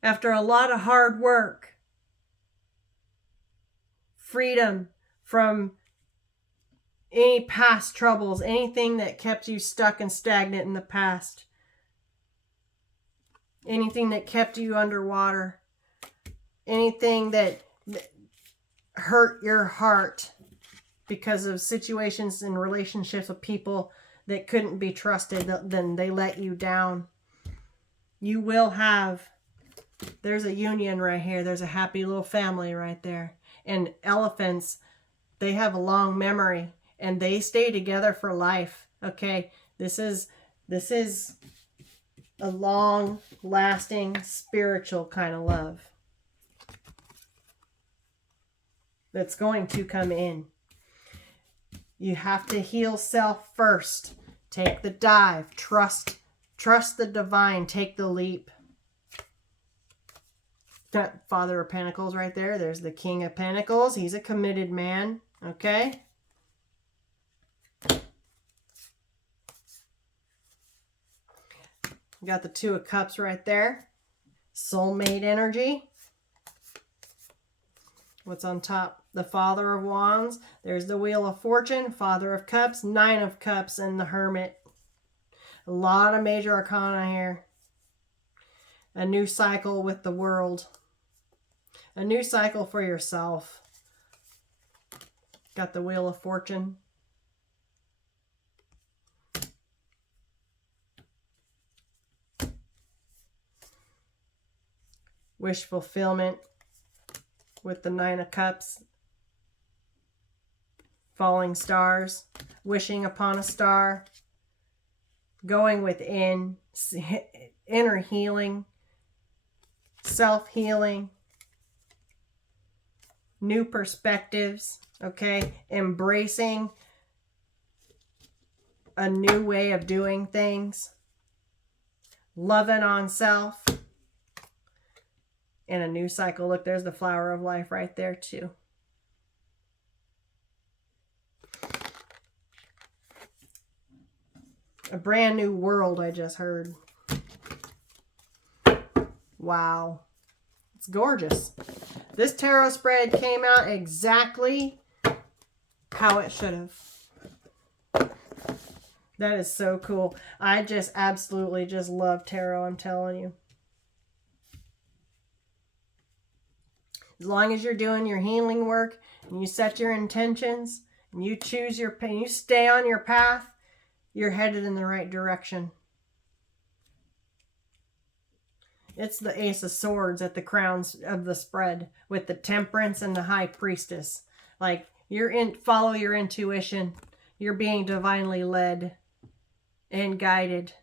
After a lot of hard work. Freedom from any past troubles, anything that kept you stuck and stagnant in the past. Anything that kept you underwater. Anything that hurt your heart because of situations and relationships with people that couldn't be trusted, then they let you down. You will have, there's a union right here. There's a happy little family right there. And elephants, they have a long memory and they stay together for life. Okay, this is a long lasting spiritual kind of love that's going to come in. You have to heal self first. Take the dive. Trust the divine. Take the leap. That Father of Pentacles right there. There's the King of Pentacles. He's a committed man. Okay. Got the 2 of Cups right there. Soulmate energy. What's on top? The Father of Wands. There's the Wheel of Fortune. Father of Cups. 9 of Cups and the Hermit. A lot of major arcana here. A new cycle with the world. A new cycle for yourself. Got the Wheel of Fortune. Wish fulfillment with the 9 of Cups. Falling stars. Wishing upon a star. Going within. Inner healing. Self-healing. New perspectives. Okay. Embracing a new way of doing things. Loving on self. And a new cycle. Look, there's the Flower of Life right there too. A brand new world, I just heard. Wow. It's gorgeous. This tarot spread came out exactly how it should have. That is so cool. I just absolutely just love tarot, I'm telling you. As long as you're doing your healing work and you set your intentions and you choose your path, you stay on your path, you're headed in the right direction. It's the Ace of Swords at the crowns of the spread with the Temperance and the High Priestess. Like, follow your intuition. You're being divinely led and guided.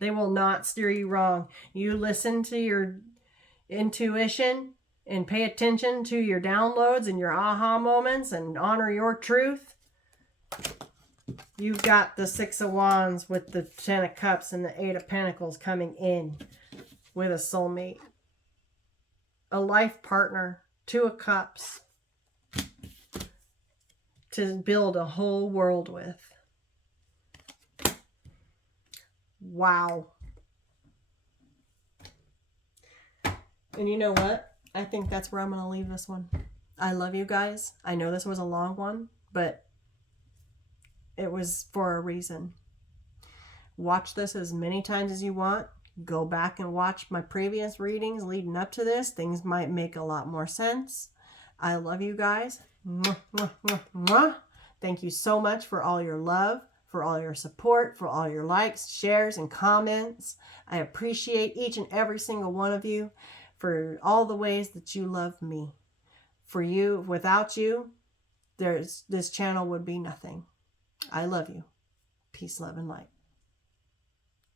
They will not steer you wrong. You listen to your intuition and pay attention to your downloads and your aha moments and honor your truth. You've got the 6 of Wands with the 10 of Cups and the 8 of Pentacles coming in with a soulmate. A life partner. 2 of Cups. To build a whole world with. Wow. And you know what? I think that's where I'm going to leave this one. I love you guys. I know this was a long one, but it was for a reason. Watch this as many times as you want. Go back and watch my previous readings leading up to this. Things might make a lot more sense. I love you guys. Mwah, mwah, mwah, mwah. Thank you so much for all your love, for all your support, for all your likes, shares, and comments. I appreciate each and every single one of you for all the ways that you love me. For you, without you, this channel would be nothing. I love you. Peace, love, and light.